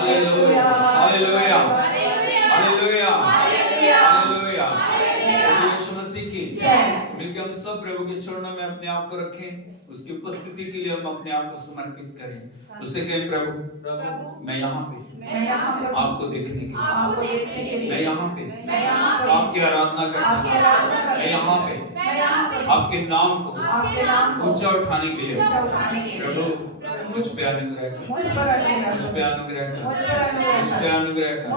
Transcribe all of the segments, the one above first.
Hallelujah hallelujah hallelujah hallelujah. यीशु मसीह की मिलकर हम सब प्रभु के चरणों में अपने आप को रखें, उसकी उपस्थिति के लिए हम अपने आप को समर्पित करें। उससे कहें प्रभु मैं यहाँ पे आपको देखने के लिए, मैं यहाँ पे आपकी आराधना करने, मैं यहाँ पे आपके नाम को ऊंचा उठाने के लिए प्रभु मुझ पे अनुग्रह कर, मुझ पे अनुग्रह कर, मुझ पे अनुग्रह कर।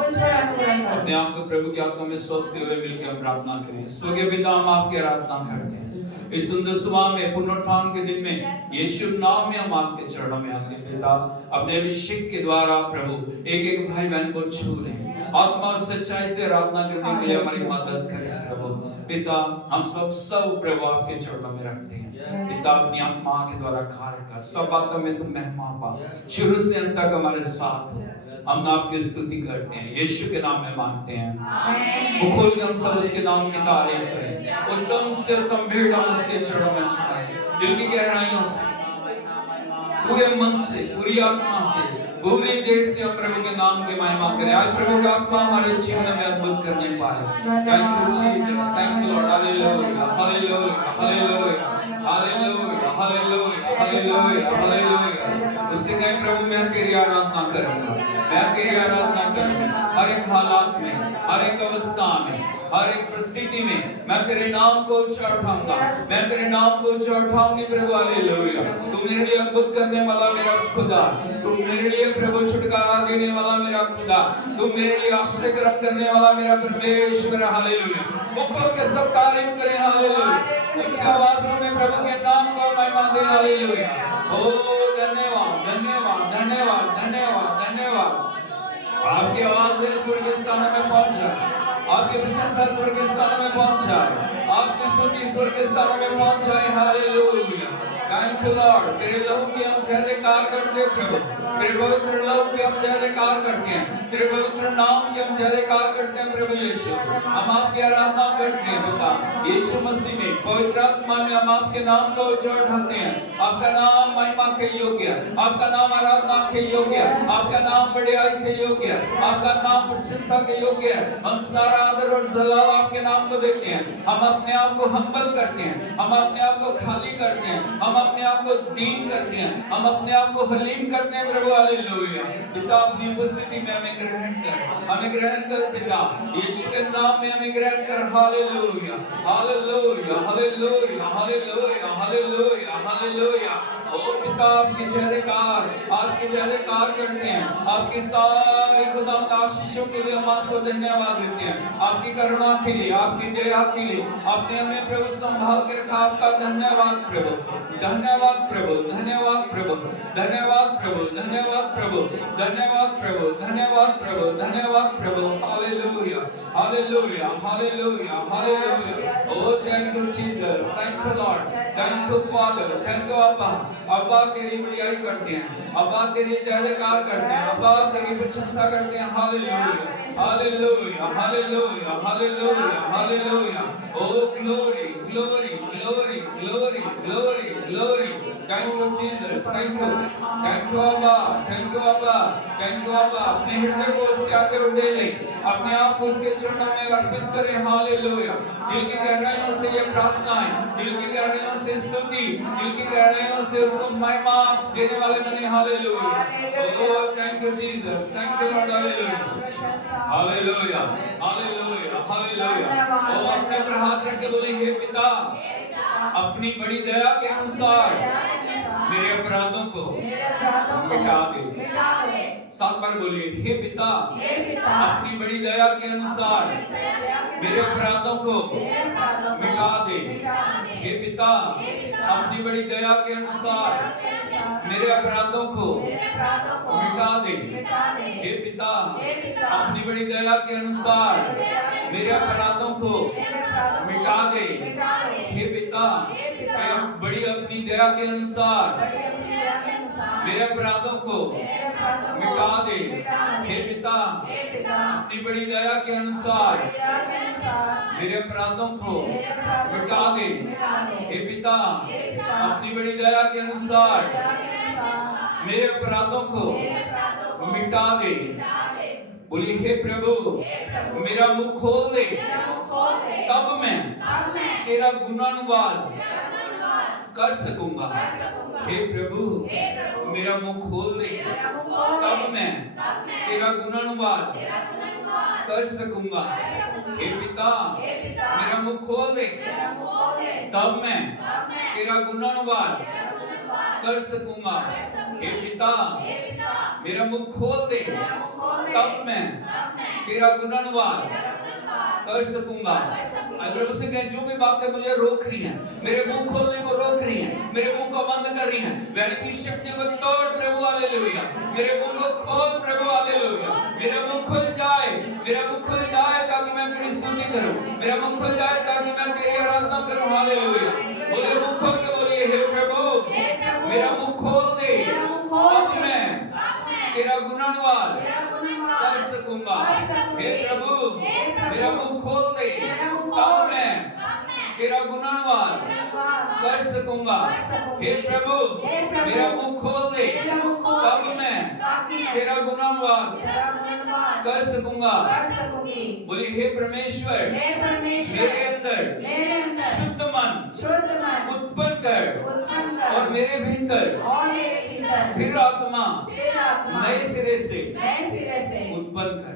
अपने आप को प्रभु के हाथों में सौंपते हुए मिलकर हम प्रार्थना करें। स्वर्गीय पिता हम आपकी आराधना करते हैं इस सुंदर सुबह में, पुनरुत्थान के दिन में, यीशु नाम में हम आपके चरणों में आते हैं पिता। अपने अभिषेक के द्वारा प्रभु एक एक भाई बहन को छू रहे हैं, आत्मा और सच्चाई से आराधना करने के लिए हमारी मदद करें प्रभु पिता। हम सब प्रभु आपके चरणों में रखते हैं पिता। अपनी आत्मा के द्वारा कार्य कर, सब बातों में तुम महिमा पा, शुरू से अंत तक हमारे साथ हो। हम आपकी स्तुति करते हैं, यीशु के नाम में मांगते हैं। वो खोल के हम सब उसके नाम की तारीफ करें। उत्तम से उत्तम भीड़ हम उसके चरणों में चढ़ाएं, दिल की गहराइयों से, पूरे मन से, पूरी आत्मा से, पूरे देश से हम प्रभु के नाम की महिमा करें। आज प्रभु का आत्मा हमारे जीवन में अद्भुत करने पाए। Thank you Jesus, thank you Lord. Hallelujah hallelujah hallelujah hallelujah hallelujah hallelujah hallelujah. उससे कहें प्रभु मैं तेरी आराधना करूंगा, मैं तेरी आराधना करूंगा हर एक हालात में, हर एक अवस्था में, हर एक परिस्थिति में। मैं तेरे नाम को ऊंचा उठाऊंगा, मैं तेरे नाम को ऊंचा उठाऊंगी प्रभु। हालेलुया। तू मेरे लिए अद्भुत करने वाला मेरा खुदा, तू मेरे लिए प्रभु छुटकारा देने वाला मेरा खुदा, तू मेरे लिए आश्रय कर्म करने वाला मेरा परमेश्वर। हालेलुया। मुखों के सब तारीफ करें। हालेलुया। ऊंची आवाज़ों में प्रभु के नाम को महिमा दें। हालेलुया। ओ धन्यवाद धन्यवाद धन्यवाद धन्यवाद धन्यवाद। आपकी आवाज़ स्वर्ग स्थानों में पहुंच जाए, आपकी प्रशंसा स्वर्ग स्थानों में पहुंच जाए, आपकी स्तुति स्वर्ग स्थानों में पहुंच जाए। हालेलुया। Thank you Lord. तेरे लहू के हम जयकार करते हैं प्रभु, तेरे पवित्र लहू के हम जयकार करते हैं, तेरे पवित्र नाम के हम जयकार करते हैं प्रभु यीशु। हम आपकी आराधना करते हैं पिता यीशु मसीह में, पवित्र आत्मा में हम आपके नाम को ऊंचा उठाते हैं। आपका नाम महिमा के योग्य है, आपका नाम आराधना के योग्य है, आपका नाम बड़ाई के योग्य है, आपका नाम प्रशंसा के योग्य है। हम सारा आदर और जलाल आपके नाम को देते हैं। हम अपने आप को हम्बल करते हैं, हम अपने आप को खाली करते हैं, हम अपने आप को दीन करते हैं, हम अपने आप को हलीम करते हैं प्रभु। हालेलुया। पिता अपनी उपस्थिति में हमें ग्रहण कर, हमें ग्रहण कर पिता यीशु के नाम में हमें ग्रहण कर। Hallelujah hallelujah hallelujah hallelujah hallelujah hallelujah. ओ पिता आपकी जयकार, आपकी जयकार करते हैं। आपकी सारी खुदा आशीषों के लिए हम आपको धन्यवाद देते हैं, आपकी करुणा के लिए, आपकी दया के लिए। आपने हमें प्रभु संभाल के रखा, आपका धन्यवाद प्रभु, धन्यवाद प्रभु, धन्यवाद प्रभु, धन्यवाद प्रभु, धन्यवाद प्रभु, धन्यवाद प्रभु, धन्यवाद प्रभु, धन्यवाद प्रभु। Hallelujah hallelujah hallelujah hallelujah. Oh thank you Jesus, thank you Lord, thank you Father, thank you Abba. अब्बा तेरी बड़ाई करते हैं, अब्बा तेरी जयकार करते हैं, अब्बा तेरी प्रशंसा करते हैं। Hallelujah hallelujah hallelujah hallelujah hallelujah. Oh glory glory glory glory glory glory. Thank you Jesus, thank you Abba, thank you Abba, thank you Abba. अपने हृदय को उसके आगे उड़े ले, अपने आप को उसके चरणों में अर्पित करें। हालेलुया। दिल की गहराइयों से ये प्रार्थना है, दिल की गहराइयों से स्तुति, दिल की गहराइयों से उसको महिमा देने वाले बने। Hallelujah. Oh thank you Jesus, thank you Lord. Hallelujah hallelujah hallelujah hallelujah. ओ अपने पर हाथ रख के बोले हे पिता अपनी बड़ी दया के अनुसार मेरे अपराधों को मिटा दे। सात बार बोलिए हे पिता अपनी बड़ी दया के अनुसार मेरे अपराधों को मिटा दे। हे पिता अपनी बड़ी दया के अनुसार मेरे अपराधों को मिटा दे। हे पिता अपनी बड़ी दया के अनुसार मेरे अपराधों को मिटा दे। हे पिता बड़ी अपनी दया के अनुसार मेरे अपराधों को मिटा दे। हे पिता अपनी बड़ी दया के अनुसार मेरे अपराधों को मिटा दे। हे पिता अपनी बड़ी दया के अनुसार मेरे अपराधों को मिटा दे। बोलिए हे प्रभु मेरा मुंह खोल दे, तब मैं तेरा गुणानुवाद कर सकूंगा। हे प्रभु मेरा मुंह खोल दे, तब मैं तेरा गुणानुवाद कर सकूंगा। हे पिता मेरा मुंह खोल दे, तब मैं तेरा गुणानुवाद कर सकूंगा। हे पिता मेरा मुंह खोल दे, तब मैं तेरा गुणानुवाद कर सकूंगा। प्रभु से कहें जो भी बातें मुझे रोक रही हैं, मेरे मुंह खोलने को रोक रही हैं, मेरे मुंह को बंद कर रही हैं, वैरी की शक्तियों को तोड़ प्रभु, हालेलुया। मेरे मुंह को खोल प्रभु, हालेलुया। मेरा मुंह खुल जाए, मेरा मुंह खुल जाए ताकि मैं तेरी स्तुति करूं, मेरा मुंह खुल जाए ताकि मैं तेरी आराधना करूं, हालेलुया। बोले मुंह खोल के बोलिए हे प्रभु मेरा मुंह खोल दे, अब मैं तेरा गुणानुवाद कर सकूंगा। हे प्रभु मेरा मुंह खोल दे, तब मैं तेरा गुणानुवाद कर सकूंगा। हे प्रभु मेरा मुंह खोल दे, तब मैं तेरा गुणानुवाद कर सकूंगा। बोलिए हे परमेश्वर मेरे अंदर शुद्ध मन उत्पन्न कर और मेरे भीतर स्थिर आत्मा नए सिरे से उत्पन्न कर।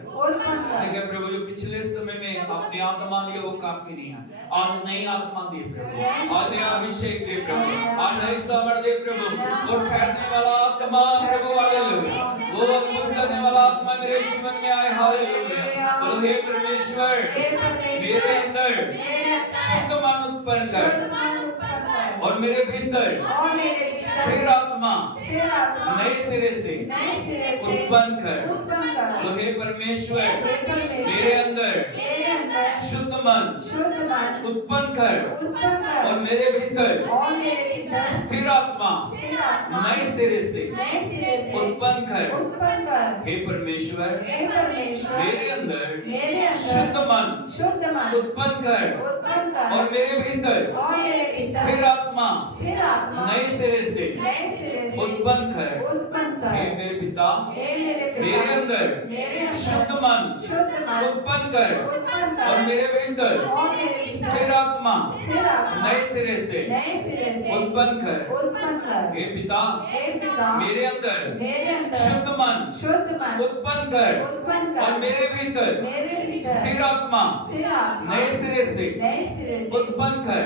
प्रभु जो पिछले समय में अपनी आत्मा दिया वो काफी नहीं है, आज नई आत्मा दे प्रभु, आज नया अभिषेक दे प्रभु, आज नई सामर्थ दे प्रभु। और ठहरने वाला आत्मा प्रभु, हालेलुया, वो अद्भुत करने वाला आत्मा मेरे जीवन में आए, हालेलुया। बोलो हे परमेश्वर मेरे अंदर शुद्ध मन उत्पन्न कर और मेरे भीतर स्थिर आत्मा नए सिरे से उत्पन्न कर। बोलो हे परमेश्वर मेरे अंदर शुद्ध मन उत्पन्न कर और मेरे भीतर स्थिर आत्मा नए सिरे से उत्पन्न कर। हे परमेश्वर मेरे अंदर शुद्ध मन उत्पन्न कर और मेरे भीतर स्थिर आत्मा नए सिरे से उत्पन्न कर। हे मेरे पिता मेरे अंदर शुद्ध मन उत्पन्न कर और मेरे भीतर स्थिर आत्मा नए सिरे से उत्पन्न कर। हे पिता मेरे अंदर शुद्ध मन उत्पन्न कर और मेरे भीतर स्थिर आत्मा नए सिरे से उत्पन्न कर।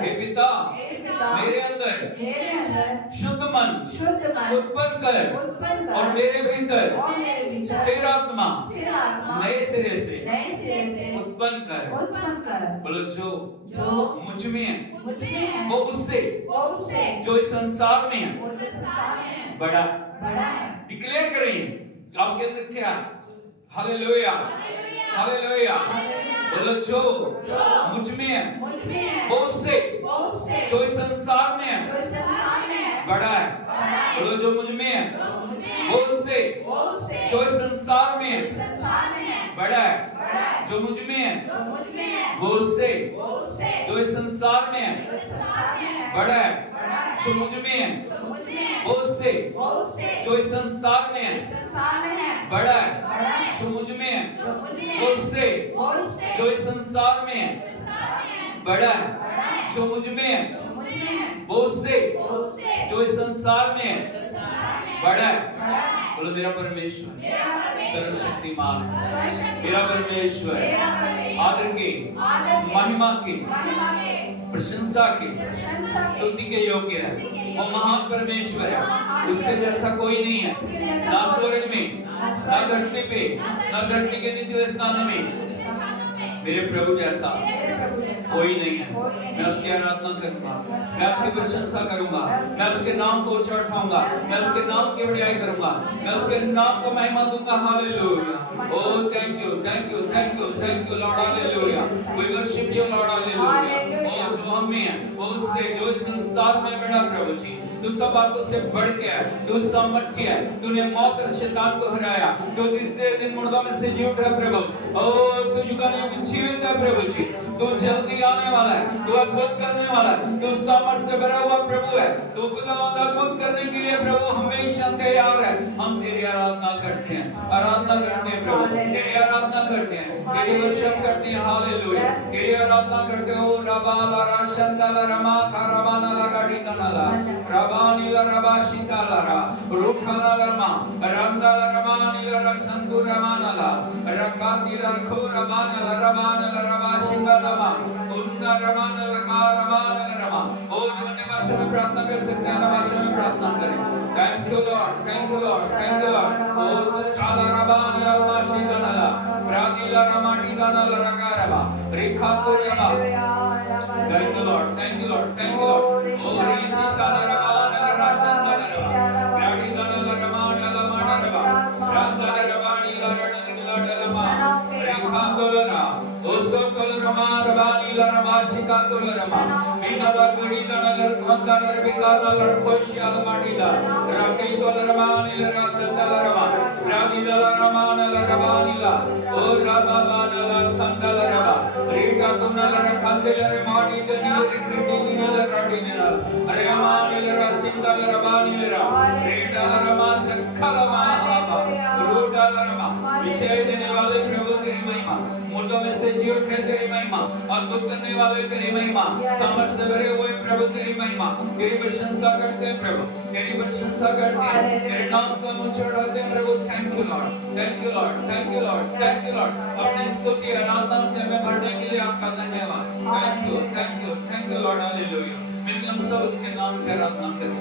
हे पिता मेरे अंदर शुद्ध मन उत्पन्न कर और मेरे भीतर स्थिर आत्मा नए सिरे से उत्पन्न कर। बोलो जो मुझ में है वो उससे जो इस संसार में है बड़ा है। डिक्लेयर करें आपके अंदर क्या, हालेलुया हालेलुया। बोलो जो मुझ में है वो उससे जो इस संसार में है बड़ा है। बोलो जो मुझ में है वो उससे जो इस संसार में है बड़ा है। जो मुझ में है वो उससे जो इस संसार में है बड़ा है। जो मुझ में है वो उससे जो इस संसार में है बड़ा है। जो मुझ में है वो उससे जो इस संसार में है बड़ा है। जो मुझ में है वो उससे जो इस संसार में है बड़ा है। बोलो मेरा परमेश्वर सर्वशक्तिमान है, मेरा परमेश्वर आदर के महिमा के प्रशंसा के स्तुति के योग्य है। वो महान परमेश्वर है, उसके जैसा कोई नहीं है, ना स्वर्ग में ना धरती पे ना धरती के निचले स्थानों में मेरे प्रभु जैसा कोई नहीं है। मैं उसकी आराधना करूंगा, मैं उसकी प्रशंसा करूंगा, मैं उसके नाम को ऊंचा उठाऊंगा, मैं उसके नाम की बड़ाई करूंगा, मैं उसके नाम को महिमा दूंगा। Hallelujah. Oh thank you thank you thank you thank you Lord, hallelujah. We worship you Lord, hallelujah. ओह जो हम में है वो उससे जो इस संसार में बड़ा प्रभु जी तू सब बातों से बढ़ के है, तू सामर्थ्य है, तूने मौत और शैतान को हराया, तू तीसरे दिन मुर्दों में से जी उठा प्रभु। ओ तू जुगाने में जीवित है प्रभु जी, तू जल्दी आने वाला है, तू अद्भुत करने वाला है, तू सामर्थ्य से भरा हुआ प्रभु है, तू खुदावंद अद्भुत करने के लिए प्रभु हमेशा तैयार है। हम तेरी आराधना करते हैं, आराधना करते हैं प्रभु, तेरी आराधना करते हैं, तेरी वर्शिप करते हैं। हालेलुया, तेरी आराधना करते हो। रबा ला राशंदा ला रमा खराबाना ला गाडिना ला रबानी ला रबाशिता ला रा रूठा ला रमा रंगा ला रमानी ला रसंतु रमाना ला रकाती ला खो रबाना ला रबाना ला रबाशिता ला उन्ना रमाना ला का रबाना ला रमा। ओ जो अन्य भाषा में प्रार्थना कर सकते हैं, भाषा में प्रार्थना करें। Thank you Lord, thank you Lord, thank you Lord. ओ सुताला रबानी ला रबाशिता ला प्रादीला रमाटी ला ला रका रबा रेखा तो रबा। Thank you Lord, thank you Lord, thank you Lord. Oh risi kala rabana la rashan la raba, radi la ramana la mana raba, randa la rabani la radani la dalama, rekha tolara, oso tolara rabani la ramashika tolara, mina la gadi la nagar khanda la rabika la koshya la madi la, rakhi tolara mani la rasan la raba, radi la ramana la rabani la, oh rabana la sanda la raba, rika tuna la khande la madi विजय देने वाले प्रभु तेरी महिमा, मुर्दों में से जी उठे तेरी महिमा, अद्भुत करने वाले तेरी महिमा, सामर्थ से भरे हुए प्रभु तेरी महिमा, तेरी प्रशंसा करते हैं प्रभु, तेरी प्रशंसा करते हैं, तेरे नाम को हम चढ़ाते हैं प्रभु। Thank you Lord, thank you Lord, thank you Lord, thank you Lord. अपनी स्तुति आराधना से हमें भरने के लिए आपका धन्यवाद। Thank you, thank you, thank you Lord. Hallelujah. मिलकर हम सब उसके नाम की आराधना करें।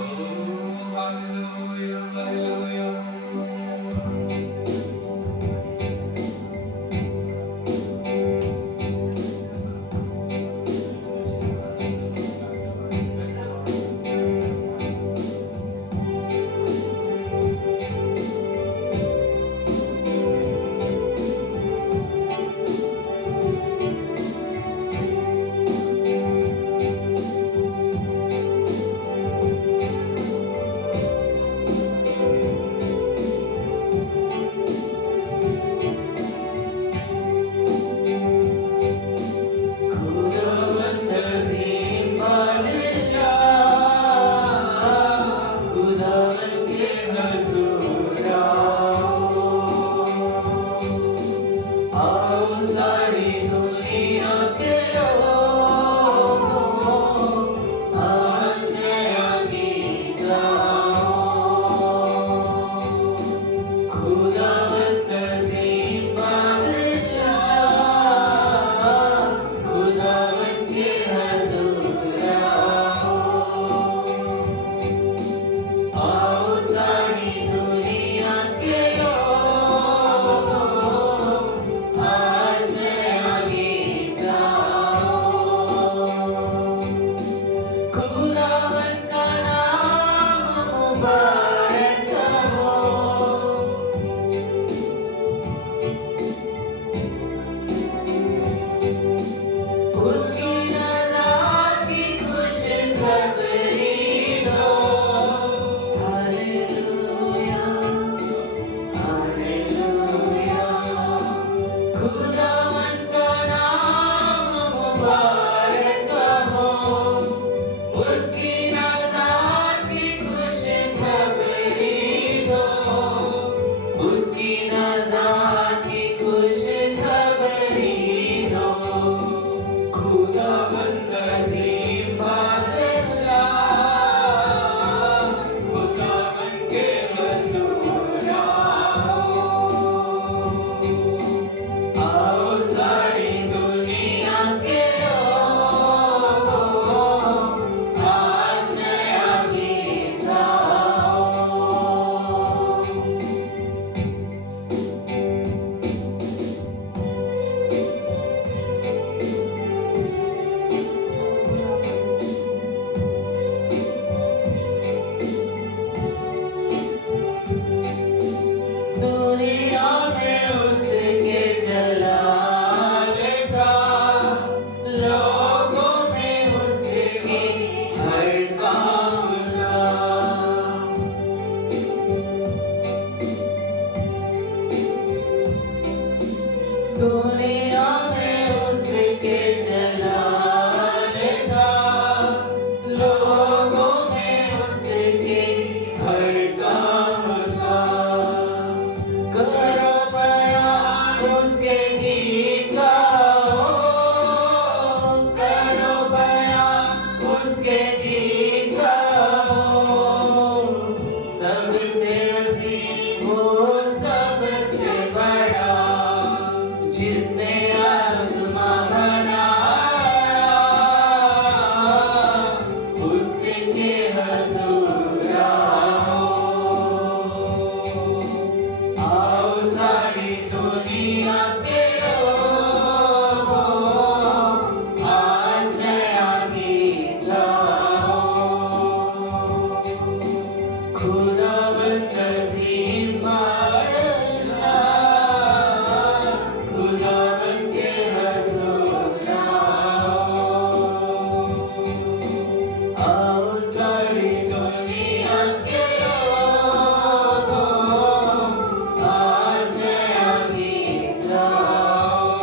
Oh hallelujah, hallelujah. दुनिया में उसके जलाल था, लोगों में उसके हर काम था। करो बयान उसके गीत गाओ, करो बयान उसके गीत गाओ। सबसे अजीम वो सबसे बड़ा, जिसने आसमां बनाया, उसके हुजूर आओ। आओ सारी दुनिया के लोगों, आज नया गीत गाओ। खुदावंद अज़ीम बादशाह, खुदावंद के हुजूर आओ। आओ सारी दुनिया के लोगों, आज नया गीत गाओ।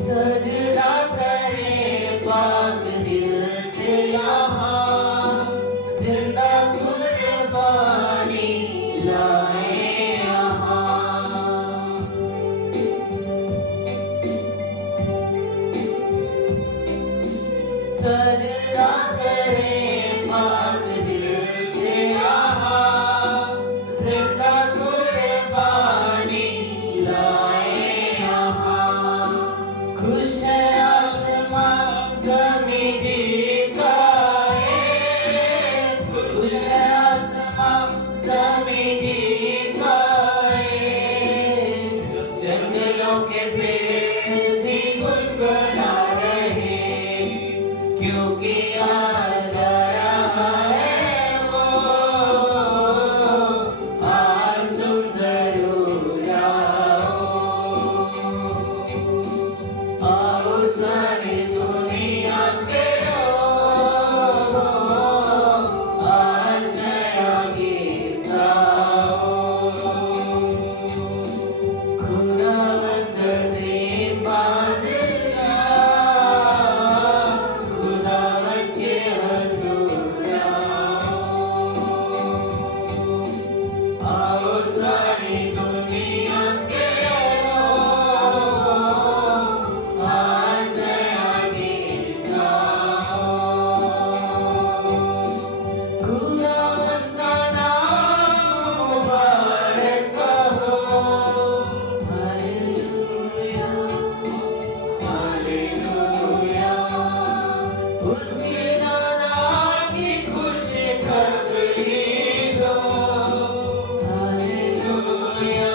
सजदा करें पाक दिल से यहाँ, जिंदा कुर्बानी लाए यहाँ। सजदा करें पाक दिल से यहाँ, जिंदा कुर्बानी लाए यहाँ। खुश है आसमां ज़मीं गीत गाए, खुश है आसमां ज़मीं गीत गाए। जंगलों के पेड़ भी गुनगुना रहे, क्योंकि आ जा रहा है वो, आज तुम जरूर आओ। आओ सारी दुनिया के लोगों, आज नया गीत गाओ। खुदावंद अज़ीम बादशाह, खुदावंद के हुजूर आओ। आओ सारी दुनिया के लोगों, आज नया गीत गाओ। खुदावंद का नाम मुबारक हो। Hallelujah, hallelujah. उसकी नाज़ात की खुशखबरी दो। हालेलुया,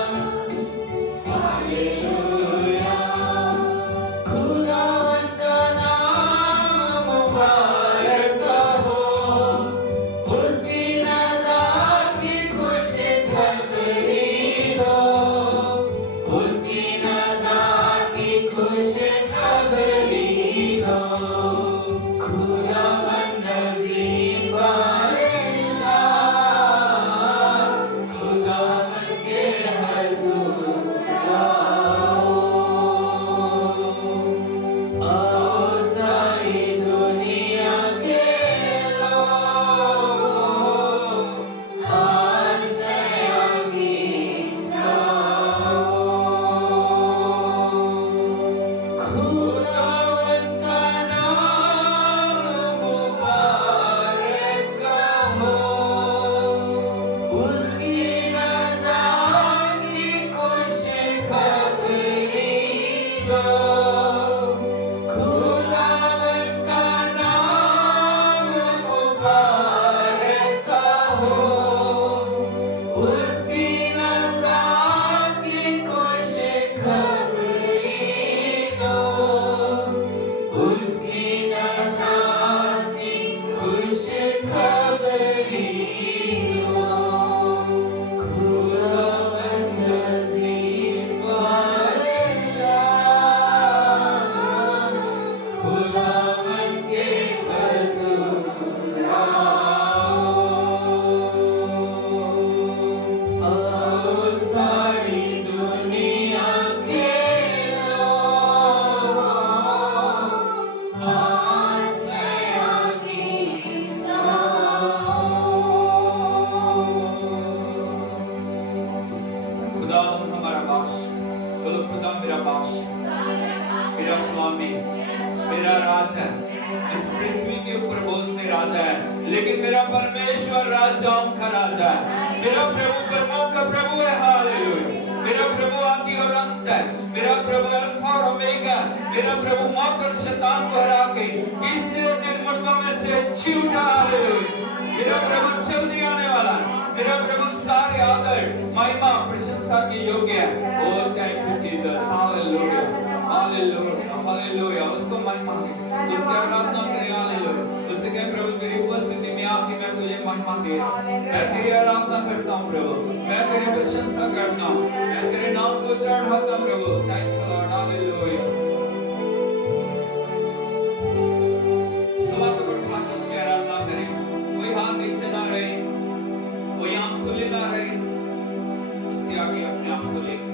मेरा बादशाह, मेरा स्वामी, मेरा राजा। इस पृथ्वी के ऊपर बहुत से राजा है, लेकिन मेरा परमेश्वर राजाओं का राजा है। मेरा प्रभु परमों का प्रभु है। हालेलुया। मेरा प्रभु आदि और अंत है। मेरा प्रभु अल्फा और ओमेगा। मेरा प्रभु मौत और शैतान को हरा के तीसरे दिन मुर्दों में से जी उठा। हालेलुया। मेरा प्रभु जल्दी आने वाला है। मेरा प्रभु सारे आदर महिमा प्रशंसा के योग्य है। Oh thank you Jesus. Hallelujah hallelujah hallelujah. उसको महिमा दे, उसकी आराधना करें। हालेलुया। उससे कहे प्रभु तेरी उपस्थिति में आके मैं तुझे महिमा दे रहा हूं, मैं तेरी आराधना करता हूं प्रभु, मैं तेरी प्रशंसा करता हूं, मैं तेरे नाम को चढ़ाता हूं प्रभु। Thank you Lord. हालेलुया। समाप्त करते हैं उसकी आराधना करें। कोई हाथ नीचे ना रहे, कोई आंख खुली ना रहे, उसके आगे अपने आप को लेकर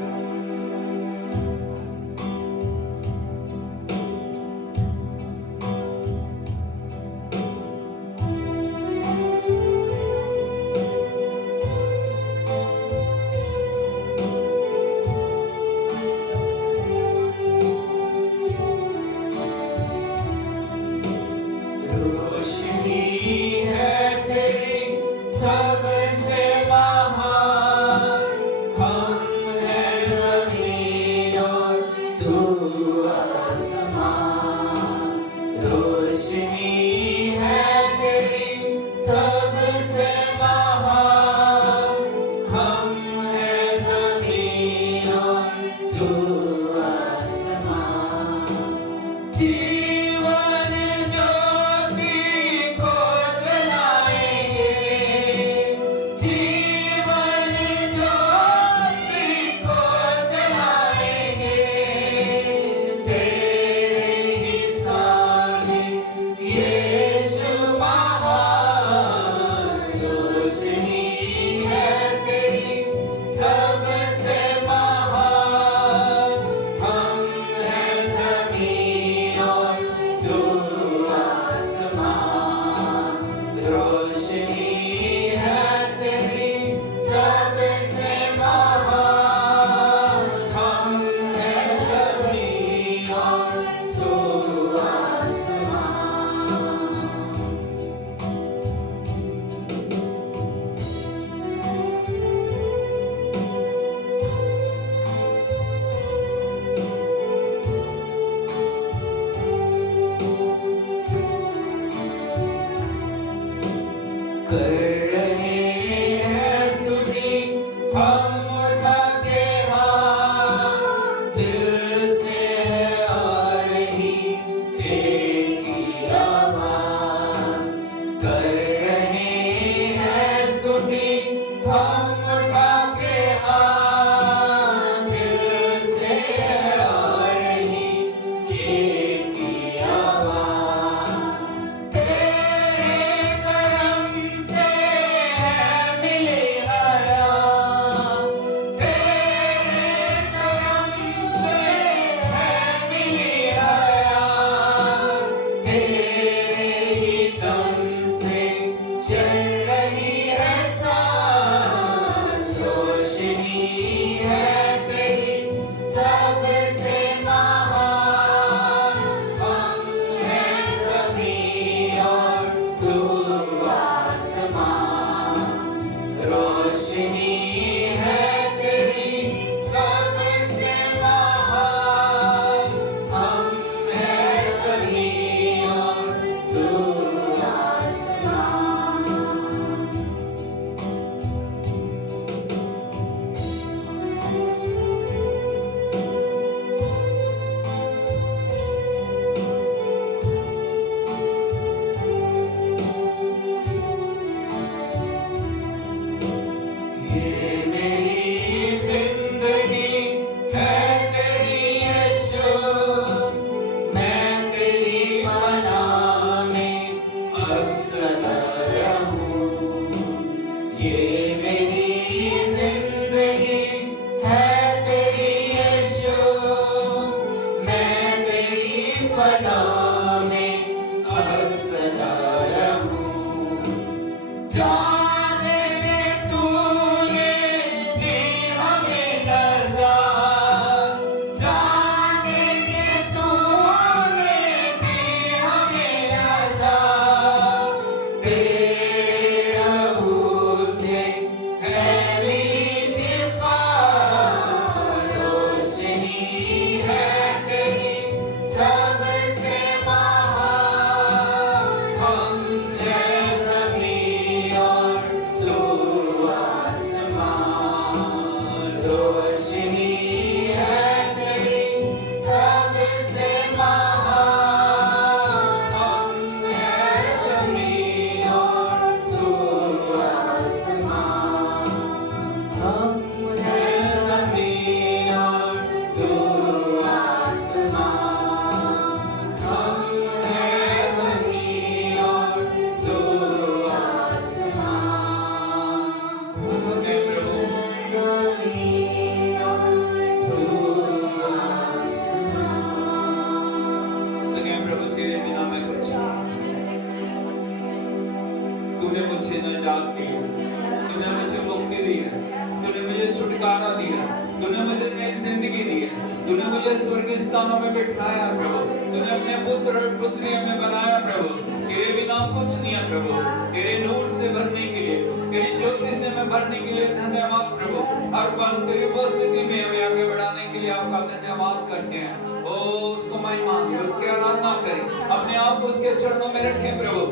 छुटकारा दिया, तूने मुझे नई जिंदगी दी है, तूने मुझे स्वर्गीय स्थानों में बिठाया प्रभु, तूने अपने पुत्र और पुत्रियों में बनाया प्रभु। तेरे बिना कुछ नहीं है प्रभु, तेरे नूर से भरने के लिए, तेरी ज्योति से मैं भरने के लिए धन्यवाद प्रभु। हर पल तेरी उपस्थिति में हमें आगे बढ़ाने के लिए आपका धन्यवाद करते हैं। ओ उसको महिमा दे, उसकी आराधना करें, अपने आप को उसके चरणों में रखें प्रभु।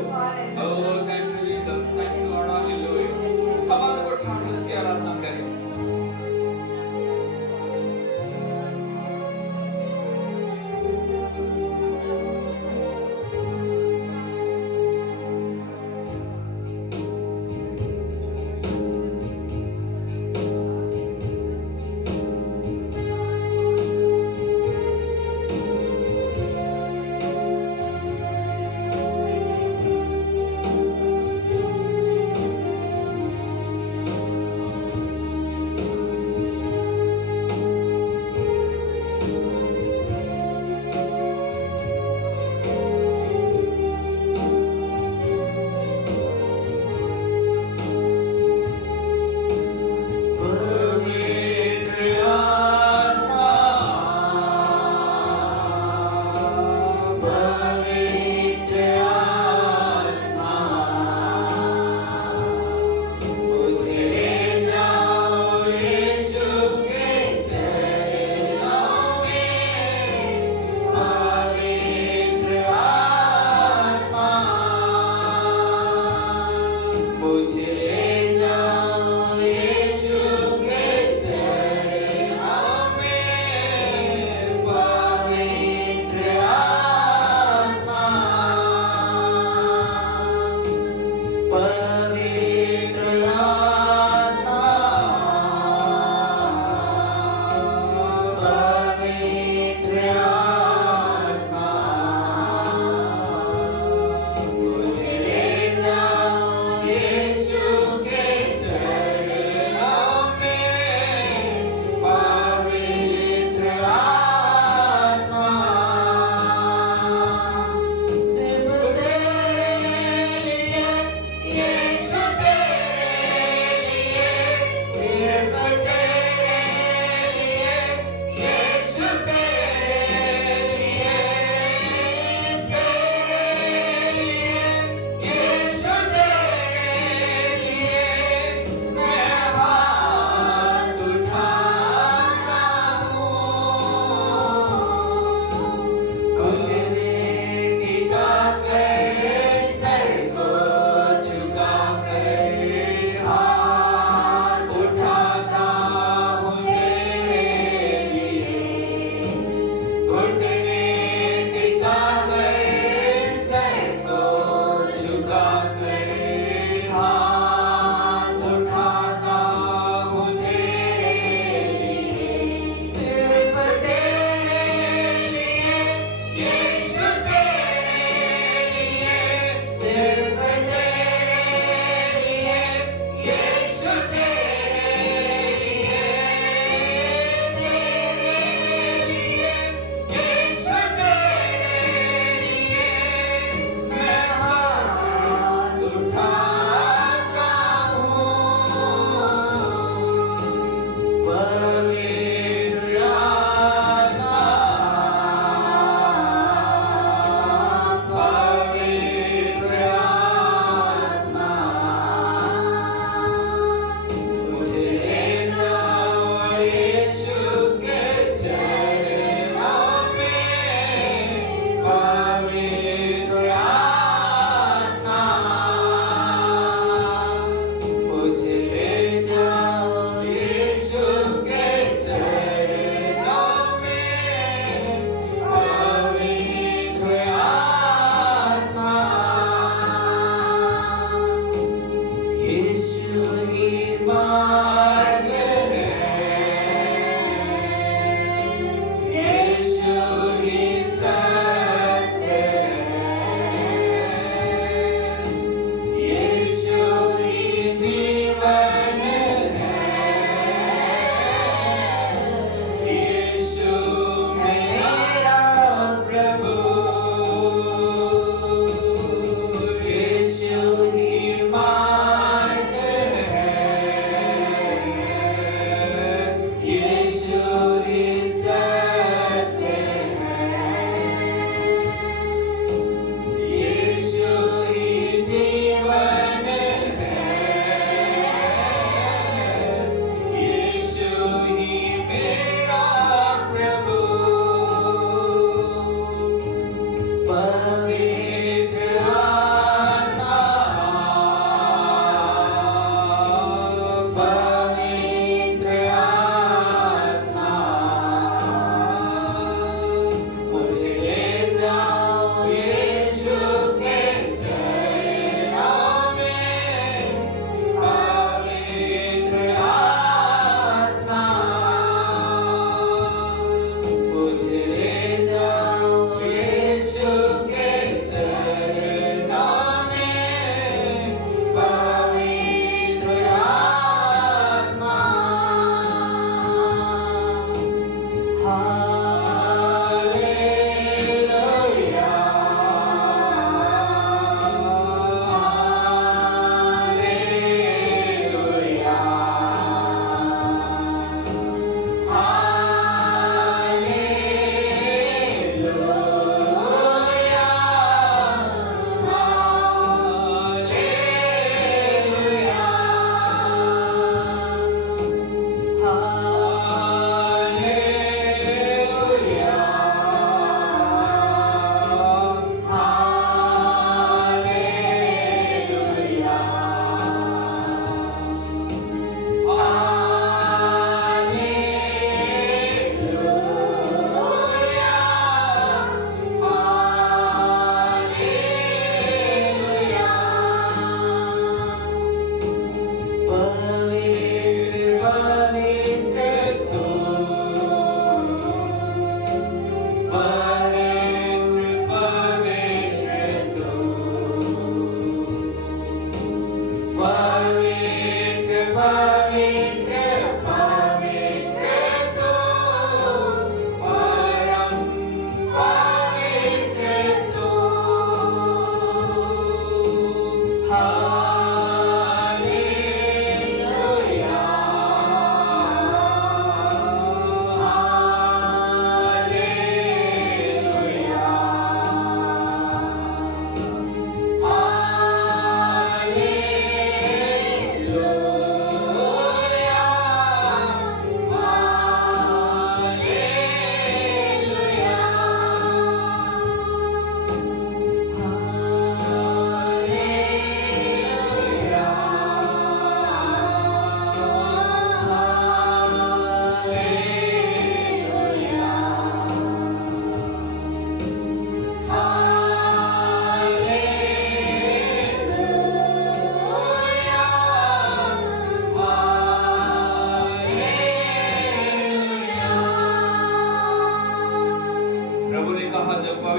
Oh thank you Jesus, thank you Lord, hallelujah. सवाल को उठा के उसकी आराधना करें। मुझे ले जाओ यीशु के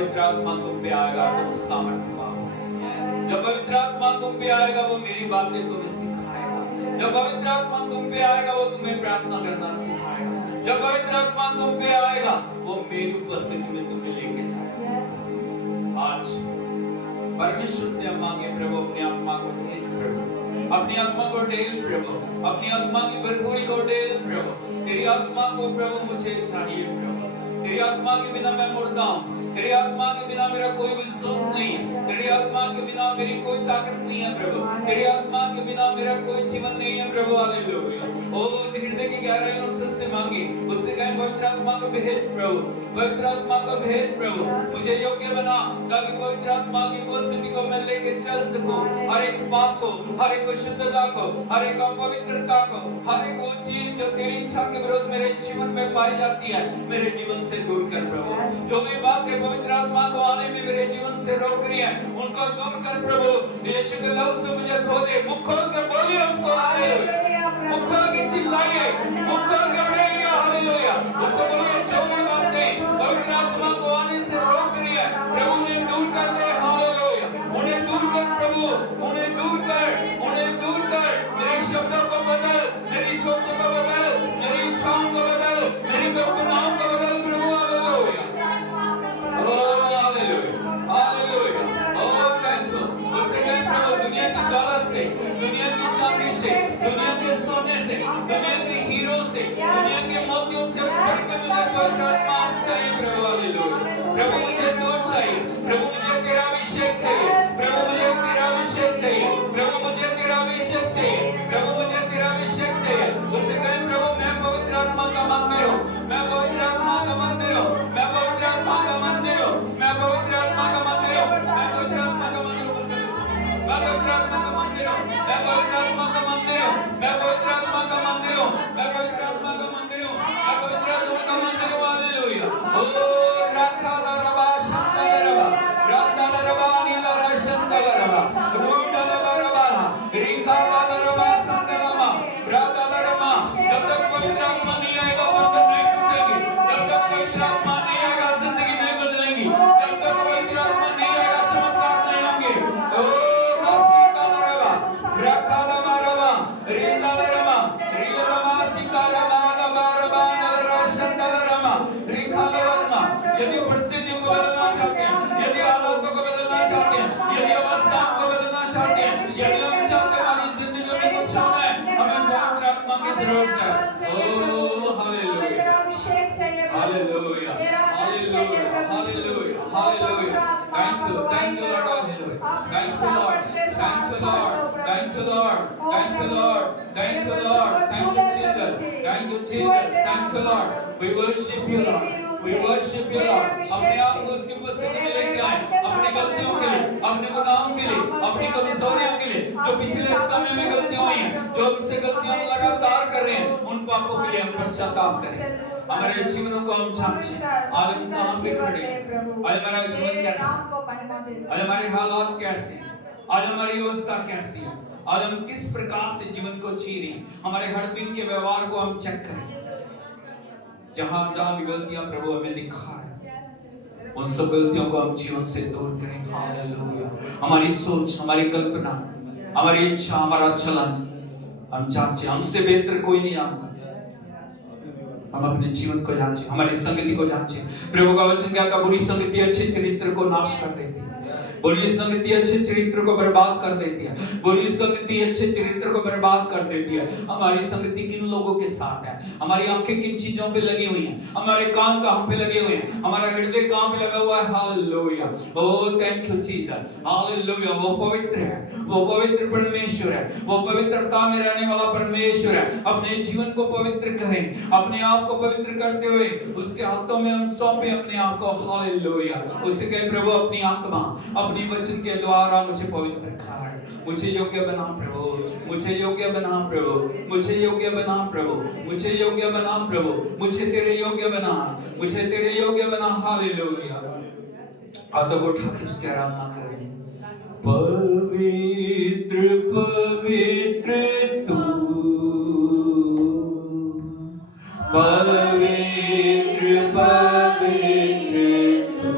पवित्र आत्मा तुम पे आएगा तुम सामर्थ्य पाओगे। जब पवित्र आत्मा तुम पे आएगा वो मेरी बातें तुम्हें सिखाएगा। जब पवित्र आत्मा तुम पे आएगा वो तुम्हें प्रार्थना करना सिखाएगा। जब पवित्र आत्मा तुम पे आएगा वो मेरी उपस्थिति में तुम्हें लेके जाएगा। आज परमेश्वर से हम मांगे, प्रभु अपने आत्मा को भेज, प्रभु अपनी आत्मा को डेल, प्रभु अपनी आत्मा की भरपूरी को डेल, प्रभु तेरी आत्मा को प्रभु मुझे चाहिए, प्रभु तेरी आत्मा के बिना मैं मुर्दा हूँ। तेरी आत्मा के बिना मेरा कोई भी सुख नहीं है। तेरी आत्मा के बिना मेरी कोई ताकत नहीं है प्रभु। तेरी आत्मा के बिना मेरा कोई जीवन नहीं है प्रभु। हालेलुया। ओ हृदय की गहराइयों से उससे मांगी, उससे कहें पवित्र आत्मा को भेज प्रभु, पवित्र आत्मा को भेज प्रभु, मुझे योग्य बना ताकि पवित्र आत्मा की उपस्थिति को मैं लेके चल सकूं। हर एक पाप को, हर एक शुद्धता को, हर एक अपवित्रता को, हर एक वो चीज जो तेरी इच्छा के विरुद्ध मेरे जीवन में पाई जाती है मेरे जीवन से दूर कर प्रभु। जो भी बातें पवित्र आत्मा को आने में मेरे जीवन से रोक रही है उनको दूर कर प्रभु। यीशु के लहू से मुझे धो दे। मुख खोल के बोलिए उसको, हालेलुया। मुख खोल के चिल्लाइए, मुख खोल के बोलिए हालेलुया। उससे बोलिए जो भी बातें पवित्र आत्मा को आने से रोक रही है प्रभु उन्हें दूर कर दे। हालेलुया। उन्हें दूर कर प्रभु, उन्हें दूर कर, उन्हें दूर कर। मेरे शब्दों को बदल, मेरी सोच को बदल, मेरी इच्छाओं को बदल, मेरी कल्पनाओं को बदल प्रभु। हालेलुया। दुनिया की दौलत से, दुनिया की चांदी से, दुनिया के सोने से, दुनिया के हीरो से, दुनिया के मोतियों से बढ़ के मुझे पवित्र आत्मा चाहिए प्रभु। हालेलुया। प्रभु मुझे दूर चाहिए, प्रभु मुझे तेरा अभिषेक चाहिए, प्रभु मुझे तेरा अभिषेक चाहिए, प्रभु मुझे तेरा अभिषेक चाहिए, प्रभु मुझे तेरा अभिषेक चाहिए। उससे कहें प्रभु मैं पवित्र आत्मा का मंदिर हूँ, मैं पवित्र आत्मा का मंदिर हूँ, मैं पवित्र आत्मा का मंदिर हूँ, मैं पवित्र आत्मा का मंदिर हूँ, मैं पवित्र आत्मा का मंदिर हूँ, मैं पवित्र आत्मा का मंदिर हूँ, मैं पवित्र आत्मा का मंदिर हूँ, मैं पवित्र आत्मा का मंदिर हूँ, मैं पवित्र आत्मा का मंदिर हूँ, मैं पवित्र आत्मा का मंदिर हूँ। हालेलुया। ओ रखा लरबा शांता लरबा, रांदा लरबा नीला रशंता लरबा, रूटा लरबा, रिका लरबा शांता लरबा, रांदा लरबा। जब तक पवित्र आत्मा नहीं आएगा बंधन नहीं टूटेंगे, जब तक पवित्र आत्मा नहीं आएगा जिंदगी नहीं बदलेंगी, जब तक पवित्र आत्मा नहीं आएगा चमत्कार नहीं होंगे। ओ यदि परिस्थितियों को बदलना चाहते हैं, यदि हालातों को बदलना चाहते हैं, यदि अवस्थाओं को बदलना चाहते हैं, यदि हम चाहते हैं हमारी जिंदगी में कुछ होना है, हमें पवित्र आत्मा की जरूरत है। Oh hallelujah, hallelujah, hallelujah, hallelujah, hallelujah. Thank you Lord, hallelujah. Thank you Lord, thank you Lord, thank you Lord, thank you Lord, thank you Lord, thank you Jesus, thank you Jesus, thank you Lord. We worship you Lord, we worship you Lord. अपने आप को उसकी उपस्थिति में लेके आए, अपनी गलतियों के लिए, अपने गुनाहों के लिए, अपनी कमजोरियों के लिए, जो पिछले समय में गलतियां हुई हैं, जो हमसे गलतियां लगातार कर रहे हैं, उन पापों के लिए हम पश्चाताप करें। हमारे जीवनों को हम जांचें, आज हम कहां पे खड़े हैं, आज हमारा जीवन कैसा, आज हमारे हालात कैसे हैं, आज हमारी अवस्था कैसी है, आज हम किस प्रकार से जीवन को जी रहे हैं। हमारे हर दिन के व्यवहार को हम चेक करें। जहां जहां भी गलतियां प्रभु हमें दिखा रहे, उन सब गलतियों को हम जीवन से दूर करें। हालेलुया। हमारी सोच, हमारी कल्पना, हमारी इच्छा, हमारा चलन हम जांचें। हमसे बेहतर कोई नहीं जानता। हम अपने जीवन को जांचें, हमारी संगति को जांचें। प्रभु का वचन कहता, बुरी संगति अच्छे चरित्र को नाश कर देती है, बुरी संगति अच्छे चरित्र को बर्बाद कर देती है, बुरी संगति अच्छे चरित्र को बर्बाद कर देती है। हमारी संगति किन लोगों के साथ है, हमारी आंखें किन चीजों पे लगी हुई हैं, हमारे कान कहां पे लगे हुए हैं, हमारा हृदय कहां पे लगा हुआ है। Hallelujah. Oh thank you Jesus. Hallelujah. वो पवित्र है, वो पवित्र परमेश्वर है, वो पवित्रता में रहने वाला परमेश्वर है। अपने जीवन को पवित्र करें, अपने आप को पवित्र करते हुए उसके हाथों में हम सौंपे अपने आप को। हालेलुया। उससे कहे प्रभु अपनी आत्मा, अपनी वचन के द्वारा मुझे पवित्र कर, मुझे योग्य बना प्रभु, मुझे योग्य बना प्रभु, मुझे योग्य बना प्रभु, मुझे योग्य बना प्रभु, मुझे तेरे योग्य बना, मुझे तेरे योग्य बना। हालेलुया। हाथों को उठा के उसकी आराधना करें। पवित्र पवित्र तू, पवित्र पवित्र तू,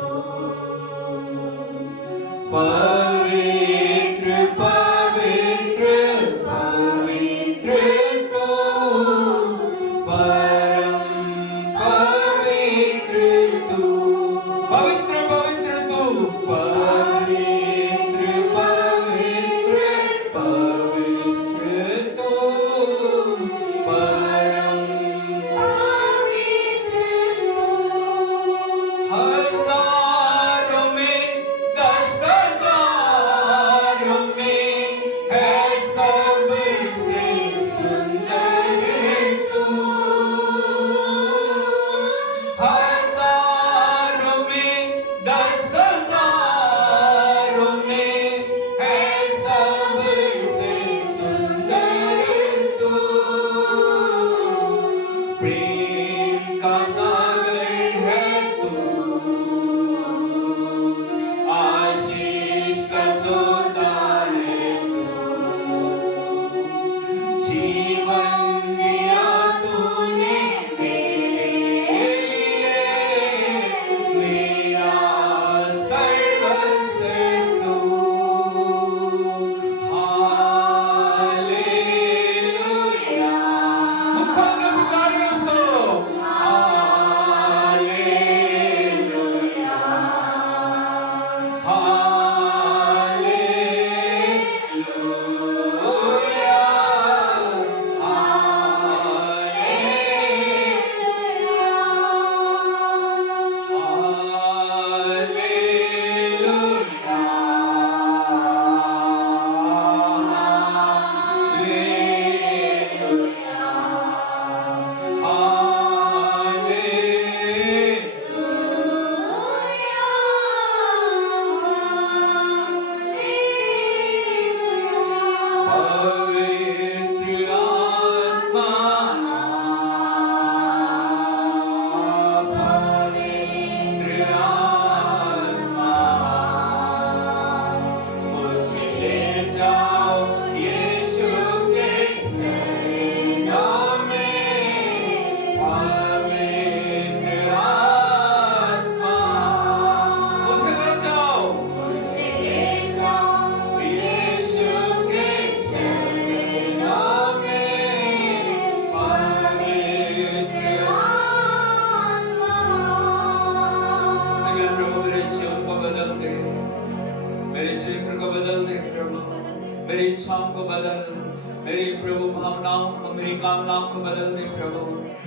कामनाओं को बदल दे प्रभु।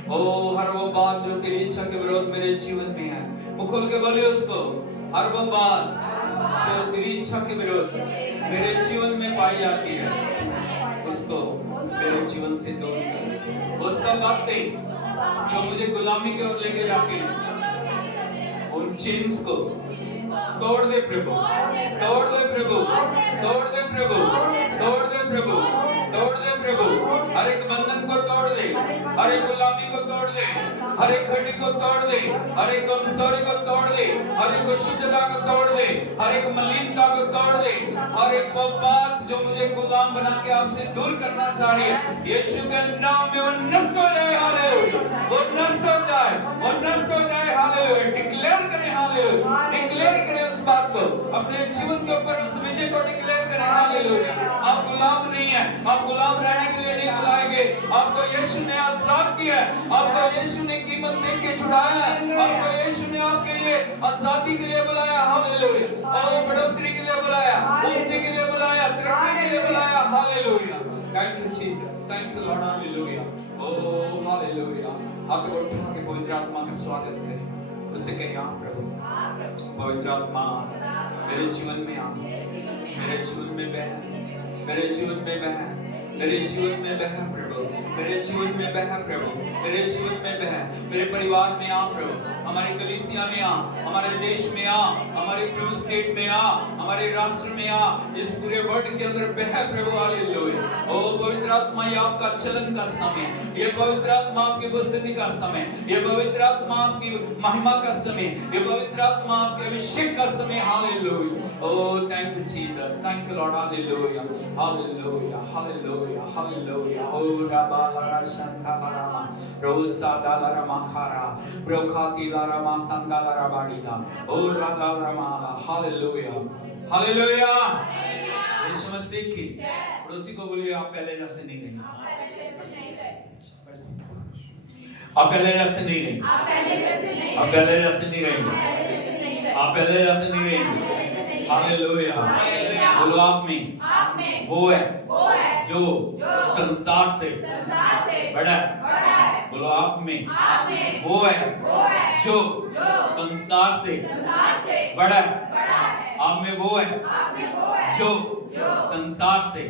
ओ हर वो बात जो तेरी इच्छा के विरोध मेरे जीवन में है, मुंह खोल के बोलिए उसको, हर वो बात जो तेरी इच्छा के विरोध मेरे जीवन में पाई जाती है, उसको मेरे जीवन से दूर कर। वो सब बातें जो मुझे गुलामी की ओर लेके जाती हैं, उन चेन्स को तोड़ दे प्रभु, तोड़ दे प्रभु, तोड़ दे प्रभु, तोड़ दे प्रभु, तोड़ दे प्रभु। हर एक बंधन को तोड़ दे, हर एक गुलामी को तोड़ दे, हर एक घटी को तोड़ दे, हर एक कमजोरी को तोड़ दे, हर एक अशुद्धता को तोड़ दे, हर एक मलिनता को तोड़ दे, हर एक वो बात जो मुझे गुलाम बना के आपसे दूर करना चाह रही है, यीशु के नाम में वो नष्ट हो जाए। हालेलुया, वो नष्ट हो जाए, वो नष्ट हो जाए। हालेलुया, डिक्लेयर करें, हालेलुया, डिक्लेयर करें उस बात को, अपने जीवन के ऊपर उस विजय को डिक्लेयर करें। हालेलुया, आप गुलाम नहीं है, आप गुलाम रहने के लिए नहीं बुलाए गए, आपको यीशु ने आजाद किया है, आपको यीशु ने कीमत दे के छुड़ाया है, आपको यीशु ने आपके लिए आजादी के लिए बुलाया। हालेलुया, और बढ़ोतरी के लिए बुलाया, उन्नति के लिए बुलाया, तरक्की के लिए बुलाया। Hallelujah, thank you Jesus, thank you Lord. Hallelujah, oh hallelujah. हाथ को उठा के पवित्र आत्मा का स्वागत करें, उसे कहें आप प्रभु, पवित्र आत्मा मेरे जीवन में आ, मेरे जीवन में बह, मेरे जीवन में बह, मेरे जीवन में बह प्रभु, मेरे जीवन में बह प्रभु, मेरे जीवन में बह, मेरे परिवार में आ प्रभु, हमारी कलीसिया में आ, हमारे देश में आ, हमारे प्रभु स्टेट में आ, हमारे राष्ट्र में आ, इस पूरे वर्ल्ड के अंदर बह प्रभु। हालेलुया, ओ पवित्र आत्मा, ये आपका चलन का समय, ये पवित्र आत्मा आपकी उपस्थिति का समय, ये पवित्र आत्मा आपकी महिमा का समय, ये पवित्र आत्मा आपके अभिषेक का समय। Hallelujah, oh thank you Jesus, thank you Lord. Hallelujah, hallelujah, hallelujah, hallelujah. ओ राबाला शंतालारामा रोसा दालारामा खारा ब्रोखाती लारामा संदालारा बाड़ीदा ओ रागालारामा। Hallelujah, hallelujah. यीशु मसीह की पड़ोसी को बोलिए, आप पहले जैसे नहीं रहेंगे, आप पहले जैसे नहीं रहेंगे, आप पहले जैसे नहीं रहेंगे, आप पहले जैसे नहीं रहेंगे। हालेलुया, बोलो आप में वो है जो संसार से बड़ा है। बोलो आप में वो है जो संसार से बड़ा है। आप में वो है जो संसार से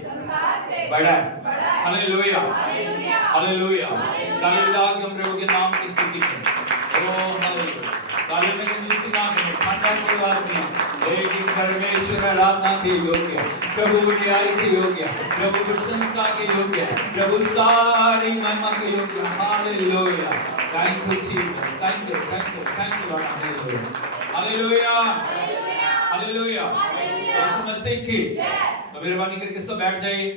बड़ा है। Hallelujah, hallelujah. ताली बजा के हम प्रभु के नाम की स्तुति करें। ओ हालेलुया, ताली में कंजूसी ना करें, खाटा कोई बात नहीं, लेकिन परमेश्वर आराधना के योग्य, प्रभु बड़ाई के योग्य, प्रभु प्रशंसा के योग्य, प्रभु सारी महिमा के योग्य। Hallelujah, thank you Jesus, thank you, thank you, thank you Lord. Hallelujah, hallelujah, hallelujah. यीशु मसीह की तो मेहरबानी करके सब बैठ जाइए।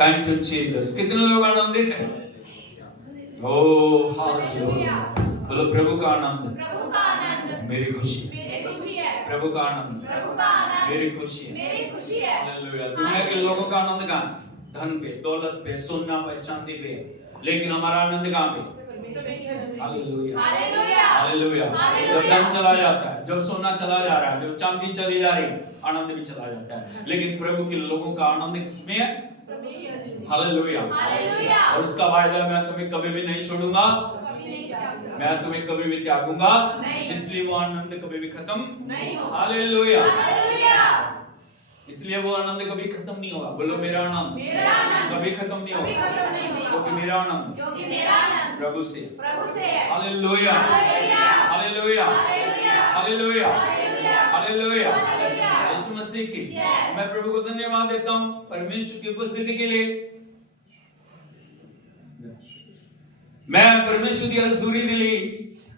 Thank you Jesus. कितने लोग आनंदित हैं? ओ हालेलुया, बोलो प्रभु का आनंद मेरी खुशी, प्रभु का आनंद मेरी खुशी है। हालेलुया। दुनिया के लोगों का आनंद कहाँ? धन पे, दौलत पे, सोना पे, चांदी पे, लेकिन हमारा आनंद कहाँ पे? Hallelujah, hallelujah. जब धन चला जाता है, जब सोना चला जा रहा है, जब चांदी चली जा रही, आनंद भी चला जाता है, लेकिन प्रभु के लोगों का आनंद किसमें है? हालेलुया। और उसका वायदा, मैं तुम्हें कभी भी नहीं छोड़ूंगा, मैं तुम्हें कभी भी त्यागूंगा, इसलिए वो आनंद कभी भी खत्म नहीं होगा। हालेलुया, इसलिए वो आनंद कभी खत्म नहीं होगा। बोलो मेरा आनंद कभी खत्म नहीं होगा, क्योंकि मेरा आनंद प्रभु से। Hallelujah, hallelujah, hallelujah, hallelujah. यीशु मसीह की मैं प्रभु को धन्यवाद देता हूँ परमेश्वर की उपस्थिति के लिए। मैं परमेश्वर की हजूरी दिली,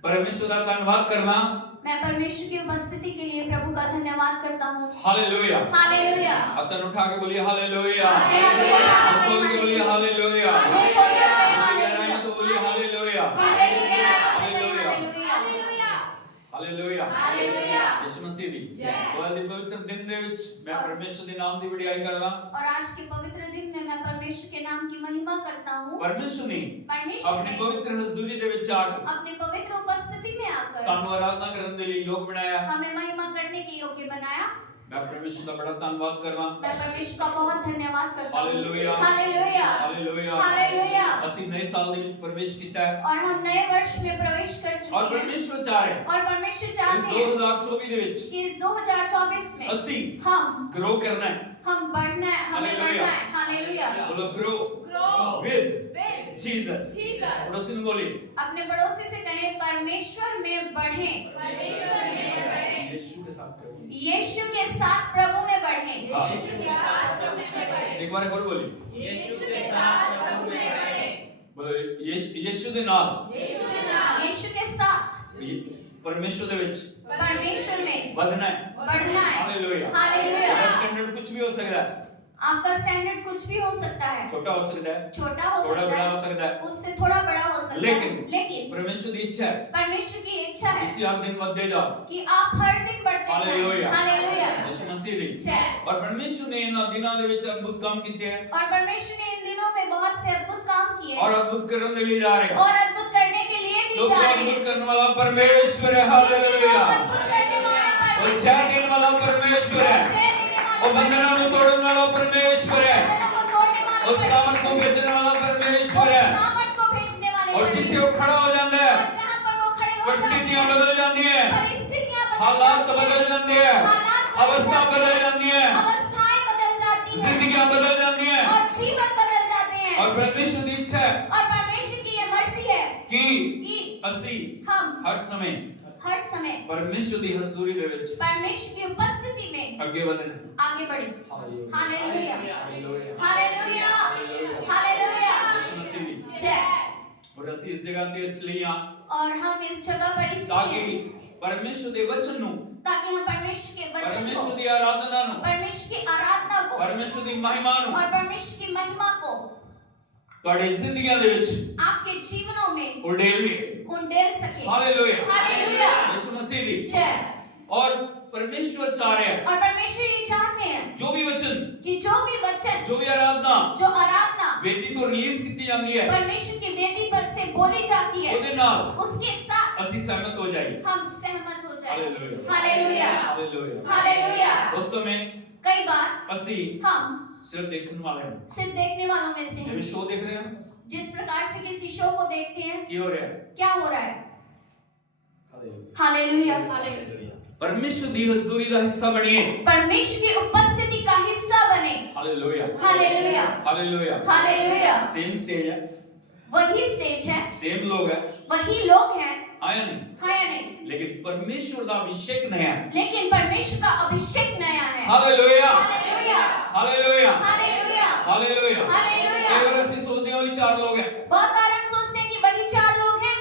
परमेश्वर का धन्यवाद करना। मैं परमेश्वर की उपस्थिति के लिए प्रभु का धन्यवाद करता हूँ। Hallelujah, hallelujah. हाथ उठा के बोलिए हालेलुया, हालेलुया, हाथ खोल के बोलिए हालेलुया, हालेलुया, तो बोलिए हालेलुया, हालेलुया, हालेलुया। यीशु मसीह दी पवित्र दिन ਦੇ ਵਿੱਚ मैं परमेश्वर के नाम की बड़ाई करदा। और आज के पवित्र दिन में मैं परमेश्वर के नाम की महिमा करता हूँ। परमेश्वर ने अपनी पवित्र हजूरी ਦੇ ਵਿੱਚ आकर अपनी पवित्र उपस्थिति में आकर ਸਾਨੂੰ आराधना ਕਰਨ ਦੇ ਲਈ ਯੋਗ ਬਣਾਇਆ, हमें महिमा करने के योग्य बनाया। मैं परमेश्वर का बड़ा धन्यवाद करना। मैं परमेश्वर का बहुत धन्यवाद करता हूँ। Hallelujah hallelujah hallelujah hallelujah. ਅਸੀਂ नए साल ਦੇ ਵਿੱਚ ਪ੍ਰਵੇਸ਼ ਕੀਤਾ ਹੈ और हम नए वर्ष में प्रवेश कर और चुके हैं परमेश्वर चाह ਰਿਹਾ और परमेश्वर है चाहते इस हैं 2024 ਦੇ ਵਿੱਚ कि इस 2024 में ਅਸੀਂ हम ग्रो करना है। बढ़ना है, हमें हालेलुया। बढ़ना है। हालेलुया। बोलो grow Grow with with Jesus. Jesus. पड़ोसी ने बोली अपने पड़ोसी से कहें परमेश्वर में बढ़ें, परमेश्वर में बढ़ें। यीशु के साथ करो। यीशु के साथ प्रभु में बढ़ें। हाँ। यीशु के साथ प्रभु में बढ़ें। एक बार और बोली यीशु के साथ प्रभु में बढ़ें। बोलो यीशु ਦੇ ਨਾਲ यीशु के नाम यीशु के साथ परमेश्वर ਦੇ ਵਿੱਚ परमेश्वर में ਵਧਣਾ है। बढ़ना है। Hallelujah hallelujah. स्टैंडर्ड कुछ भी हो सकता है, आपका स्टैंडर्ड कुछ भी हो सकता है, छोटा हो सकता है, छोटा हो थोड़ा सकता बड़ा हो है, सकता है, उससे थोड़ा बड़ा हो सकता है, लेकिन परमेश्वर की इच्छा है परमेश्वर की इच्छा है इसी हर दिन बढ़ते जाओ। कि आप हर दिन बढ़ते जाएं। हालेलुया। हालेलुया। यीशु मसीह ਦੀ जय। और परमेश्वर ने इन दिनों ਦੇ ਵਿੱਚ अद्भुत काम ਕੀਤੇ हैं और परमेश्वर ने इन दिनों में बहुत से अद्भुत काम किए और अद्भुत करने के लिए जा रहे हैं, और अद्भुत करने के लिए भी क्योंकि जा रहे अद्भुत हैं। करने वाला परमेश्वर है। हालेलुया अद्भुत करने वाला और परमेश्वर जय देने वाला परमेश्वर है जय देने वाला और बंधनों को तोड़ने वाला परमेश्वर है बंधनों को तोड़ने वाला और सामर्थ को परमेश्वर भेजने वाला और परमेश्वर है सामर्थ को भेजने वाले और जिथे वो खड़ा हो जाता है और जहाँ पर वो खड़े हो जाते परिस्थितियां हैं, बदल जाती हैं, परिस्थितियां हालात बदल जाते हैं, अवस्था बदल जाती है, अवस्थाएं बदल जाती हैं जिंदगियां बदल जाती हैं और जीवन बदल जाते हैं। और परमेश्वर की इच्छा है और परमेश्वर की ये मर्जी है कि कि ਅਸੀਂ हम हर समय हर समय परमेश्वर ਦੀ ਹਜ਼ੂਰੀ ਦੇ ਵਿੱਚ परमेश्वर की उपस्थिति में ਅੱਗੇ ਵਧਣਾ। आगे बढ़े। ਹਾਲੇਲੂया हालेलुया ਹਾਲੇਲੂया हालेलुया हालेलुया। यीशु मसीह ਦੀ जय। और ਅਸੀਂ ਇਸ ਜਗ੍ਹਾ ਤੇ ਇਸ ਲਈ ਆ और हम इस जगह पर इसलिए ताकि परमेश्वर ਦੇ वचन ਨੂੰ, ताकि हम परमेश्वर के वचन परमेश्वर को, ਦੀ आराधना ਨੂੰ, परमेश्वर की आराधना को परमेश्वर ਦੀ महिमा ਨੂੰ और परमेश्वर की महिमा को ਤੁਹਾਡੀ ਜ਼ਿੰਦਗੀਆਂ ਦੇ ਵਿੱਚ आपके जीवनों में उड़ेलिए। उंडेल सके। Hallelujah hallelujah. यीशु मसीह दी जय। और परमेश्वर चाह रहे हैं और परमेश्वर ये चाहते हैं जो भी वचन, कि जो भी वचन, जो भी आराधना जो आराधना वेदी तो रिलीज की जाती है परमेश्वर की वेदी पर से बोली जाती है, ਉਹਦੇ ਨਾਲ उसके साथ ਅਸੀਂ सहमत हो जाएंगे। हम सहमत हो जाए। Hallelujah hallelujah hallelujah hallelujah. उस समय कई बार ਅਸੀਂ हम सिर्फ देखने वाले हैं, सिर्फ देखने वालों में से हैं। जब शो देख रहे हैं जिस प्रकार से किसी शो को देखते हैं, क्या हो रहा है। क्या हो रहा है। हालेलुया। परमेश्वर दी हजूरी का हिस्सा बनिए। परमेश्वर की उपस्थिति का हिस्सा बने। Hallelujah hallelujah hallelujah hallelujah. Same stage है, वही स्टेज है, सेम लोग है, वही लोग हैं, आया नहीं, हाँ या नहीं, लेकिन परमेश्वर का अभिषेक नया है। लेकिन परमेश्वर का अभिषेक नया है। Hallelujah hallelujah hallelujah hallelujah hallelujah. Hallelujah. कई बार ਅਸੀਂ सोचते हैं वही चार लोग हैं। बहुत बार हम सोचते हैं कि वही चार लोग हैं।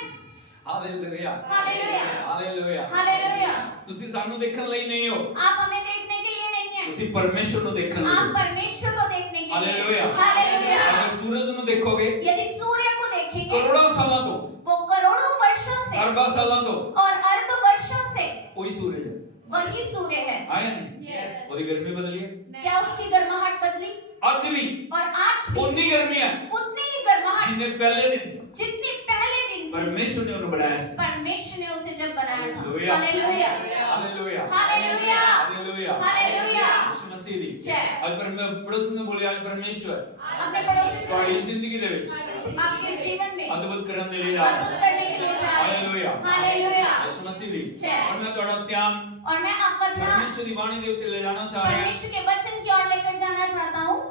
Hallelujah hallelujah hallelujah. हालेलुया। ਤੁਸੀਂ ਸਾਨੂੰ ਦੇਖਣ ਲਈ ਨਹੀਂ ਹੋ, आप हमें देखने के लिए नहीं हैं, ਤੁਸੀਂ परमेश्वर ਨੂੰ देखਣ ਲਈ आप ਹੋ। परमेश्वर को देखने के लिए। हालेलुया। हालेलुया। अगर सूरज ਨੂੰ ਦੇਖੋਗੇ यदि सूर्य को देखेंगे, करोड़ों सालों तो, वो करोड़ों वर्षों से अरबों सालों तो और अरब वर्षों से कोई सूरज है, वही सूर्य है। आया नहीं। ਉਹਦੀ गर्मी बदली है, क्या उसकी गर्माहट बदली? आज भी और आज भी उतनी गर्मी है उतनी ही गर्माहट जितने पहले दिन जितनी पहले दिन थी, परमेश्वर ने उन्हें बनाया है। परमेश्वर ने उसे जब बनाया था। Hallelujah. Hallelujah hallelujah hallelujah hallelujah. Hallelujah. यीशु मसीह दी जय। आज पर मैं पड़ोसी ने बोले आज परमेश्वर अपने पड़ोसी से ਤੁਹਾਡੀ कहें, ਜ਼ਿੰਦਗੀ ਦੇ ਵਿੱਚ आपके जीवन में अद्भुत ਕਰਨ ਦੇ ਲਈ ਜਾ ਰਿਹਾ अद्भुत करने के लिए जा रहे हैं। Hallelujah hallelujah. यीशु मसीह दी जय। और मैं ਤੁਹਾਡਾ ਧਿਆन और मैं आपका ध्यान परमेश्वर ਦੀ बाणी ਦੇ ਉੱਤੇ ले जाना चाह रहा हूं। परमेश्वर के वचन की ओर लेकर जाना चाहता हूँ।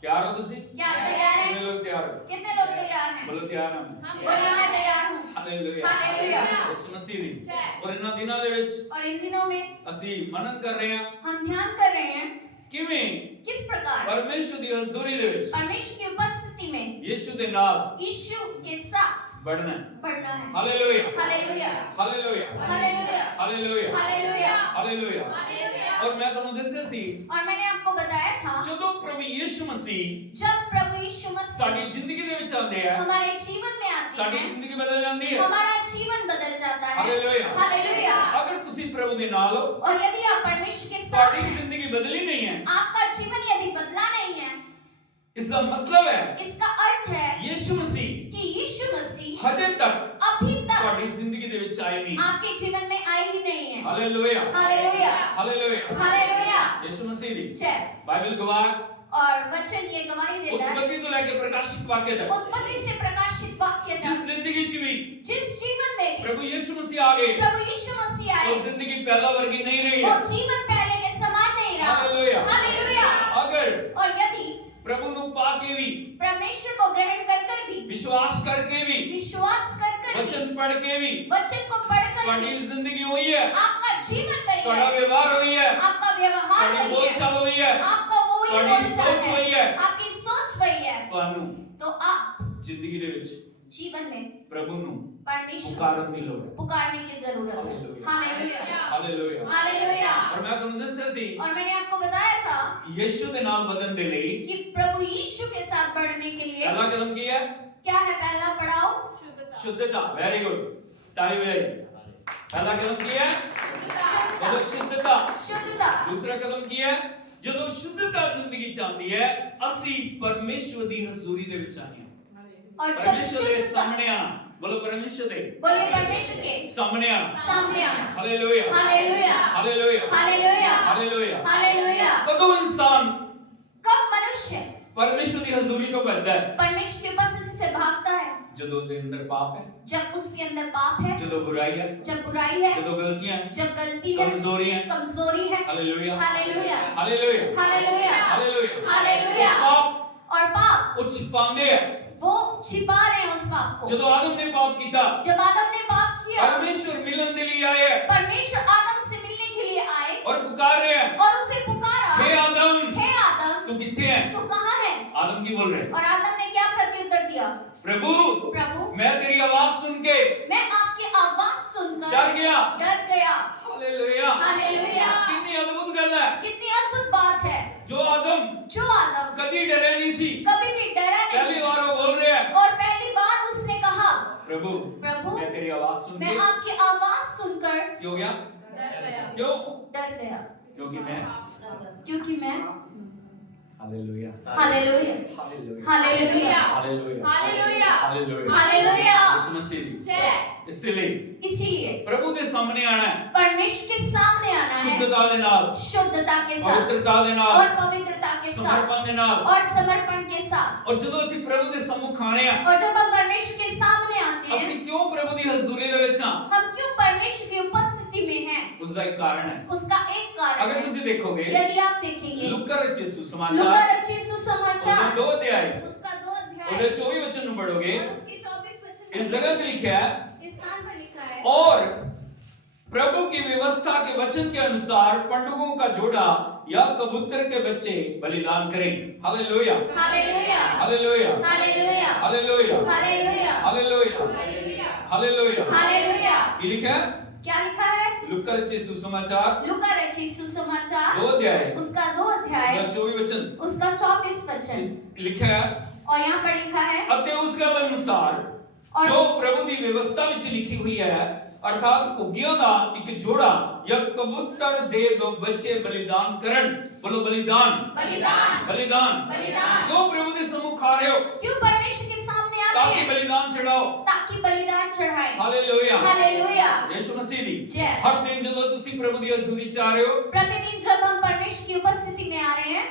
तैयार हो ਤੁਸੀਂ? क्या आप तैयार कितने हैं? लोग तैयार हो? कितने लोग तैयार हैं? बोलो तैयार हम। बोलिए मैं तैयार हूँ। Hallelujah hallelujah. यीशु मसीह दी और ਇਹਨਾਂ ਦਿਨਾਂ ਦੇ ਵਿੱਚ और इन दिनों में ਅਸੀਂ ਮਨਨ ਕਰ ਰਹੇ ਹਾਂ हम ध्यान कर रहे हैं ਕਿਵੇਂ किस प्रकार परमेश्वर ਦੀ ਹਜ਼ੂਰੀ ਦੇ ਵਿੱਚ परमेश्वर की उपस्थिति में यीशु ਦੇ ਨਾਲ यीशु के साथ बढ़ना है। बढ़ना है। Hallelujah hallelujah hallelujah hallelujah hallelujah hallelujah hallelujah. और मैं ਤੁਹਾਨੂੰ ਦੱਸਿਆ ਸੀ और मैंने आपको बताया था ਜਦੋਂ ਪ੍ਰभु ਯीशु मसीह जब प्रभु यीशु मसीह ਸਾਡੀ ਜ਼ਿੰਦਗੀ ਦੇ ਵਿੱਚ ਆਉਂਦੇ ਆ हमारे जीवन में आते ਸਾਡੀ हैं, ਜ਼ਿੰਦਗੀ ਬਦਲ ਜਾਂਦੀ ਹੈ। हमारा जीवन बदल जाता है। हालेलुया। हालेलुया। अगर ਤੁਸੀਂ ਪ੍ਰਭु ਦੇ ਨਾਲ ਹੋ, और यदि आप परमेश्वर के साथ ਤੁਹਾਡੀ हैं, ਜ਼ਿੰਦਗੀ ਬਦਲੀ ਨਹੀਂ ਹੈ, आपका जीवन यदि बदला नहीं है, इसका मतलब है इसका अर्थ है यीशु मसीह कि यीशु मसीह हजे तक अभी तक ਤੁਹਾਡੀ ਜ਼ਿੰਦਗੀ ਦੇ ਵਿੱਚ ਆਏ ਨਹੀਂ। आपके जीवन में आए ही नहीं है। हालेलुया हालेलुया हालेलुया हालेलुया यीशु मसीह दी जय। बाइबल गवाह और वचन ये गवाही देता है उत्पत्ति तो लेके प्रकाशित वाक्य तक उत्पत्ति से प्रकाशित वाक्य जिस तक जिंदगी च भी जिस जीवन में भी प्रभु यीशु मसीह आ गए प्रभु यीशु मसीह वो आए जिंदगी पहला वर्गी नहीं रही वो है जीवन पहले के समान नहीं रहा हालेलुया हालेलुया। अगर और यदि प्रभु नु पाके भी परमेश्वर को ग्रहण कर भी विश्वास करके भी विश्वास कर भी वचन पढ़ के भी वचन को पढ़कर तुम्हारी भी जिंदगी हुई है आपका जीवन वही तुम्हारा है व्यवहार हुई है आपका व्यवहार तुम्हारी वही है बोलचाल हुई है आपका वो ही तुम्हारी बोलचाल सोच वही है आपकी सोच वही है ਤੁਹਾਨੂੰ तो आप जिंदगी ਦੇ ਵਿੱਚ जीवन में प्रभु ਨੂੰ परमेश्वर पुकारन ਦੀ ਲੋੜ ਹੈ पुकारने की जरूरत है हालेलुया ਹਾਲੇਲੂਇਆ हालेलुया। और मैं ਤੁਹਾਨੂੰ ਦੱਸਿਆ ਸੀ और मैंने आपको बताया था ਯीशु ਦੇ ਨਾਲ ਵਧਣ ਦੇ ਲਈ कि प्रभु यीशु के साथ बढ़ने के लिए पहला कदम ਕੀ ਹੈ क्या है पहला पड़ाव शुद्धता वेरी गुड ताली बजाइए पहला कदम ਕੀ है शुद्धता मतलब शुद्धता शुद्धता। दूसरा कदम ਕੀ ਹੈ ਜਦੋਂ शुद्धता जिंदगी ਚ ਆਉਂਦੀ ਹੈ ਅਸੀਂ ਪਰਮੇਸ਼ਵਰ ਦੀ ਹਜ਼ੂਰੀ ਦੇ ਵਿੱਚ ਆਉਂਦੇ ਹਾਂ और जब परमेश्वर के शुद्धता सामने आना बोलो परमेश्वर के बोलिए परमेश्वर के सामने आना सामने आना hallelujah hallelujah hallelujah hallelujah hallelujah hallelujah. कदों इंसान कब मनुष्य परमेश्वर की हजूरी तो भजदा है परमेश्वर के उपस्थिति से भागता है ਜਦੋਂ ਦੇ ਅੰਦਰ ਪਾਪ ਹੈ जब उसके अंदर पाप है ਜਦੋਂ बुराई है जब बुराई है ਜਦੋਂ गलतियां हैं जब गलती है कमजोरियां कमजोरी है hallelujah hallelujah hallelujah hallelujah hallelujah hallelujah. पाप और पाप वो छिपांदे हैं वो छिपा रहे हैं उस पाप को। ਜਦੋਂ आदम ने पाप किया जब आदम ने पाप किया परमेश्वर मिलन के लिए आए हैं परमेश्वर आदम से मिलने के लिए आए और पुकार रहे हैं और उसे पुकारा हे आदम हे आदम तू किथे है तू कहाँ है। आदम की बोल रहे हैं और आदम ने क्या प्रत्युत्तर दिया प्रभु प्रभु मैं तेरी आवाज सुन के मैं आपकी आवाज सुनकर डर गया हालेलुया हालेलुया कितनी अद्भुत गल है कितनी अद्भुत बात है। जो आदम जो आदम कभी डरे नहीं सी कभी भी डरा पहली नहीं बार वो बोल रहे हैं और पहली बार उसने कहा प्रभु प्रभु मैं तेरी आवाज सुन मैं के आपकी आवाज सुनकर क्यों गया क्यों डर गया क्योंकि मैं क्योंकि मैं hallelujah hallelujah hallelujah hallelujah hallelujah hallelujah hallelujah hallelujah. यीशु मसीह दी जय। इसलिए इसीलिए प्रभु के सामने आना है परमेश्वर के सामने आना है शुद्धता दे नाल शुद्धता के साथ पवित्रता दे नाल और पवित्रता के साथ समर्पण दे नाल और समर्पण के साथ। और ਜਦੋਂ ਅਸੀਂ ਪ੍ਰਭੂ ਦੇ सम्मुख ਆਣੇ ਆ और जब हम परमेश्वर के सामने आते हैं ਅਸੀਂ ਕਿਉਂ ਪ੍ਰਭु ਦੀ ਹਜ਼ੂਰੀ ਦੇ ਵਿੱਚ ਆ हम क्यों परमेश्वर की उपस्थिति में हैं ਉਸ ਦਾ ਇੱਕ ਕਾਰਨ ਹੈ उसका एक कारण अगर है। ਤੁਸੀਂ ਦੇਖੋਗੇ यदि आप देखेंगे लुका रचित लूका सुसमाचार रचित सुसमाचार ਉਹਦੇ 2 अध्याय उसका 2 अध्याय ਉਹਦੇ 24 वचन ਨੂੰ पढ़ोगे और उसके 24 वचन इस जगह पे लिखा है इस स्थान पर लिखा है और प्रभु की व्यवस्था के वचन के अनुसार पंडुओं का जोड़ा या कबूतर के बच्चे बलिदान करें hallelujah hallelujah hallelujah hallelujah hallelujah hallelujah hallelujah hallelujah hallelujah. ये लिखा है क्या लिखा है लुका रचित सुसमाचार लूका रचित सुसमाचार 2 अध्याय 2 अध्याय 24 वचन उसका 24 वचन लिखा है और यहाँ पर लिखा है ਅਤੇ ਉਸ ਗੱਲ ਅਨੁਸਾਰ और ਜੋ ਪ੍ਰਭੂ ਦੀ ਵਿਵਸਥਾ ਵਿੱਚ ਲਿਖੀ ਹੋਈ ਹੈ ਅਰਥਾਤ ਘੁੱਗੀਆਂ ਦਾ ਇੱਕ ਜੋੜਾ ਜਾਂ ਕਬੂਤਰ ਦੇ 2 ਬੱਚੇ ਬਲੀਦਾਨ ਕਰਨ बोलो बलिदान बलिदान बलिदान बलिदान। क्यों प्रभु के सम्मुख आ रहे हो क्यों परमेश्वर के सामने आते ताकि हैं बलिदान चढ़ाओ ताकि बलिदान चढ़ाएं हालेलुया हालेलुया। यीशु मसीह दी जय। हर दिन ਜਦੋਂ ਤੁਸੀਂ ਪ੍ਰਭु ਦੀ ਹਜ਼ੂਰੀ ਚ ਆ ਰਹੇ ਹੋ प्रतिदिन जब हम परमेश्वर की उपस्थिति में आ रहे हैं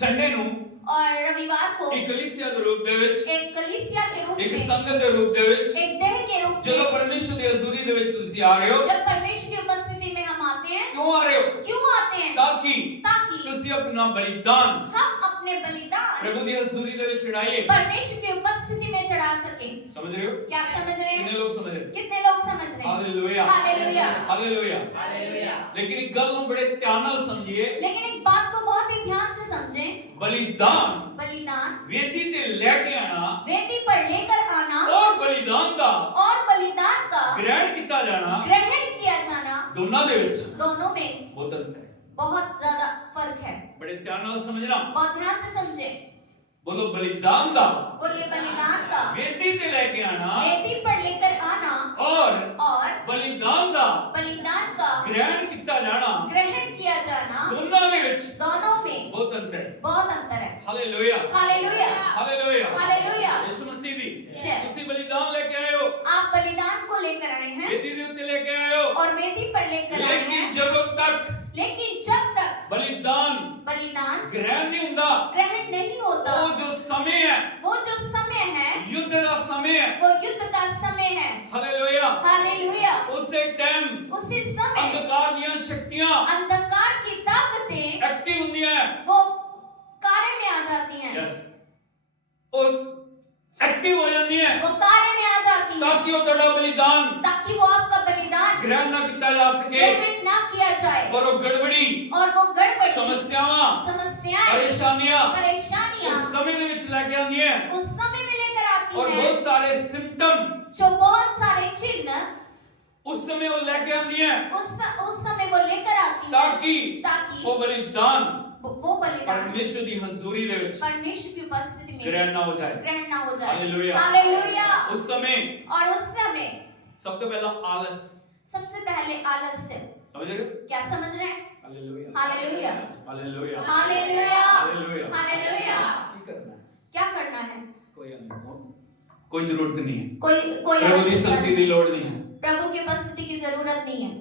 ਸੰਡੇ ਨੂੰ और रविवार को ਇੱਕ ਕਲੀਸਿਆ ਦੇ ਰੂਪ ਦੇ ਵਿੱਚ एक कलीसिया के रूप ਇੱਕ में ਸੰਗਤ ਦੇ ਰੂਪ ਦੇ ਵਿੱਚ एक देह के रूप ਜਦੋਂ में ਪਰਮੇਸ਼ਰ ਦੀ ਹਜ਼ੂਰੀ ਦੇ ਵਿੱਚ ਤੁਸੀਂ ਆ ਰਹੇ ਹੋ जब परमेश्वर की उपस्थिति में हम आते हैं क्यों आ रहे हो क्यों आते हैं ताकि ताकि ਤੁਸੀਂ ਆਪਣਾ ਬਲੀਦਾਨ हम अपने बलिदान प्रभु की हजूरी दे विच चढ़ाइए परमेश्वर की उपस्थिति में चढ़ा सके। समझ रहे हो क्या आप समझ रहे कितने हैं लोग समझ रहे हैं कितने लोग समझ रहे हैं हालेलुया हालेलुया हालेलुया हालेलुया। लेकिन एक गल ਨੂੰ बड़े ध्यान ਨਾਲ समझिए लेकिन एक बात को बहुत ही ध्यान से समझें बलिदान बलिदान वेदी ते लेके आना वेदी पर लेकर आना और बलिदान दा और बलिदान का ग्रहण किया जाना ग्रहण किया जाना दोनों दे विच दोनों में बहुत अंतर है बहुत ज्यादा फर्क है। बड़े ध्यान ਨਾਲ समझना बहुत ध्यान से समझें बोलो बलिदान दा बोलिए बलिदान का वेदी ते लेके आना वेदी पर लेकर आना और बलिदान दा बलिदान का ग्रहण किया जाना ग्रहण किया जाना दोनों दे विच दोनों में बहुत अंतर है बहुत अंतर है। Hallelujah hallelujah hallelujah hallelujah. यीशु मसीह दी जय। ਤੁਸੀਂ बलिदान लेके आए हो आप बलिदान को लेकर आए हैं वेदी ਦੇ ਉੱਤੇ लेके आए हो और वेदी पर लेकर आए लेकिन हैं जो समय है युद्ध का समय है। वो युद्ध का समय है। हालेलुया। हालेलुया। उस टाइम उसी समय अंधकार ਦੀਆਂ शक्तियां अंधकार की ताकतें एक्टिव ਹੁੰਦੀਆਂ ਹੈ। वो कार्य में आ जाती हैं। यस, और एक्टिव हो जाती हैं वो कार्य में आ जाती हैं ताकि वो ਤੁਹਾਡਾ बलिदान ताकि वो आपका बलिदान ग्रहण ना किया जा सके ग्रहण ना किया जाए और वो गड़बड़ी और वो गड़बड़ी समस्यावां समस्याएं परेशानियां परेशानियां उस समय ਦੇ ਵਿੱਚ ਲੈ ਕੇ ਆਉਂਦੀਆਂ ਹੈ उस समय में लेकर आती और हैं बहुत सारे सिम्टम जो बहुत सारे चिन्ह उस समय वो लेके आਉਂਦੀਆਂ है उस समय वो लेकर आती हैं ताकि वो बलिदान वो बलिदान परमेश्वर ਦੀ हजूरी ਦੇ ਵਿੱਚ परमेश्वर की उपस्थिति में ग्रहण ना हो जाए। ग्रहण ना हो जाए। हालेलुया। हालेलुया। उस समय और उस समय सब तो पहला आलस, सबसे पहले आलस्य। समझ रहे हो? क्या आप समझ रहे हैं? Hallelujah hallelujah. Hallelujah hallelujah. Hallelujah. Hallelujah. की करना है? क्या करना है? कोई जरूरत नहीं है। कोई प्रभु की आवश्यकता शक्ति नहीं। की लोड़ नहीं है। प्रभु की उपस्थिति की जरूरत नहीं है।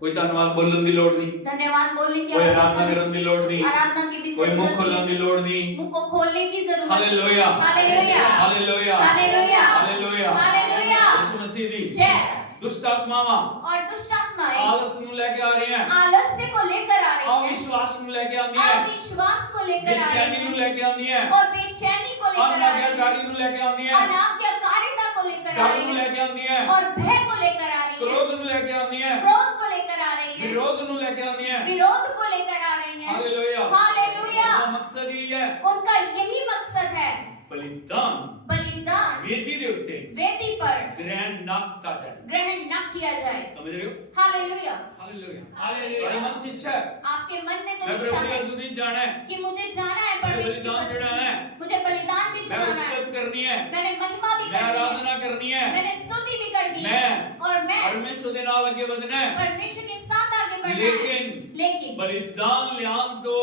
कोई धन्यवाद बोलने की लोड़ नहीं, धन्यवाद बोलने की कोई आवश्यकता आराधना नहीं। करने की लोड़ नहीं, आराधना की भी कोई मुंह जरूरत खोलने नहीं। की लोड़ नहीं। मुंह को खोलने की जरूरत नहीं। Hallelujah hallelujah. Hallelujah hallelujah. Hallelujah hallelujah. यीशु मसीह दी जय। दुष्ट आत्मावां और दुष्ट आत्माएं आलस ਨੂੰ ਲੈ ਕੇ ਆ रही हैं, आलस्य को लेकर आ रही हैं, अविश्वास ਨੂੰ ਲੈ के आंदी हैं, अविश्वास को लेकर आ बेचैनी रही ਨੂੰ हैं ਲੈ के आंदी हैं, और बेचैनी को लेकर आ रही हैं, अनाज्ञाकारी ਨੂੰ ਲੈ के आंदी हैं, अनाज्ञाकारिता को लेकर आ डर रही ਨੂੰ ਲੈ हैं के आंदी हैं, और भय को लेकर आ रही हैं, क्रोध ਨੂੰ ਲੈ के आंदी हैं, क्रोध को लेकर आ रही हैं, विरोध ਨੂੰ ਲੈ के आंदी हैं। विरोध को लेकर आ रही हैं। हालेलुया। हालेलुया। उसका मकसद ही है उनका यही मकसद है बलिदान बलिदान वेदी दे उत्ते वेदी पर ग्रहण ना किया जाए। ग्रहण न किया जाए। समझ रहे हो? हालेलुया। हालेलुया। हालेलुया। बड़ी मन की इच्छा है आपके मन में तो मैं इच्छा प्रभु की है हजूरी जाना है, कि मुझे जाना है मुझे परमेश्वर की बलिदान चढ़ाना है, उपस्थिति, मुझे बलिदान भी मैं चढ़ाना है, इज्जत करनी है, मैंने महिमा भी मैं करनी है, आराधना करनी है, मैंने स्तुति भी करनी है मैं और मैं परमेश्वर के नाल आगे बढ़ना है। परमेश्वर के साथ आगे बढ़ना लेकिन है। लेकिन बलिदान लियान तो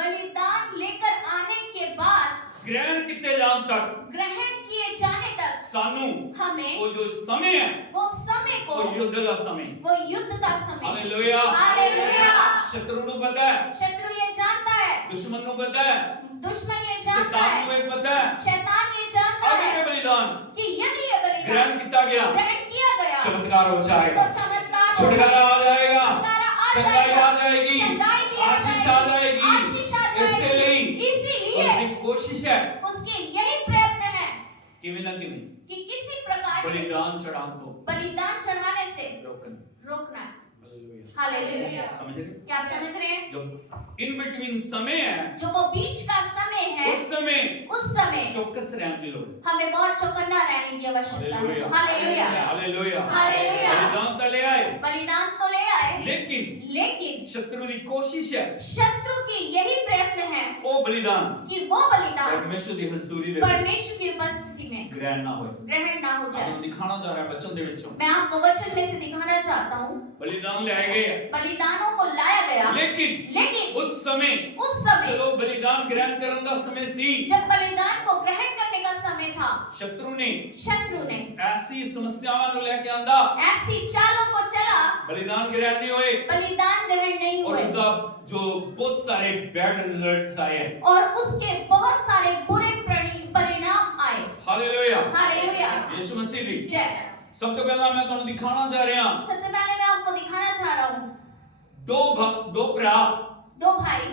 बलिदान लेकर आने के बाद ग्रहण किते जान तक ग्रहण किए जाने तक सानू हमें वो जो समय है वो समय वो को युद्ध का समय। वो युद्ध का समय हालेलुया। हालेलुया। शत्रु को पता है, शत्रु ये जानता है, दुश्मन को पता है, दुश्मन ये जानता शैतान को है, एक पता है शैतान ये जानता आगे के है बलिदान कि यदि ये बलिदान ग्रहण किया गया ग्रहण किया गया चमत्कार हो तो जाएगा, चमत्कार होगा, छुटकारा आ जाएगा, छुटकारा आ चंगाई जाएगा, आ जाएगी, चंगाई भी आ आशीष आ जाएगी। आशीष आ जाएगी। इसलिए इसीलिए उसकी कोशिश है उसके यही प्रयत्न है कि ना कि कि किसी प्रकार से बलिदान चढ़ान तो बलिदान चढ़ाने से रोकना। रोकना है। हालेलुया। हालेलुया। समझ रहे? क्या आप समझ रहे हैं? जो इन बिटवीन समय है जो वो बीच का समय है उस उस समय चौकस रहने की लोड़। हमें बहुत चौकन्ना रहने की आवश्यकता है। हालेलुया। हालेलुया। हालेलुया। हालेलुया। बलिदान तो ले आए बलिदान तो ले आए लेकिन शत्रु की कोशिश है शत्रु की यही प्रयत्न है वो बलिदान कि वो बलिदान परमेश्वर की हजूरी दे विच परमेश्वर की उपस्थिति में ग्रहण ना होए। ग्रहण ना हो जाए। हम दिखाना चाह रहे हैं बच्चों दे विचों मैं आपको वचन में से दिखाना चाहता हूँ बलिदान ले आए गए बलिदानों को लाया गया लेकिन उस समय जब बलिदान ग्रहण करने का समय सी बलिदान को ग्रहण करने का समय था शत्रु ने ऐसी समस्यावां नु लेके आंदा ऐसी चालों को चला बलिदान ग्रहण नहीं होए बलिदान ग्रहण नहीं और हुए उसका जो बहुत सारे बैड रिजल्ट्स आए और उसके बहुत सारे बुरे परिणाम आए। हालेलुया। हालेलुया। यीशु मसीह दी जय। सब तो पहला मैं ਤੁਹਾਨੂੰ दिखाना चाह रहा हूं सबसे पहले मैं आपको दिखाना चाह रहा हूँ दो भरा दो भाई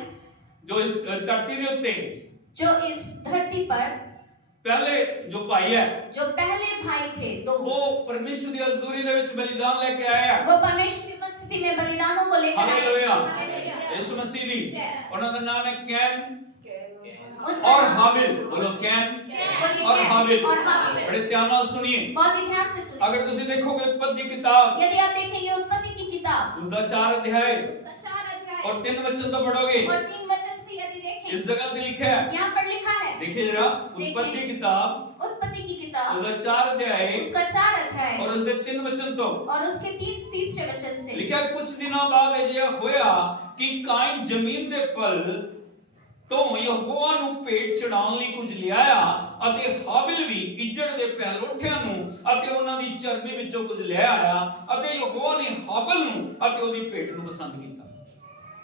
जो इस धरती के उत्ते जो इस धरती पर पहले जो भाई है जो पहले भाई थे दो वो परमेश्वर की हजूरी दे विच बलिदान लेके आया वो परमेश्वर की उपस्थिति में बलिदानों को लेकर आए। हालेलुया। हालेलुया। यीशु मसीह दी जय। उन्होंने नाम है कैन उनका और नाम- हाबिल। बोलो कैन बोलिए और कैन हाबिल। और हाबिल। बड़े ध्यान नाल सुनिए। बहुत ही ध्यान से सुनिए। अगर तुसी देखोगे उत्पत्ति किताब यदि आप देखेंगे उत्पत्ति की किताब उसका 4 अध्याय उसका 4 अध्याय और 3 वचन तो पढ़ोगे और 3 वचन से यदि देखें इस जगह पे लिखा है यहाँ पर लिखा है देखिए जरा उत्पत्ति किताब उत्पत्ति की किताब उसका 4 अध्याय उसका 4 अध्याय और उसके 3 वचन तो और उसके तीसरे वचन से लिखा है कुछ दिनों बाद यह होया कि काइन जमीन दे फल तो यहोवा ਨੂੰ ਭੇਟ ਚੜਾਉਣ ਲਈ ਕੁਝ ਲਿਆਇਆ ਅਤੇ ਹਾਬਿਲ ਵੀ ਇੱਜੜ ਦੇ ਪਹਿਲੋਠਿਆਂ ਨੂੰ ਅਤੇ ਉਹਨਾਂ ਦੀ ਚਰਬੀ ਵਿੱਚੋਂ ਕੁਝ ਲੈ ਆਇਆ ਅਤੇ ਯਹੋਵਾ ਨੇ ਹਾਬਿਲ ਨੂੰ ਅਤੇ ਉਹਦੀ ਭੇਟ ਨੂੰ ਪਸੰਦ ਕੀਤਾ।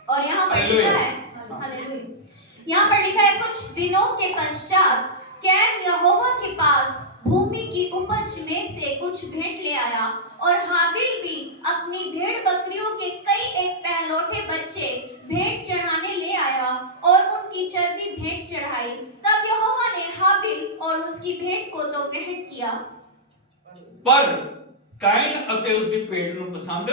और यहाँ पर लिखा है हालेलुया यहाँ पर लिखा है, कुछ दिनों के पश्चात कैन यहोवा के पास भूमि की उपज में से कुछ भेंट ले आया, और हाबिल भी अपनी भेड़ बकरियों के कई एक पहलौठे बच्चे भेंट चढ़ाने ले आया और उनकी चर्बी भेंट चढ़ाई। तब यहोवा ने हाबिल और उसकी भेंट को तो ग्रहण किया, पर काइन ਅਤੇ ਉਸ ਦੀ ਭੇਟ ਨੂੰ ਪਸੰਦ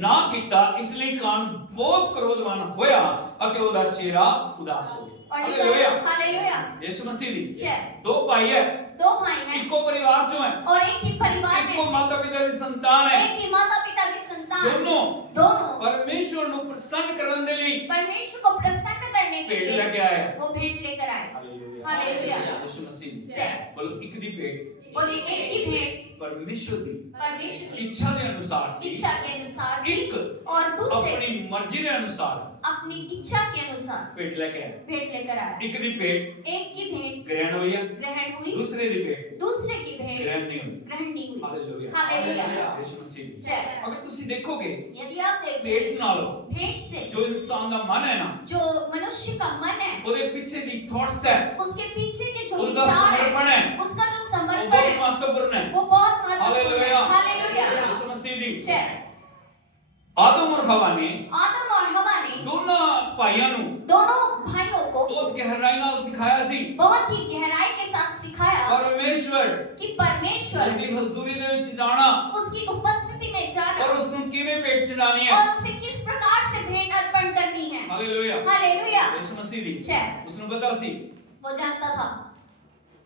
ਨਾ ਕੀਤਾ, ਇਸ ਲਈ ਕਾਨ ਬਹੁਤ ਕ੍ਰੋਧਵਾਨ ਹੋਇਆ ਅਤੇ ਉਹਦਾ ਚਿਹਰਾ ਉਦਾਸ ਹੋ ਗਿਆ। और हालेलुया। हालेलुया। यीशु मसीह दी जय। दो भाई है, दो भाई हैं इको परिवार चो है, और एक ही परिवार में इको से माता पिता की संतान है, एक ही माता पिता की संतान दोनों परमेश्वर ਨੂੰ ਪ੍ਰਸੰਨ ਕਰਨ ਦੇ ਲਈ परमेश्वर को प्रसन्न करने के ਭੇਟ लिए ਲੈ ਕੇ ਆਇਆ। वो भेंट लेकर आए। हालेलुया। हालेलुया। यीशु मसीह दी जय। बोलो एक दी भेंट बोले एक की भेंट परमेश्वर दी परमेश्वर की इच्छा ਦੇ ਅਨੁਸਾਰ ਸੀ, इच्छा के अनुसार थी, ਇੱਕ और दूसरे ਆਪਣੀ ਮਰਜ਼ੀ ਦੇ ਅਨੁਸਾਰ अपनी इच्छा के अनुसार ਭੇਟ ਲੈ ਕੇ ਆਇਆ। भेंट लेकर आया। ਇੱਕ ਦੀ ਭੇਟ एक की भेंट ग्रहण हुई है, ग्रहण हुई, दूसरे ਦੀ ਭੇਟ दूसरे की भेंट ग्रहण नहीं हुई। ग्रहण नहीं हुई। हालेलुया। हालेलुया। यीशु मसीह दी। जय। अगर ਤੁਸੀਂ ਦੇਖੋਗੇ यदि आप देखें ਭੇਟ ਨਾਲੋਂ भेंट से ਜੋ ਇਨਸਾਨ ਦਾ ਮਨ ਹੈ ਨਾ, जो मनुष्य का मन है, ਉਹਦੇ ਪਿੱਛੇ ਦੀ ਥॉट्स ਹੈ, उसके पीछे के जो उसका विचार है, समर्पण है, उसका जो वो समर्पण बहुत है, महत्वपूर्ण है। वो बहुत महत्वपूर्ण है। हालेलुया। हालेलुया। यीशु मसीह दी जय। आदम और हवा ने आदम और हवा ने ਦੋਨਾਂ ਭਾਈਆਂ ਨੂੰ दोनों भाइयों को ਬਹੁਤ ਗਹਿਰਾਈ ਨਾਲ ਸਿਖਾਇਆ ਸੀ। बहुत ही गहराई के साथ सिखाया ਪਰਮੇਸ਼ਵਰ कि परमेश्वर ਦੀ ਹਜ਼ੂਰੀ ਦੇ ਵਿੱਚ ਜਾਣਾ उसकी उपस्थिति में जाना और ਉਸ ਨੂੰ ਕਿਵੇਂ ਭੇਟ ਚੜਾਣੀ ਹੈ। और उसे किस प्रकार से भेंट अर्पण करनी है। हालेलुया। हालेलुया। यीशु मसीह दी जय। ਉਸ ਨੂੰ ਪਤਾ ਸੀ, वो जानता था,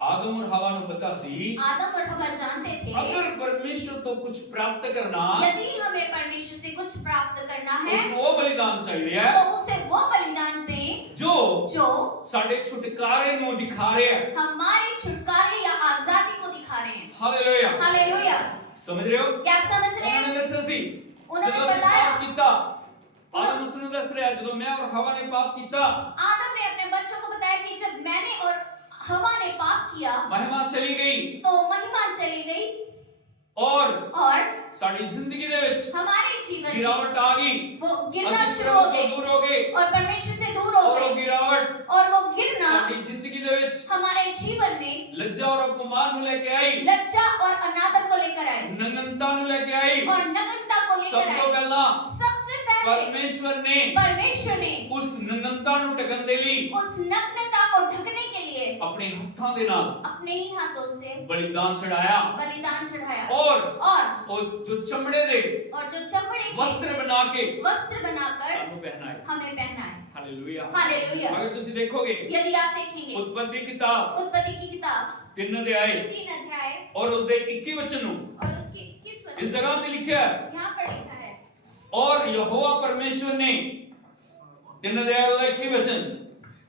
आदम और हवा ਨੂੰ ਪਤਾ ਸੀ, आदम और हवा जानते थे, अगर परमेश्वर तो कुछ प्राप्त करना, यदि हमें परमेश्वर से कुछ प्राप्त करना है उसको वो बलिदान चाहिए है तो उसे वो बलिदान दें जो जो ਸਾਡੇ ਛੁਟਕਾਰੇ ਨੂੰ ਦਿਖਾ ਰਿਹਾ ਹੈ। हमारे छुटकारे या आजादी को दिखा रहे हैं। हालेलुया। हालेलुया। समझ रहे हो? क्या आप समझ रहे ਉਹਨਾਂ हैं? ਨੇ ਦੱਸਿਆ ਸੀ उन्होंने ਜਦੋਂ ਅਸੀਂ बताया, ਪਾਪ ਕੀਤਾ, ਆਦਮ ਉਸ ਨੂੰ ਦੱਸ ਰਿਹਾ ਜਦੋਂ ਮੈਂ ਔਰ ਹਵਾ ਨੇ ਪਾਪ ਕੀਤਾ, आदम ने अपने बच्चों को बताया कि जब मैंने और हवा ने पाप किया महिमा चली गई तो महिमा चली गई और और ਸਾਡੀ ਜ਼ਿੰਦਗੀ ਦੇ ਵਿੱਚ हमारे जीवन में गिरावट आ गई, वो गिरना ਅਸੀਂ शुरू प्रभु हो ਤੋਂ गए दूर हो गए और परमेश्वर से दूर हो और वो गए, गिरावट और वो गिरना ਸਾਡੀ ਜ਼ਿੰਦਗੀ ਦੇ ਵਿੱਚ हमारे जीवन में लज्जा और अपमान ਨੂੰ ਲੈ ਕੇ ਆਈ, लज्जा और अनादर को लेकर आए नग्नता ਨੂੰ ਲੈ ਕੇ ਆਈ। और नग्नता को ਸਭ लेकर ਤੋਂ आए। ਪਹਿਲਾਂ सबसे पहले परमेश्वर ने परमेश्वर ने ਉਸ ਨग्ਨਤਾ ਨੂੰ ਢਕਣ ਦੇ ਲਈ उस नग्नता को ढकने के लिए ਆਪਣੇ ਹੱਥਾਂ ਦੇ ਨਾਲ अपने ही हाथों से बलिदान चढ़ाया बलिदान चढ़ाया और और वो जो चमड़े दे जो चमड़े के वस्त्र बना के वस्त्र बनाकर ਸਾਨੂੰ ਪਹਿਨਾਏ। हमें पहनाए। हालेलुया। हालेलुया। अगर ਤੁਸੀਂ ਦੇਖੋਗੇ यदि आप देखेंगे उत्पत्ति किताब उत्पत्ति की किताब 3 अध्याय 3 अध्याय और उसके 21 वचन ਨੂੰ और उसके 21 इस वचन जगह पे लिखा है, यहाँ पर लिखा है, और यहोवा परमेश्वर ने 3 अध्याय ਉਹਦਾ 21 वचन,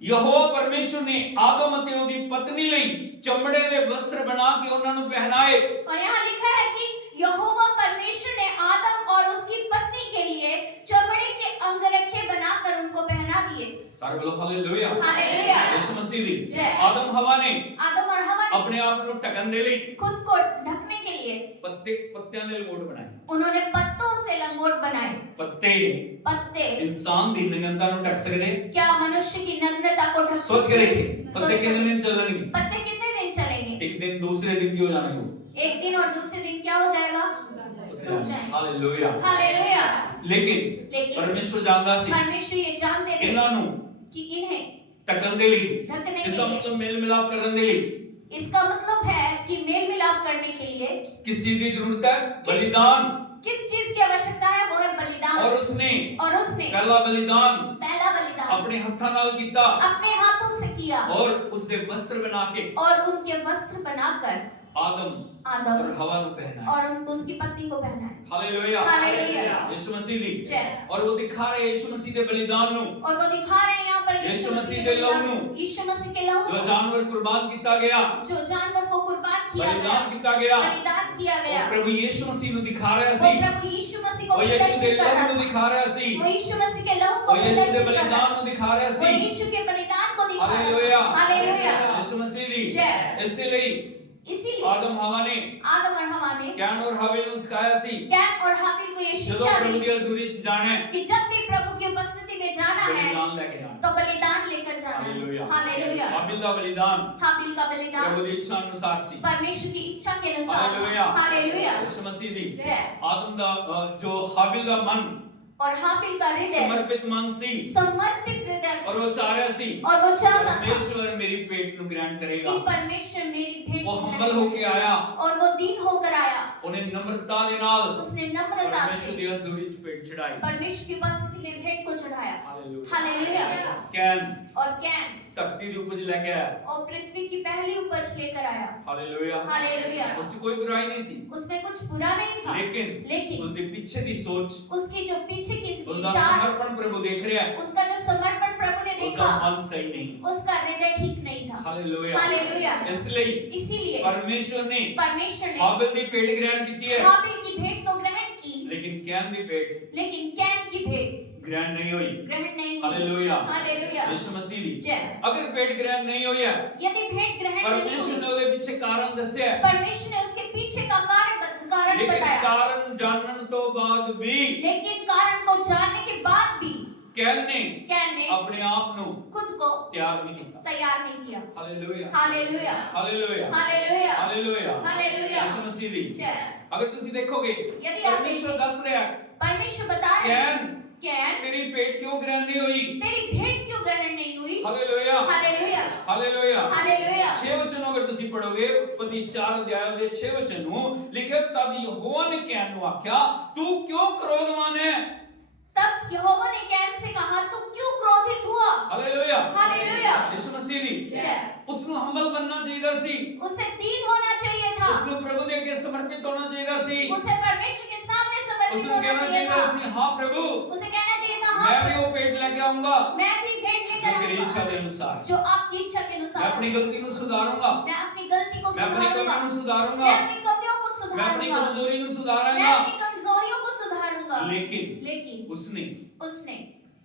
यहोवा परमेश्वर ने आदम ਅਤੇ ਉਹਦੀ पत्नी ਲਈ ਚਮੜੇ ਦੇ वस्त्र बना के ਉਹਨਾਂ ਨੂੰ ਪਹਿਨਾਏ। और यहाँ लिखा है कि यहोवा परमेश्वर ने आदम और उसकी पत्नी के लिए चमड़े के अंगरखे बनाकर उनको पहना दिए। सारे बोलो हालेलुया। हालेलुया। यीशु मसीह दी जय। आदम हवा ने आदम और हवा ने अपने आप ਨੂੰ ਢਕਣ ਦੇ ਲਈ खुद को ढकने के लिए ਪੱਤਿਆਂ ਦੇ ਲੰਗੋਟ ਬਣਾਏ। उन्होंने पत्तों से लंगोट बनाए। पत्ते पत्ते इंसान ਦੀ ਨਗਨਤਾ ਨੂੰ ਢਕ ਸਕਦੇ? क्या मनुष्य की नग्नता को ढक सोच के देखिए, सोच पत्ते कर कितने देखिए। दिन चलणगे? पत्ते कितने दिन चलेंगे? एक दिन दूसरे दिन क्यों जाना है? एक दिन और दूसरे दिन क्या हो जाएगा? सूख जाएंगे। हालेलुया। हालेलुया। लेकिन परमेश्वर जानता सी परमेश्वर ये जानते थे ਇਹਨਾਂ ਨੂੰ कि इन्हें ਢਕਣ ਦੇ ਲਈ, ढकने के इसका लिए, मतलब मेल मिलाप करने के लिए इसका मतलब है कि मेल मिलाप करने के लिए किस चीज की जरूरत है? बलिदान। किस चीज की आवश्यकता है? वो है बलिदान। और उसने पहला बलिदान पहला बलिदान अपने हाथों नाल कीता अपने हाथों से किया और उसके वस्त्र बना के और उनके वस्त्र बनाकर आदम आदम और हवा को पहनाया। और उसकी पत्नी को पहनाया। हालेलुया। हालेलुया। यीशु मसीह दी जय। और वो दिखा रहे यीशु मसीह के बलिदान नु, और वो दिखा रहे हैं यहाँ पर यीशु मसीह के लहू नु, यीशु मसीह के लहू जो को, जानवर कुर्बान किया गया, जो जानवर को कुर्बान किया गया, बलिदान किया गया, बलिदान किया गया, और प्रभु यीशु मसीह नु दिखा रहा वो सी, प्रभु यीशु मसीह को वो यीशु के प्रदर्शित कर लहू रहा नु था। दिखा रहा सी, वो यीशु मसीह के लहू को वो यीशु के प्रदर्शित कर रहा बलिदान था। नु दिखा रहा वो सी। यीशु के बलिदान को दिखा रहा हालेलुया। था। हालेलुया। यीशु मसीह दी जय। इसलिए इसीलिए आदम हवा ने आदम और हवा ने कैन और हाबिल नु सिखाया सी, कैन और हाबिल को ये ਜਦੋਂ शिक्षा प्रभु दी की हजूरी च जाने कि जब भी प्रभु की उपस्थिति में जाना है बलिदान लेके जाना। तो बलिदान लेकर जाना है। हालेलुया। Hallelujah hallelujah. हाबिल दा बलिदान हाबिल का बलिदान प्रभु दी इच्छा अनुसार सी परमेश्वर की इच्छा के अनुसार। Hallelujah hallelujah. यीशु मसीह दी जय। आदम दा जो हाबिल दा मन और हाबिल का हृदय समर्पित मन सी समर्पित हृदय और वो चाह रहा सी और वो चाहता था परमेश्वर मेरी पेट नु ग्रहण करेगा कि परमेश्वर मेरी भेंट वो हम्बल होके आया और वो दीन होकर आया। उन्हें नम्रता दे नाल उसने नम्रता परमेश्वर से दी हजूरी च पेट चढ़ाई परमेश्वर की उपस्थिति में भेंट को चढ़ाया। Hallelujah hallelujah. कैन और कैन धरती दी उपज लेके आया और पृथ्वी की पहली उपज लेकर आया। Hallelujah hallelujah. उससे कोई बुराई नहीं सी उसमें कुछ बुरा नहीं था, लेकिन उसके पीछे दी सोच उसकी जो पीछे की उसका विचार, समर्पण प्रभु देख रहा है उसका जो समर्पण प्रभु ने उसका देखा, मन सही नहीं उसका हृदय ठीक नहीं था। Hallelujah hallelujah. इसलिए इसीलिए परमेश्वर ने परमेश्वर ने हाबिल दी पेट ग्रहण की है हाबिल की भेंट तो ग्रहण की, लेकिन कैन दी पेट लेकिन कैन की भेंट ग्रहण नहीं हुई ग्रहण नहीं हुई। Hallelujah hallelujah. यीशु मसीह दी जय। अगर पेट ग्रहण नहीं हुई है यदि भेंट ग्रहण नहीं परमेश्वर ने हुई, ਉਹਦੇ ਪਿੱਛੇ ਕਾਰਨ ਦੱਸਿਆ ਹੈ परमेश्वर ने उसके पीछे का कारण लेकिन बताया, ਕਾਰਨ ਜਾਣਨ ਤੋਂ ਬਾਅਦ ਵੀ लेकिन कारण को जानने के बाद भी कैन ने कैन ने अपने आप ਨੂੰ खुद को ਤਿਆਰ ਨਹੀਂ ਕੀਤਾ तैयार नहीं किया। Hallelujah hallelujah. Hallelujah hallelujah. Hallelujah hallelujah. यीशु मसीह दी जय। अगर ਤੁਸੀਂ ਦੇਖੋਗੇ यदि आप परमेश्वर ਦੱਸ ਰਿਹਾ है परमेश्वर बता रहे हैं, कैन कैन तेरी पेट क्यों ग्रहण नहीं हुई तेरी भेंट क्यों ग्रहण नहीं हुई। Hallelujah hallelujah. Hallelujah hallelujah. 6 वचन अगर ਤੁਸੀਂ ਪੜੋਗੇ ਉਤਪਤੀ 4 ਅਧਿਆਇ ਦੇ 6 ਵਚਨ ਨੂੰ ਲਿਖਿਆ ਤਦ ਯਹੋਵਾ ਨੇ ਕੈਨ ਨੂੰ ਆਖਿਆ ਤੂੰ ਕਿਉਂ ਕ੍ਰੋਧਵਾਨ ਹੈ तब यहोवा ने कैन से कहा तू क्यों क्रोधित हुआ। Hallelujah hallelujah. यीशु मसीह दी जय। ਉਸਨੂੰ ਹੰਬਲ बनना ਚਾਹੀਦਾ ਸੀ उसे दीन होना चाहिए था, ਉਸਨੂੰ ਪ੍ਰਭੂ ਦੇ ਅੱਗੇ ਸਮਰਪਿਤ ਹੋਣਾ ਚਾਹੀਦਾ ਸੀ उसे परमेश्वर के सामने समर्पित ਉਸਨੂੰ होना ਕਹਿਣਾ चाहिए ਚਾਹੀਦਾ था, ਸੀ ਹਾਂ ਪ੍ਰਭੂ उसे कहना चाहिए था मैं हाँ भी वो पेट लेके आऊंगा मैं भी भेंट लेकर जो तेरी इच्छा आऊंगा के अनुसार जो आपकी इच्छा के मैं अनुसार। अपनी गलती को सुधारूंगा मैं अपनी गलती को मैं अपनी सुधारूंगा, कमी को सुधारूंगा मैं अपनी कमियों को मैं अपनी सुधारूंगा, कमजोरी को मैं सुधारूंगा अपनी कमजोरियों को सुधारूंगा। लेकिन उसने उसने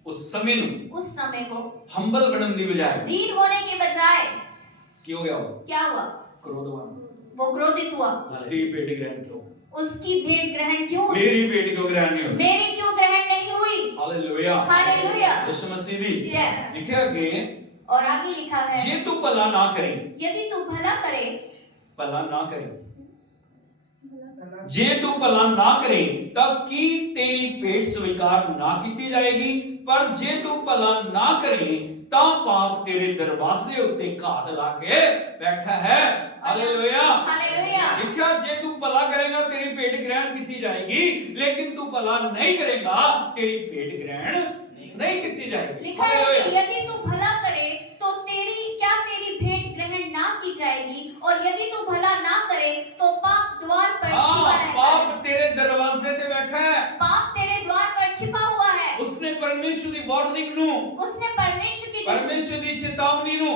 उस समय ਨੂੰ उस समय को हंबल बनने ਦੀ बजाय दीन होने के बजाय ਕੀ ਹੋ ਗਿਆ ਉਹ क्या हुआ, क्रोधवान वो क्रोधित हुआ। उसकी पेट ग्रहण क्यों उसकी भेंट ग्रहण क्यों हुई, मेरी पेट क्यों ग्रहण नहीं हुई मेरी क्यों ग्रहण नहीं हुई। Hallelujah hallelujah. यीशु मसीह दी जय। लिखे आगे और आगे लिखा है जे तू भला ना करे यदि तू भला करे भला ना करे जे तू भला ना करे तब की तेरी पेट स्वीकार ना की जाएगी पर जे तू भला ना करे ता पाप तेरे दरवाजे उत्ते घात लाके बैठा है। Hallelujah hallelujah. लिखा जे तू भला करेगा तेरी पेट ग्रहण की जाएगी लेकिन तू भला नहीं करेगा तेरी पेट ग्रहण नहीं की जाएगी। लिखा है कि यदि तू भला करे तो तेरी भेंट ग्रहण ना की जाएगी और यदि तू भला ना करे तो पाप द्वार पर छिपा रहता है। पाप तेरे दरवाजे पे बैठा है, पाप तेरे द्वार पर छिपा हुआ है। उसने परमेश्वर की वार्निंग नु उसने परमेश्वर की चेतावनी नु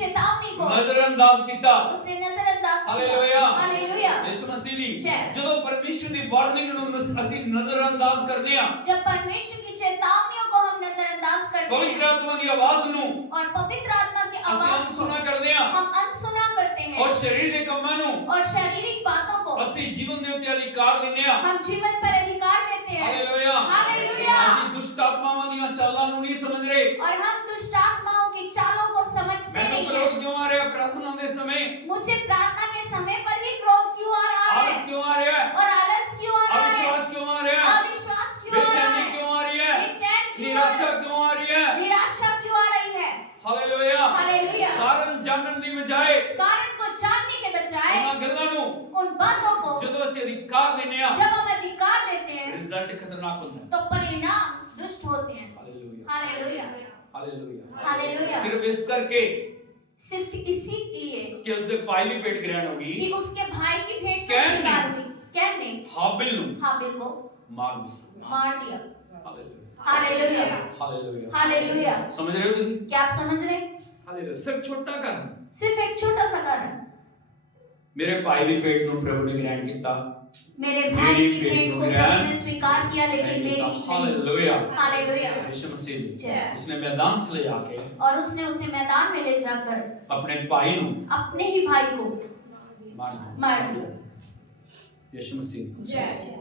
चेतावनी को नजरअंदाज किया। उसने नजरअंदाज किया। हालेलुया। हालेलुया। यीशु मसीह दी जय। ਜਦੋਂ परमेश्वर ਦੀ ਵਾਰਨਿੰਗ ਨੂੰ ਅਸੀਂ ਨਜ਼ਰअंदाज ਕਰਦੇ ਹਾਂ जब परमेश्वर की चेतावनियों को हम नजरअंदाज करते ਪਵਿੱਤਰ हैं ਆਤਮਾ ਦੀ ਆਵਾਜ਼ ਨੂੰ और पवित्र आत्मा की ਅਸੀਂ आवाज को ਅਨਸੁਣਾ ਕਰਦੇ ਹਾਂ हम अनसुना करते हैं ਔਰ ਸਰੀਰ ਦੇ ਕੰਮਾਂ ਨੂੰ और शारीरिक बातों को ਅਸੀਂ ਜੀਵਨ ਦੇ ਉੱਤੇ ਅਧਿਕਾਰ ਦਿੰਦੇ ਹਾਂ। हम जीवन पर अधिकार देते हैं। ਹਾਲੇਲੂਇਆ। हालेलुया। ਅਸੀਂ ਦੁਸ਼ਟ ਆਤਮਾਵਾਂ ਦੀਆਂ ਚਾਲਾਂ ਨੂੰ ਨਹੀਂ ਸਮਝ ਰਹੇ। और हम दुष्ट आत्माओं की चालों को समझते ਮੈਨੂੰ नहीं क्रोध हैं। क्यों आ रहा है प्रार्थना के समय? मुझे प्रार्थना के समय पर ही क्रोध क्यों आ रहा आलस है क्यों आ रहा है? और आलस क्यों आ रहा है, अविश्वास क्यों आ रहा है? अविश्वास क्यों आ रहा बेचैनी है, क्यों आ रही है? बेचैन क्यों आ निराशा रहा है, क्यों आ रही है? निराशा क्यों आ रही है। हालेलुया। हालेलुया। कारण जानन ਦੀ ਬਜਾਏ कारण को जानने के बजाय ਉਹਨਾਂ ਗੱਲਾਂ ਨੂੰ उन बातों को ਜਦੋਂ ਅਸੀਂ ਅਧਿਕਾਰ ਦਿੰਦੇ ਆ जब हम अधिकार देते हैं ਰਿਜ਼ਲਟ ਖਤਰਨਾਕ ਹੁੰਦਾ ਹੈ। तो परिणाम दुष्ट होते हैं। हालेलुया। हालेलुया। हालेलुया। हालेलुया। सिर्फ इस करके सिर्फ इसीलिए कि उसके भाई की पेट ग्रहण होगी कि उसके भाई की भेंट को कैन स्वीकार हुई, कैन ने हाबिल ਨੂੰ हाबिल को मार दिया। मार दिया। हालेलुया। हालेलुया। हालेलुया। हालेलुया। समझ रहे हो ਤੁਸੀਂ? क्या आप समझ रहे हैं? हालेलुया। सिर्फ छोटा कारण सिर्फ एक छोटा सा कारण, मेरे भाई की पेट ਨੂੰ प्रभु ने ग्रहण ਕੀਤਾ मेरे भाई मेरी की भेंट भेंट को को ग्रहण प्रभु ने स्वीकार किया लेकिन मेरी नहीं। हालेलुया। हालेलुया। यीशु मसीह ने जय। उसने मैदान से ले जाके और उसने उसे मैदान में ले जाकर अपने भाई ਨੂੰ अपने ही भाई को मार दिया। यीशु मसीह ने। जय।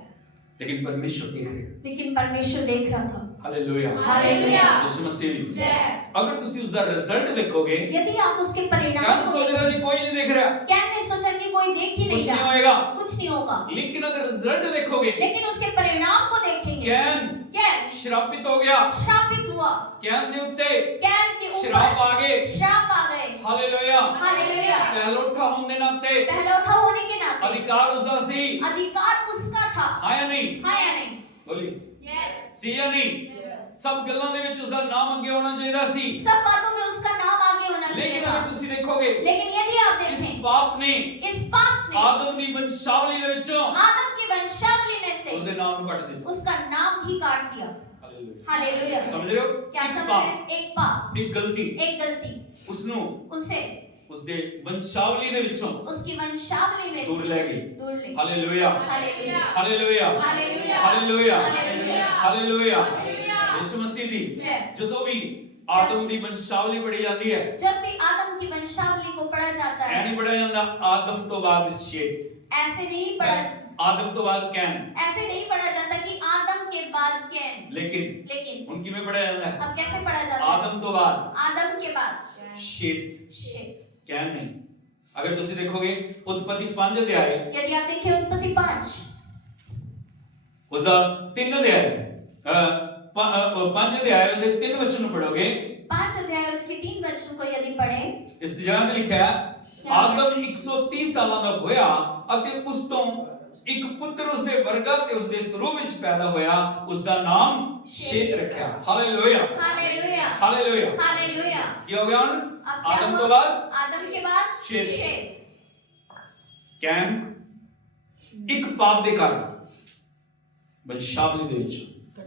लेकिन परमेश्वर देख रहे लेकिन परमेश्वर देख रहा था। हालेलुया। हालेलुया। यीशु मसीह ने। जय। अगर ਤੁਸੀਂ ਉਸ ਦਾ ਰਿਜ਼ਲਟ ਦੇਖੋਗੇ यदि आप उसके परिणाम क्या को सोचेगा देखें, जी कोई नहीं देख रहा, क्या ने सोचा कि कोई देख ही कुछ नहीं नहीं रहा, होएगा। कुछ नहीं होगा। लेकिन अगर रिजल्ट देखोगे लेकिन उसके परिणाम को देखेंगे, कैन कैन श्रापित हो गया, श्रापित हुआ, कैन दे उत्ते कैन के श्राप ऊपर आ गए। श्राप आ गए। हालेलुया। हालेलुया। पहलोठा होने के नाते पहलौठा होने के नाते अधिकार उसका सी, अधिकार उसका था, हाँ या नहीं? हाँ या नहीं? बोलिए Yes. सी या नहीं? सब गल्लां दे विच उसका नाम अगे होना चाहिए सी। सब बातों में उसका नाम आगे होना चाहिए लेकिन था। अगर ਤੁਸੀਂ देखोगे लेकिन यदि आप इस देखें, पाप ने इस पाप ने आदम दी वंशावली दे विचों आदम की वंशावली में से उसके नाम ਨੂੰ ਕੱਟ ਦਿੱਤਾ। उसका नाम ही काट दिया। हालेलुया। हालेलुया। समझ रहे हो? क्या एक समझ पाप, रहे हैं? एक पाप, एक गलती एक गलती उसਨੂੰ उसे ਉਸਦੇ ਵੰਸ਼ਾਵਲੀ ਦੇ ਵਿੱਚੋਂ उसकी वंशावली में दूर से ले गई। दूर ले। Hallelujah. Hallelujah. Hallelujah. Hallelujah. Hallelujah. Hallelujah. Hallelujah. Hallelujah. यीशु मसीह ਦੀ जय। ਜਦੋਂ ਵੀ ਆਦਮ ਦੀ ਵੰਸ਼ਾਵਲੀ ਪੜੀ ਜਾਂਦੀ ਹੈ, जब भी आदम की वंशावली को पढ़ा जाता ਐ है, ਨਹੀਂ ਪੜਿਆ ਜਾਂਦਾ ਆਦਮ ਤੋਂ ਬਾਅਦ ਸ਼ੇਤ, ऐसे नहीं पढ़ा आदम तो बाद कैन, ऐसे नहीं पढ़ा जाता कि आदम के बाद कैन। लेकिन लेकिन उनकी में पढ़ा जाता है अब कैसे पढ़ा जाता है? आदम तो बाद आदम के बाद शेत, शेत। कैन नहीं। अगर तुसी देखोगे उत्पत्ति 5 अध्याय यदि आप देखें उत्पत्ति 5 उसका 3 अध्याय 5 अध्याय उसके 3 वचन पढ़ोगे, 5 अध्याय उसके 3 वचन को यदि पढ़ें, इस जगह ते लिखा है आदम 130 सालों का होया ਅਤੇ ਉਸ ਤੋਂ ਇੱਕ ਪੁੱਤਰ ਉਸਦੇ ਵਰਗਾ ਤੇ ਉਸਦੇ ਸਰੂਪ ਵਿੱਚ ਪੈਦਾ ਹੋਇਆ, ਉਸਦਾ ਨਾਮ ਸ਼ੇਤ ਰੱਖਿਆ। ਹਾਲੇਲੂਇਆ। हालेलुया। हालेलुया। हालेलुया। ਕੀ ਹੋ ਗਿਆ ਹੁਣ? अब क्या आदम हुआ? तो बाद आदम के बाद शेत। शेत। कैन ਇੱਕ ਪਾਪ ਦੇ ਕਾਰਨ ਵੰਸ਼ਾਵਲੀ ਦੇ ਵਿੱਚ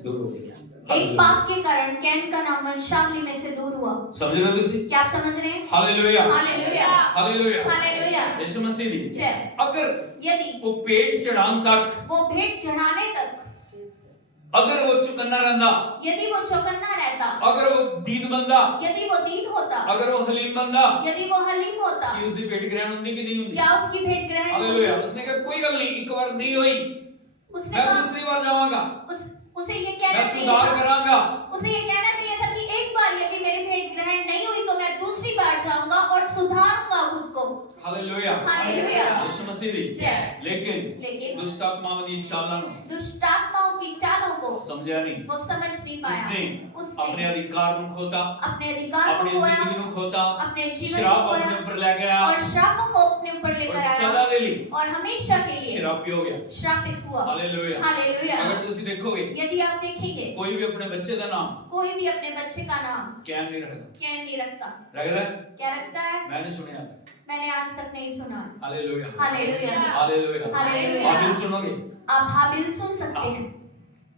दूर हो गया। एक पाप के कारण कैन का नाम वंशावली में से दूर हुआ। समझ रहे हो तुसी? क्या आप समझ रहे हैं? हालेलुया। हालेलुया। हालेलुया। हालेलुया। यीशु मसीह दी जय। अगर यदि वो पेट चढ़ान तक वो भेंट चढ़ाने तक अगर वो चुकन्ना रहंदा, यदि वो चौकन्ना रहता, अगर वो दीन बंदा, यदि वो दीन होता, अगर वो हलीम बंदा, यदि वो हलीम होता, कि उसकी पेट ग्रहण होती कि नहीं होती? क्या उसकी भेंट ग्रहण हालेलुया। होती? उसने कहा कोई गल नहीं, एक बार नहीं हुई, उसने मैं कहा दूसरी बार जाऊंगा, उसे ये कहना मैं चाहिए सुधार था, करांगा। उसे ये कहना चाहिए था कि एक बार यदि मेरी भेंट ग्रहण नहीं हुई तो मैं दूसरी बार जाऊंगा और सुधारूंगा खुद को। हालेलुया। हालेलुया। यीशु मसीह दी जय। लेकिन दुष्ट आत्माओं की चालों को दुष्ट आत्माओं की चालों को समझा नहीं, वो समझ नहीं पाया। उसने अपने अधिकार को खोता, अपने अधिकार को अपनी खोया, जिंदगी को खोता, अपने जीवन को श्राप अपने खोया ऊपर ले गया और श्रापों को अपने ऊपर और लेकर सदा आया ले ली, और हमेशा के लिए श्रापी हो गया। श्रापित हुआ। हालेलुया। हालेलुया। अगर तुसी देखोगे यदि आप देखेंगे कोई भी अपने बच्चे का नाम कोई भी अपने बच्चे का नाम कैन नहीं रखता, कैन नहीं रखता। रखता है? क्या रखता है? मैंने सुना। मैंने आज तक नहीं सुना। हालेलुया। हालेलुया। हालेलुया। हालेलुया। हाबिल सुनोगे? आप हाबिल सुन सकते हैं,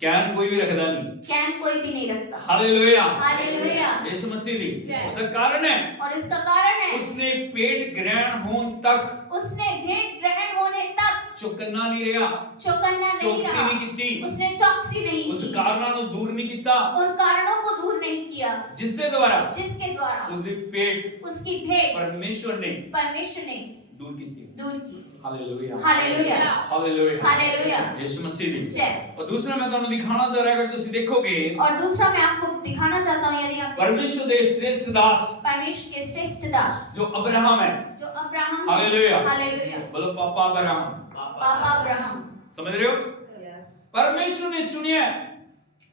कैन कोई भी रखता नहीं। कैन कोई भी नहीं रखता। हालेलुया। हालेलुया। यीशु मसीह दी उसका कारण है और इसका कारण है उसने पेट ग्रहण होने तक उसने भेंट ग्रहण होने तक चौकन्ना नहीं रहा, चौकन्ना नहीं चौकसी रहा, नहीं की, उसने चौकसी नहीं उस की, कारणों को दूर नहीं किया उन कारणों को दूर नहीं किया जिसके द्वारा जिसके द्वारा उसकी पेट उसकी भेंट परमेश्वर ने परमेश्वर ने दूर की थी। दूर की। हालेलुया। हालेलुया। हालेलुया। हालेलुया। यीशु मसीह दी जय। और दूसरा मैं ਤੁਹਾਨੂੰ दिखाना चाह रहा, अगर तुसी देखोगे और दूसरा मैं आपको दिखाना चाहता हूँ, यदि आप परमेश्वर दे श्रेष्ठ दास परमेश्वर के श्रेष्ठ दास जो अब्राहम है, जो अब्राहम हालेलुया। हालेलुया बोलो पापा अब्राहम, पापा अब्राहम, समझ रहे हो? परमेश्वर ने चुनिया,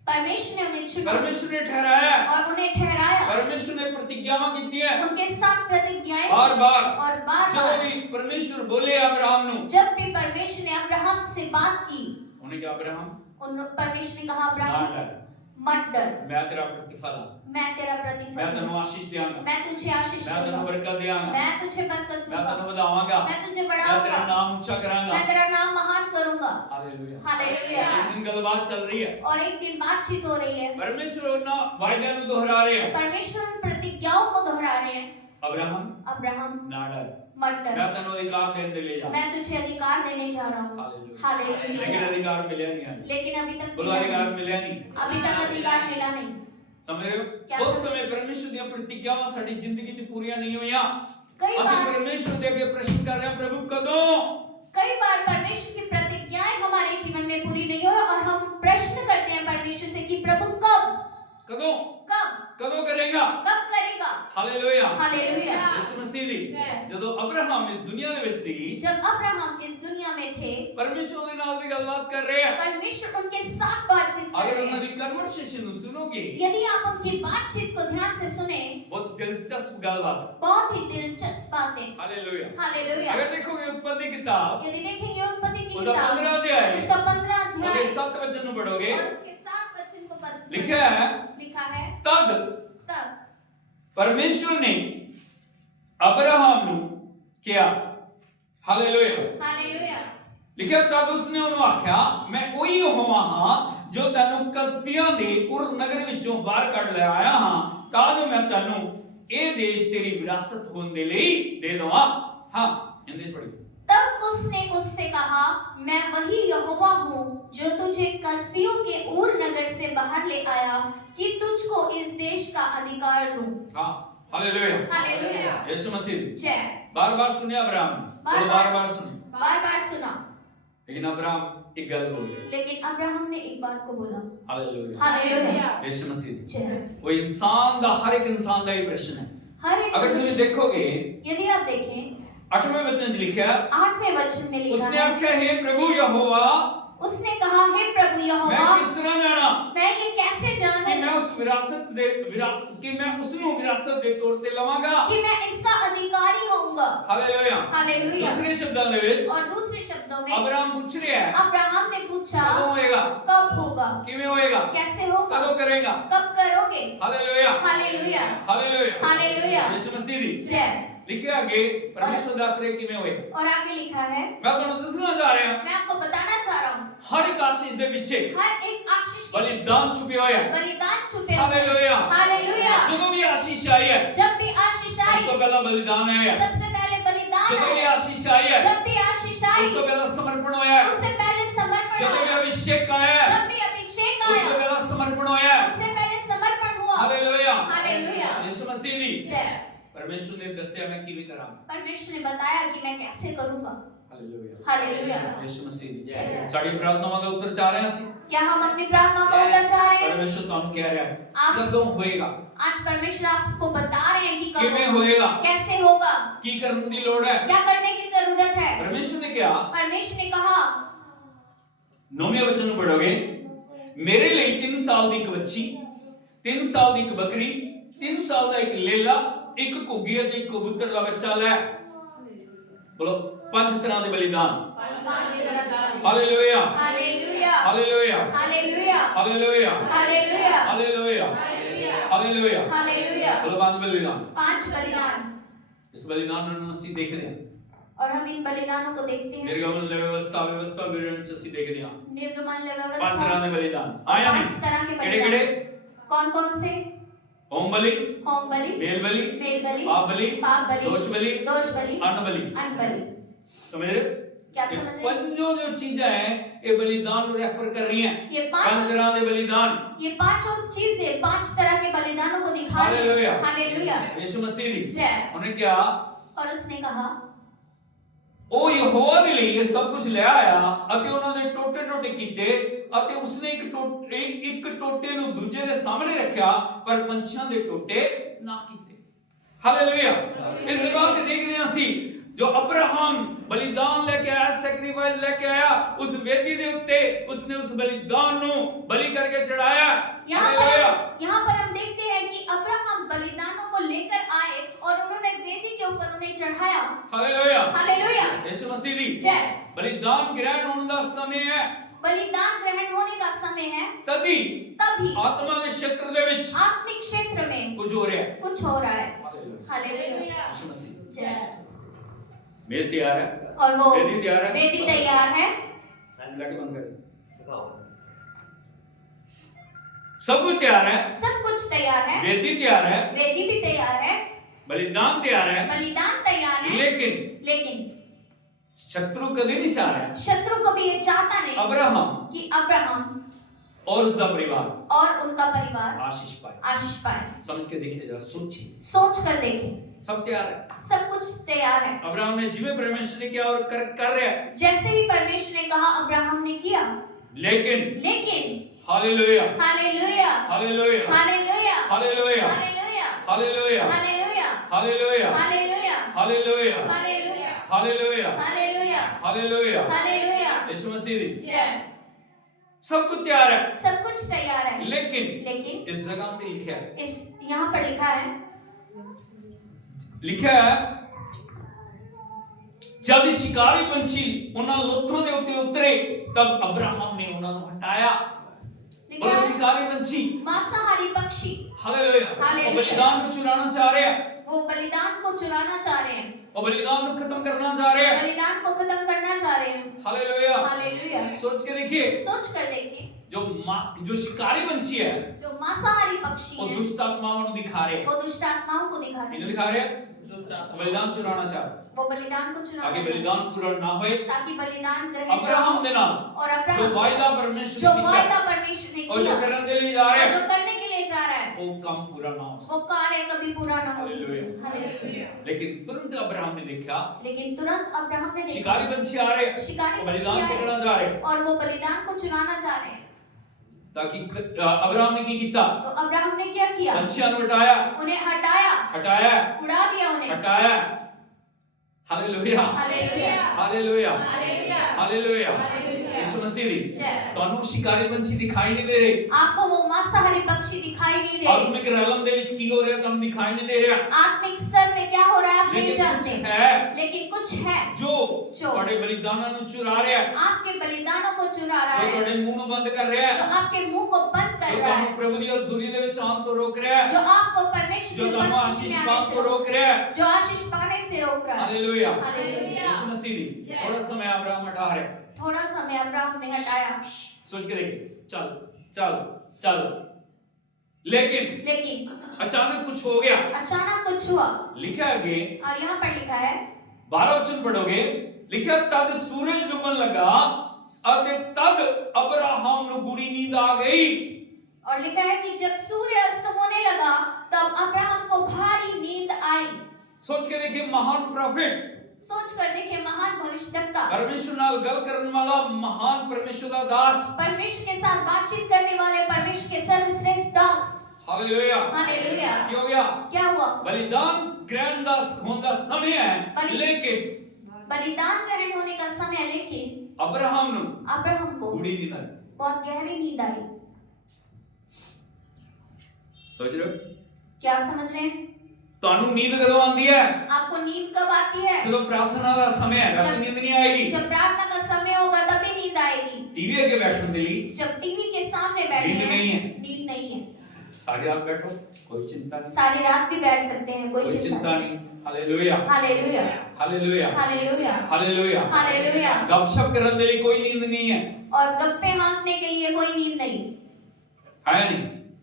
परमेश्वर ने उन्हें चुना परमेश्वर ने ठहराया, और उन्हें ठहराया, परमेश्वर ने प्रतिज्ञावां की है उनके साथ प्रतिज्ञाएं बार बार। और बार जब बार भी परमेश्वर बोले अब्राहम नु, जब भी परमेश्वर ने अब्राहम से बात की, उन्हें कहा अब्राहम परमेश्वर ने कहा ना अब्राहम डर, मत डर, मैं तेरा प्रतिफल, मैं तेरा मैं प्रतिफल तेनू आशीष देंगा, मैं तुझे आशीष मैं तेनू दूंगा, बरकत देंगा, मैं तुझे बरकत मैं दूंगा, तेनू बढ़ावांगा, मैं तुझे मैं तेरा बढ़ाऊंगा, नाम ऊंचा करांगा। मैं तेरा नाम महान करूंगा। हालेलुया। हालेलुया। एक दिन गलबात चल रही है, और एक दिन बातचीत हो रही है, परमेश्वर ना वायदे नु दोहरा रहे हैं। परमेश्वर उन प्रतिज्ञाओं को दोहरा रहे हैं। अब्राहम अब्राहम ना डर, मत डर, मैं तेनू अधिकार देने दे ले जा। मैं तुझे अधिकार देने जा रहा हूँ। हालेलुया। लेकिन हालेलुया। अधिकार मिला नहीं है, लेकिन अभी तक बोलो मिला अधिकार नहीं, मिला नहीं। अभी तक अधिकार मिला नहीं। समझ रहे हो? क्या उस समझ- समय परमेश्वर दी प्रतिज्ञावां साडी जिंदगी च पूरीਆਂ नहीं होईयां। कई ਅਸੀਂ बार परमेश्वर ਦੇ ਅੱਗੇ ਪ੍ਰਸ਼ਨ ਕਰ ਰਹੇ ਹਾਂ, प्रभु कदों? कई बार परमेश्वर की प्रतिज्ञाएं हमारे जीवन में पूरी नहीं हो और हम प्रश्न करते हैं परमेश्वर से कि प्रभु कब कदों कब कदों करेगा कब करेगा? Hallelujah hallelujah. यीशु मसीह दी ਜਦੋਂ ਅਬਰਾਹਮ ਇਸ ਦੁਨੀਆ ਦੇ ਵਿੱਚ ਸੀ जब अब्राहम इस दुनिया में थे, ਪਰਮੇਸ਼ਰ ਦੇ ਨਾਲ ਵੀ ਗੱਲਬਾਤ ਕਰ ਰਹੇ ਆ परमेश्वर उनके साथ बातचीत कर अगर रहे ਉਹਨਾਂ हैं। ਦੀ ਕਨਵਰਸੇਸ਼ਨ ਨੂੰ ਸੁਣੋਗੇ यदि आप उनकी बातचीत को ध्यान से सुने, ਬਹੁਤ ਦਿਲਚਸਪ ਗੱਲਬਾत बहुत ही दिलचस्प बातें। Hallelujah hallelujah. अगर देखोगे उत्पत्ति किताब यदि देखेंगे उत्पत्ति की उसका किताब, 15 अध्याय उसका 15 ਉਹਦੇ अध्याय 7 वचन ਨੂੰ पढ़ोगे और उसके 7 वचन को लिखा है लिखा है, तद तब परमेश्वर ने अब्राहम ਨੂੰ ਕਿਹਾ हालेलुया हालेलुया। लिखा तद उसने ਉਹਨੂੰ ਆਖਿਆ ਮੈਂ ਉਹੀ ਯਹੋਵਾ ਹਾਂ ਜੋ ਤੈਨੂੰ ਕਸਦੀਆਂ ਦੇ ਉਰ ਨਗਰ ਵਿੱਚੋਂ ਬਾਹਰ ਕੱਢ ਲੈ ਆਇਆ ਹਾਂ ਤਾਂ ਜੋ ਮੈਂ ਤੈਨੂੰ ਇਹ ਦੇਸ਼ ਤੇਰੀ ਵਿਰਾਸਤ ਹੋਣ ਦੇ ਲਈ ਦੇ ਦਵਾਂ ਹਾਂ ਇਹਦੇ ਪੜ੍ਹੀ तब उसने उससे कहा, मैं वही यहोवा हूँ जो तुझे कसदियों के ऊर नगर से बाहर ले आया कि तुझको इस देश का अधिकार दूं। हाँ हालेलुया हालेलुया। यीशु मसीह जय। बार-बार सुने अब्राहम ने बार-बार सुने बार-बार सुना, लेकिन अब्राहम एक गल बोले लेकिन अब्राहम ने एक बात को बोला। Hallelujah hallelujah. यीशु मसीह जय। वो इंसान दा हर एक इंसान का ही प्रश्न है हर एक अगर तुम मनुष्य- देखोगे यदि आप देखें 8वें वचन में लिखा है 8वें वचन में लिखा उसने है, आख्या हे प्रभु यहोवा उसने कहा, हे प्रभु मैं यहोवा, किस तरह जाना मैं ये कैसे कि जानूं मैं उस विरासत कि मैं उसनु विरासत दे तौर ते लवांगा कि मैं इसका अधिकारी होऊंगा। Hallelujah hallelujah. दूसरे शब्दों दे विच और दूसरे शब्दों में अब्राहम पूछ रहा है अब्राहम ने पूछा, कब होएगा कब होगा, किवें होएगा कैसे होगा, कब करेगा कब करोगे? Hallelujah hallelujah. Hallelujah hallelujah. यीशु मसीह दी जय। लिखे आगे परमेश्वर दस रहे किवें होएगा और आगे लिखा है, मैं ਤੁਹਾਨੂੰ ਦੱਸਣਾ ਜਾ ਰਿਹਾ मैं आपको बताना चाह रहा हूँ, हर एक आशीष दे पीछे हर एक आशीष के पीछे बलिदान छुपे हुए हैं बलिदान छुपे हुए हैं। Hallelujah hallelujah. ਜਦੋਂ ਵੀ आशीष आई है जब भी आशीष आई, ਉਸ ਤੋਂ ਪਹਿਲਾਂ ਬलिदान आया है सबसे पहले बलिदान ਜਦੋਂ भी है। आशीष आई है जब भी आशीष आई, ਉਸ ਤੋਂ ਪਹਿਲਾਂ समर्पण होया है उससे पहले समर्पण ਜਦੋਂ भी हुआ। अभिषेक आया है जब भी अभिषेक ਉਸ ਤੋਂ आया, ਪਹਿਲਾਂ समर्पण होया है उससे पहले समर्पण हुआ। Hallelujah hallelujah. यीशु मसीह दी जय। परमेश्वर ने दस्या मैं किवें करां परमेश्वर ने बताया कि मैं कैसे करूंगा। Hallelujah hallelujah. यीशु मसीह दी जय। साडी प्रार्थनावां ਦਾ ਉੱਤਰ ਚਾਹ ਰਹੇ ਹਾਂ ਅਸੀਂ क्या हम अपनी प्रार्थना का उत्तर चाह रहे हैं? परमेश्वर ਤੁਹਾਨੂੰ ਕਹਿ ਰਿਹਾ ਹੈ आप- ਕਦੋਂ ਹੋਏਗਾ आज परमेश्वर आपको बता रहे हैं कि किवें कब होएगा कैसे होगा, ਕੀ ਕਰਨ ਦੀ ਲੋੜ ਹੈ क्या करने की जरूरत है। परमेश्वर ने कहा परमेश्वर ने कहा, 9वें वचन ਨੂੰ पढ़ोगे मेरे लिए 3 साल ਦੀ ਇੱਕ ਬੱਚੀ 3 ਸਾਲ ਦੀ ਇੱਕ ਬੱਕਰੀ 3 ਸਾਲ ਦਾ ਇੱਕ ਲੇਲਾ ਇੱਕ ਘੁੱਗੀ ਅਤੇ ਇੱਕ ਕਬੂਤਰ ਦਾ ਬੱਚਾ ਲੈ बोलो 5 ਤਰ੍ਹਾਂ ਦੇ ਬਲੀਦਾਨ पांच तरह के बलिदान। Hallelujah hallelujah. Hallelujah hallelujah. Hallelujah hallelujah. Hallelujah hallelujah hallelujah. बोलो 5 बलिदान 5 बलिदान। इस बलिदान ਨੂੰ ਅਸੀਂ ਦੇਖਦੇ ਹਾਂ और हम इन बलिदानों को देखते हैं। निर्गमन ले व्यवस्था विवरण ਚ ਅਸੀਂ ਦੇਖਦੇ ਹਾਂ निर्गमन ले 5 व्यवस्था ਤਰ੍ਹਾਂ ਦੇ ਬਲੀਦਾਨ और ਆਇਆ 5 तरह के ਕਿਹੜੇ बलिदान। ਕਿਹੜੇ कौन कौन से? होम बलि होम बलि, मेल बलि मेल बलि, पाप बलि पाप बलि, दोष बलि दोष बलि, अन्न बलि अन्न बलि। समझ रहे क्या आप समझ रहे हैं? पंजों जो चीजें हैं ये बलिदान को रेफर कर रही हैं ये 5 पंज तरह के बलिदान ये पांचों चीजें 5 तरह के बलिदानों को दिखा रही है। हालेलुया। हालेलुया। यीशु मसीह दी जय। उन्हें क्या और उसने कहा, ਉਹ ਯਹੋਵਾ ਦੇ ਲਈ ਇਹ ਸਭ ਕੁਝ ਲੈ ਆਇਆ ਅਤੇ ਉਹਨਾਂ ਦੇ ਟੋਟੇ ਟੋਟੇ ਕੀਤੇ ਅਤੇ ਉਸਨੇ ਇੱਕ ਟੋਟੇ ਨੂੰ ਦੂਜੇ ਦੇ ਸਾਹਮਣੇ ਰੱਖਿਆ ਪਰ ਪੰਛੀਆਂ ਦੇ ਟੋਟੇ ਨਾ ਕੀਤੇ ਹਾਲੇਲੂਇਆ ਇਸ ਜਗ੍ਹਾ ਤੇ ਦੇਖਦੇ ਹਾਂ ਅਸੀਂ जो अब्राहम बलिदान लेके आया सैक्रिफाइस लेके आया उस वेदी के उत्ते उसने उस बलिदान नु बलि करके चढ़ाया यहाँ पर हम देखते हैं कि अब्राहम बलिदानों को लेकर आए और उन्होंने वेदी के ऊपर उन्हें चढ़ाया। Hallelujah hallelujah. यीशु मसीह दी जय। बलिदान ग्रहण होने का समय है बलिदान ग्रहण होने का समय है तभी तभी आत्मा के क्षेत्र दे विच आत्मिक क्षेत्र में कुछ हो रहा है कुछ हो रहा है। Hallelujah hallelujah. यीशु मसीह जय। मेज तैयार है और वो वेदी तैयार है वेदी तैयार है। लाके बंद कर सब कुछ तैयार है सब कुछ तैयार है। वेदी तैयार है वेदी भी तैयार है। बलिदान तैयार है बलिदान तैयार है। लेकिन शत्रु कभी नहीं चाह रहा है शत्रु कभी ये चाहता नहीं अब्राहम कि अब्राहम और उसका परिवार और उनका परिवार आशीष पाए आशीष पाए। समझ के देखिए जरा सोचिए सोच कर देखें सब तैयार है सब कुछ तैयार है। अब्राहम ने जिਵੇਂ परमेश्वर ने किया और कर रहे हैं जैसे ही परमेश्वर ने कहा अब्राहम ने किया लेकिन लेकिन hallelujah hallelujah hallelujah hallelujah hallelujah hallelujah hallelujah hallelujah hallelujah hallelujah hallelujah hallelujah hallelujah hallelujah hallelujah hallelujah यीशु मसीह दी जय सब कुछ तैयार है सब कुछ तैयार है लेकिन लेकिन इस जगह पे लिखा है इस यहाँ पर लिखा है जब शिकारी पंछी उन्होंने लोथों के उत्ते उतरे तब अब्राहम ने उन्होंने हटाया लिखा और है शिकारी पंछी मांसाहारी पक्षी हालेलुया हालेलुया। वो बलिदान को चुराना चाह रहे हैं वो बलिदान को चुराना चाह रहे हैं और बलिदान को खत्म करना चाह रहे हैं बलिदान को खत्म करना चाह रहे हैं हालेलुया हालेलुया सोच के देखिए सोच कर देखिए जो शिकारी पंछी है जो मांसाहारी पक्षी वो है दुष्ट आत्माओं को दिखा रहे हैं वो दुष्ट आत्माओं को दिखा रहे इन्हें हैं दिखा रहे हैं बलिदान चुराना चाह रहे हैं वो बलिदान को चुराना ताकि चाहते हैं बलिदान पूरा ना होए ताकि बलिदान ग्रहण ना अब्राहम हो। ने नाम और जो अब्राहम वायदा परमेश्वर जो ने किया वायदा परमेश्वर ने और जो किया करने के लिए जा रहे और हैं जो करने के लिए जा रहा है वो काम पूरा ना हो वो कार्य कभी पूरा ना हो सके हालेलुया। हालेलुया। लेकिन तुरंत अब्राहम ने देखा लेकिन तुरंत अब्राहम ने देखा शिकारी पंछी आ रहे हैं शिकारी वो पंछी बलिदान आए चढ़ना जा रहे हैं और वो बलिदान को चुराना चाह रहे हैं ताकि अब्राहम ने की कीता तो अब्राहम ने क्या किया पंछियों को हटाया उन्हें हटाया हटाया उड़ा दिया उन्हें हटाया hallelujah hallelujah hallelujah hallelujah hallelujah hallelujah. यीशु मसीह दी जय। ਤੁਹਾਨੂੰ शिकारी पंछी दिखाई नहीं दे रहे आपको वो मांसाहारी पक्षी दिखाई नहीं दे रहे आत्मिक रलम ਦੇ ਵਿੱਚ ਕੀ ਹੋ ਰਿਹਾ ਤੁਹਾਨੂੰ दिखाई नहीं दे रहा आत्मिक स्तर में क्या हो रहा है आप नहीं लेकिन जानते कुछ है लेकिन कुछ है जो जो ਤੁਹਾਡੇ ਬਲੀਦਾਨਾਂ ਨੂੰ ਚੁਰਾ ਰਿਹਾ ਹੈ आपके बलिदानों को चुरा रहा जो है ਤੁਹਾਡੇ ਮੂੰਹ ਨੂੰ ਬੰਦ ਕਰ ਰਿਹਾ जो है आपके मुंह को बंद कर जो रहा है ਤੁਹਾਨੂੰ ਪ੍ਰਭੂ ਦੀ ਹਜ਼ੂਰੀ ਦੇ ਵਿੱਚ ਆਉਣ ਤੋਂ ਰੋਕ ਰਿਹਾ है जो आपको परमेश्वर जो की ਤੁਹਾਨੂੰ उपस्थिति आशीष में आने पाने से को रोक रहा है जो आशीष पाने से रोक रहा है हालेलुया हालेलुया। यीशु मसीह दी थोड़ा समय अब्राहम हटा रहे हैं। थोड़ा समय अब्राहम ने हटाया सोच के देखिए चल चल चल लेकिन लेकिन अचानक कुछ हो गया अचानक कुछ हुआ लिखा है आगे और यहाँ पर लिखा है 12 वचन पढ़ोगे लिखा तद सूरज डूबन लगा अगे तद अब्राहम नु गुड़ी नींद आ गई और लिखा है कि जब सूर्य अस्त होने लगा तब अब्राहम को भारी नींद आई सोच के देखिए महान प्रॉफिट सोच कर देखे महान भविष्यवक्ता परमेश्वर नाल गल करने वाला महान परमेश्वर दा दास परमेश्वर के साथ बातचीत करने वाले परमेश्वर के सर्वश्रेष्ठ दास हालेलुया हालेलुया क्या हो गया क्या हुआ बलिदान ग्रहण दा होने समय है लेकिन बलिदान ग्रहण होने का समय लेकिन अब्राहम नु अब्राहम को गुड़ी नींद आई बहुत गहरी नींद आई सोच रहे हो क्या आप समझ रहे हैं ਤੁਹਾਨੂੰ नींद कदों आंदी है आपको नींद कब आती है ਜਦੋਂ प्रार्थना ਦਾ समय है वैसे नींद नहीं आएगी जब प्रार्थना का समय होगा तभी नींद आएगी टीवी आगे बैठने के लिए जब टीवी के सामने बैठे नींद हैं नहीं है नींद नहीं है सारी रात बैठो कोई चिंता नहीं सारी रात भी बैठ सकते हैं कोई चिंता चिंता नहीं hallelujah hallelujah hallelujah hallelujah hallelujah hallelujah गपशप करने के लिए कोई नींद नहीं है और गप्पे हाँकने के लिए कोई नींद नहीं है नहीं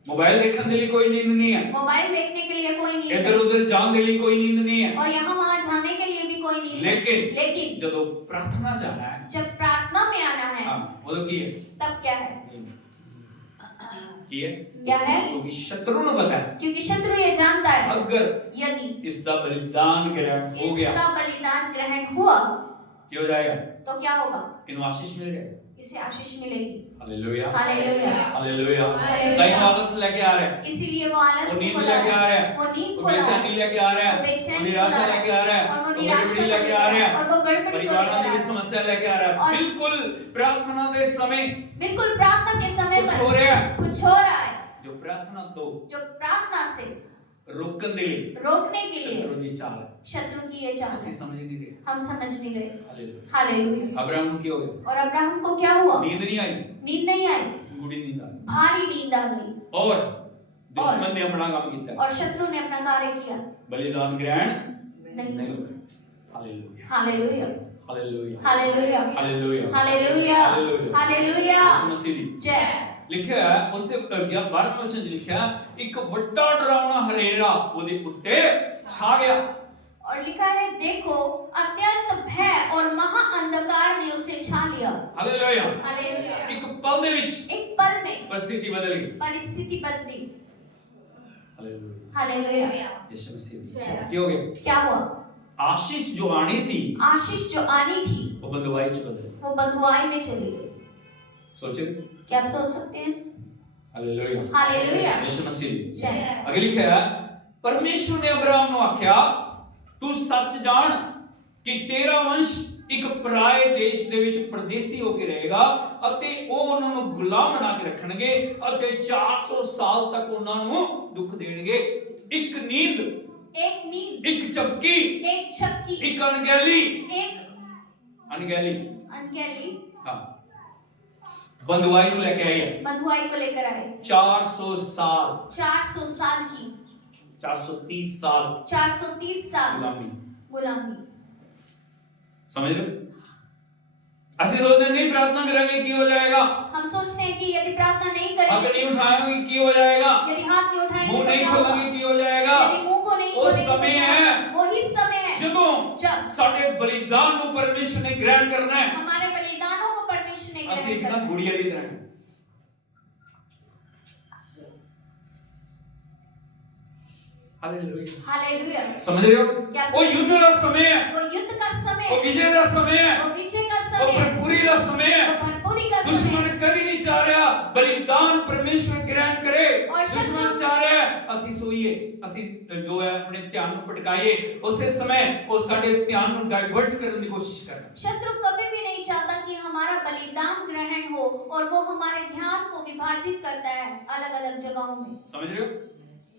मोबाइल देखने के लिए कोई नींद नहीं है मोबाइल देखने के लिए कोई नींद इधर नहीं उधर जाने के लिए कोई नींद नहीं है और यहाँ वहाँ जाने के लिए भी कोई नींद लेकिन नहीं लेकिन ਜਦੋਂ प्रार्थना जाना है जब प्रार्थना में आना है हां वो की है तब क्या है की है क्या है क्योंकि शत्रु ने बताया क्योंकि शत्रु ये जानता है अगर यदि इसका बलिदान ग्रहण हो गया इसका बलिदान ग्रहण हुआ क्या हो जाएगा तो क्या होगा इन आशीष मिल जाएगा इसे आशीष मिलेगी हालेलुया हालेलुया हालेलुया हालेलुया। कई आलस लेके आ रहे हैं इसीलिए वो वो आलस्य नींद को लेके आ रहे हैं वो नींद वो को ला बेचैनी लेके आ रहे वो हैं बेचैनी वो को निराशा ला लेके आ रहे हैं और वो वो निराशा गड़बड़ी को लेके आ रहे हैं और वो गड़बड़ी को परिवार लेकर में आ भी रहे हैं। समस्या लेके आ रहे हैं और- बिल्कुल प्रार्थना के समय बिल्कुल प्रार्थना के समय कुछ पर हो रहा है कुछ हो रहा है जो प्रार्थना तो जो प्रार्थना से रोकने के लिए रोकने के लिए शत्रु की चाल है शत्रु की ये चाल ऐसी है समझ नहीं रहे हम समझ नहीं रहे हालेलुया हालेलुया अब्राहम को क्या हो गया और अब्राहम को क्या हुआ नींद नहीं आई नींद नहीं आई गुड़ी नींद आई भारी नींद आ गई और दुश्मन ने अपना काम किया और शत्रु ने अपना कार्य किया बलिदान ग्रहण नहीं नहीं हुआ hallelujah hallelujah hallelujah hallelujah hallelujah hallelujah hallelujah यीशु मसीह दी जय लिखा है उससे 12वें वचन ਚ लिखा एक बड़ा डरावना हरेरा ਉਹਦੇ ਉੱਤੇ छा गया और लिखा है देखो अत्यंत भय और महा अंधकार ने उसे छा लिया हालेलुया हालेलुया एक पल ਦੇ ਵਿੱਚ एक पल में परिस्थिति बदल गई परिस्थिति बदली हालेलुया हालेलुया यीशु मसीह दी जय। क्या हो गया क्या हुआ आशीष जो आनी थी आशीष जो आनी थी वो बंदवाई च बदल गई वो बंधुआई में चली गई सोचे क्या आप सोच सकते हैं? Hallelujah hallelujah. यीशु मसीह जय। अगे लिखा है परमेश्वर ने अब्राहम ਨੂੰ ਆਖਿਆ ਤੂੰ ਸੱਚ ਜਾਣ ਕਿ ਤੇਰਾ ਵੰਸ਼ ਇੱਕ ਪਰਾਏ ਦੇਸ਼ ਦੇ ਵਿੱਚ ਪਰਦੇਸੀ ਹੋ ਕੇ ਰਹੇਗਾ ਅਤੇ ਉਹ ਉਹਨਾਂ ਨੂੰ ਗੁਲਾਮ ਬਣਾ ਕੇ ਰੱਖਣਗੇ ਅਤੇ 400 ਸਾਲ ਤੱਕ ਉਹਨਾਂ ਨੂੰ ਦੁੱਖ ਦੇਣਗੇ ਇੱਕ ਨੀਂਦ एक नींद, ਇੱਕ ਝਪਕੀ एक झपकी, ਇੱਕ ਅਣਗਹਿਲੀ एक अनगैली हाँ बंधुआई को लेके आई है बंधुआई को लेकर आए 400 साल 400 साल की 430 साल 430 साल गुलामी गुलामी। समझ रहे हो? ऐसे सोचते नहीं प्रार्थना करेंगे की हो जाएगा हम सोचते हैं कि यदि प्रार्थना नहीं हाथ करेंगे, नहीं उठाएंगे की हो जाएगा यदि हाथ नहीं उठाएंगे मुंह तो नहीं क्या होगा? खोलेंगे की हो जाएगा यदि मुंह को नहीं वो खोलेंगे तो समय क्या है। होगा? वही समय है ਜਦੋਂ जब ਸਾਡੇ ਬਲੀਦਾਨ ਨੂੰ ਪਰਮੇਸ਼ਰ ਨੇ ਗ੍ਰਹਿਣ ਕਰਨਾ ਹੈ हमारे बलिदानों को परमेश्वर ने ਅਸੀਂ ग्रहण ਇੱਕ ਨਾ करना है। ਗੁੜੀਆ ਦੀ ਤਰ੍ਹਾਂ हालेलुया हालेलुया। समझ रहे हो क्या वो युद्ध का समय है वो युद्ध का समय वो है, विजय का समय है वो विजय का वो समय है, भरपूरी का समय है वो भरपूरी का समय दुश्मन है। कभी नहीं चाह रहा बलिदान परमेश्वर ग्रहण करे और दुश्मन शत्रु- चाह रहा है ਅਸੀਂ ਸੋਈਏ ਅਸੀਂ ਜੋ ਹੈ ਆਪਣੇ ਧਿਆਨ ਨੂੰ ਭਟਕਾਈਏ ਉਸੇ ਸਮੇਂ ਉਹ ਸਾਡੇ ਧਿਆਨ ਨੂੰ ਡਾਇਵਰਟ ਕਰਨ ਦੀ ਕੋਸ਼ਿਸ਼ ਕਰ ਰਿਹਾ ਹੈ शत्रु कभी भी नहीं चाहता कि हमारा बलिदान ग्रहण हो और वो हमारे ध्यान को विभाजित करता है अलग अलग जगहों में। समझ रहे हो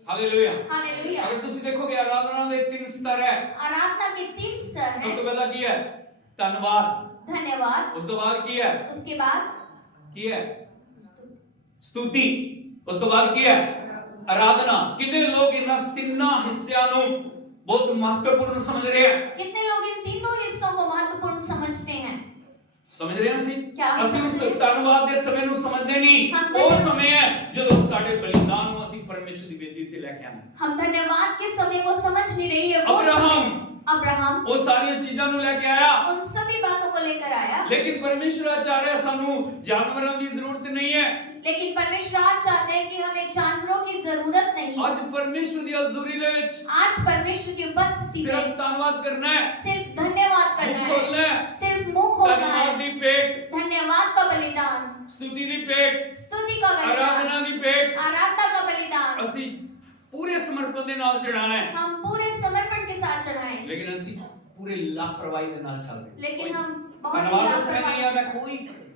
हालेलुया हालेलुया। अगर ਤੁਸੀਂ ਦੇਖੋਗੇ ਆਰਾਧਨਾ ਦੇ ਤਿੰਨ ਸਤਰ ਹੈ आराधना के 3 स्तर ਸਭ ਤੋਂ हैं। ਪਹਿਲਾਂ ਕੀ ਹੈ ਧੰਨਵਾਦ धन्यवाद, ਉਸ ਤੋਂ ਬਾਅਦ ਕੀ ਹੈ उसके बाद ਕੀ ਹੈ ਸਤੁਤੀ ਉਸ ਤੋਂ ਬਾਅਦ ਕੀ ਹੈ ਆਰਾਧਨਾ ਕਿੰਨੇ ਲੋਕ ਇਹਨਾਂ ਤਿੰਨਾਂ ਹਿੱਸਿਆਂ ਨੂੰ ਬਹੁਤ ਮਹੱਤਵਪੂਰਨ ਸਮਝ ਰਹੇ ਹਨ कितने लोग इन तीनों हिस्सों को महत्वपूर्ण समझते हैं? ਸਮਝ ਰਹੇ ਹਾਂ ਕਿਆ ਅਸੀਂ ਉਸ ਸਮਝਦੇ? ਧੰਨਵਾਦ ਦੇ ਸਮੇਂ ਨੂੰ ਸਮਝਦੇ ਨਹੀਂ हम ਉਹ धन्य- ਸਮੇਂ ਹੈ ਜਦੋਂ ਸਾਡੇ ਬਲੀਦਾਨ ਨੂੰ ਅਸੀਂ ਪਰਮੇਸ਼ਰ ਦੀ ਬੇਦੀ ਤੇ ਲੈ ਕੇ ਆਣਾ हम धन्यवाद के समय को समझ नहीं रही है। वो अब्राहम समय- अब्राहम ਉਹ ਸਾਰੀਆਂ ਚੀਜ਼ਾਂ ਨੂੰ ਲੈ ਕੇ ਆਇਆ उन सभी बातों को लेकर आया, ਲੇਕਿन ਪਰਮੇਸ਼ਰ ਚਾਹ ਰਿਹਾ ਸਾਨੂੰ ਜਾਨਵਰਾਂ ਦੀ ਜ਼ਰੂਰਤ ਨਹੀਂ ਹੈ लेकिन परमेश्वर आज चाहते हैं कि हमें जानवरों की जरूरत नहीं। ਅੱਜ ਪਰਮੇਸ਼ਰ ਦੀ ਹਜ਼ੂਰੀ ਦੇ ਵਿੱਚ आज परमेश्वर की उपस्थिति ਸਿਰਫ में ਧੰਨਵਾਦ ਕਰਨਾ ਹੈ सिर्फ धन्यवाद मुंह करना खोलना है, है सिर्फ मुंह खोलना ਧੰਨਵਾਦ है। ਦੀ ਭੇਟ धन्यवाद का बलिदान, स्तुति ਦੀ ਭੇਟ स्तुति का बलिदान, ਆਰਾਧਨਾ ਦੀ ਭੇਟ आराधना का बलिदान ਅਸੀਂ ਪੂਰੇ ਸਮਰਪਣ ਦੇ ਨਾਲ ਚੜਾਣਾ ਹੈ हम पूरे समर्पण के साथ चढ़ाएं। ਲੇਕਿन ਅਸੀਂ ਪੂਰੇ ਲਾਪਰਵਾਹੀ ਦੇ ਨਾਲ ਚੱਲਦੇ ਹਾਂ। लेकिन हम बहुत ਧੰਨਵਾਦ ਦੱਸਣਾ ਨਹੀਂ ਆ ਮੈਂ लापरवाही- ਕੋਈ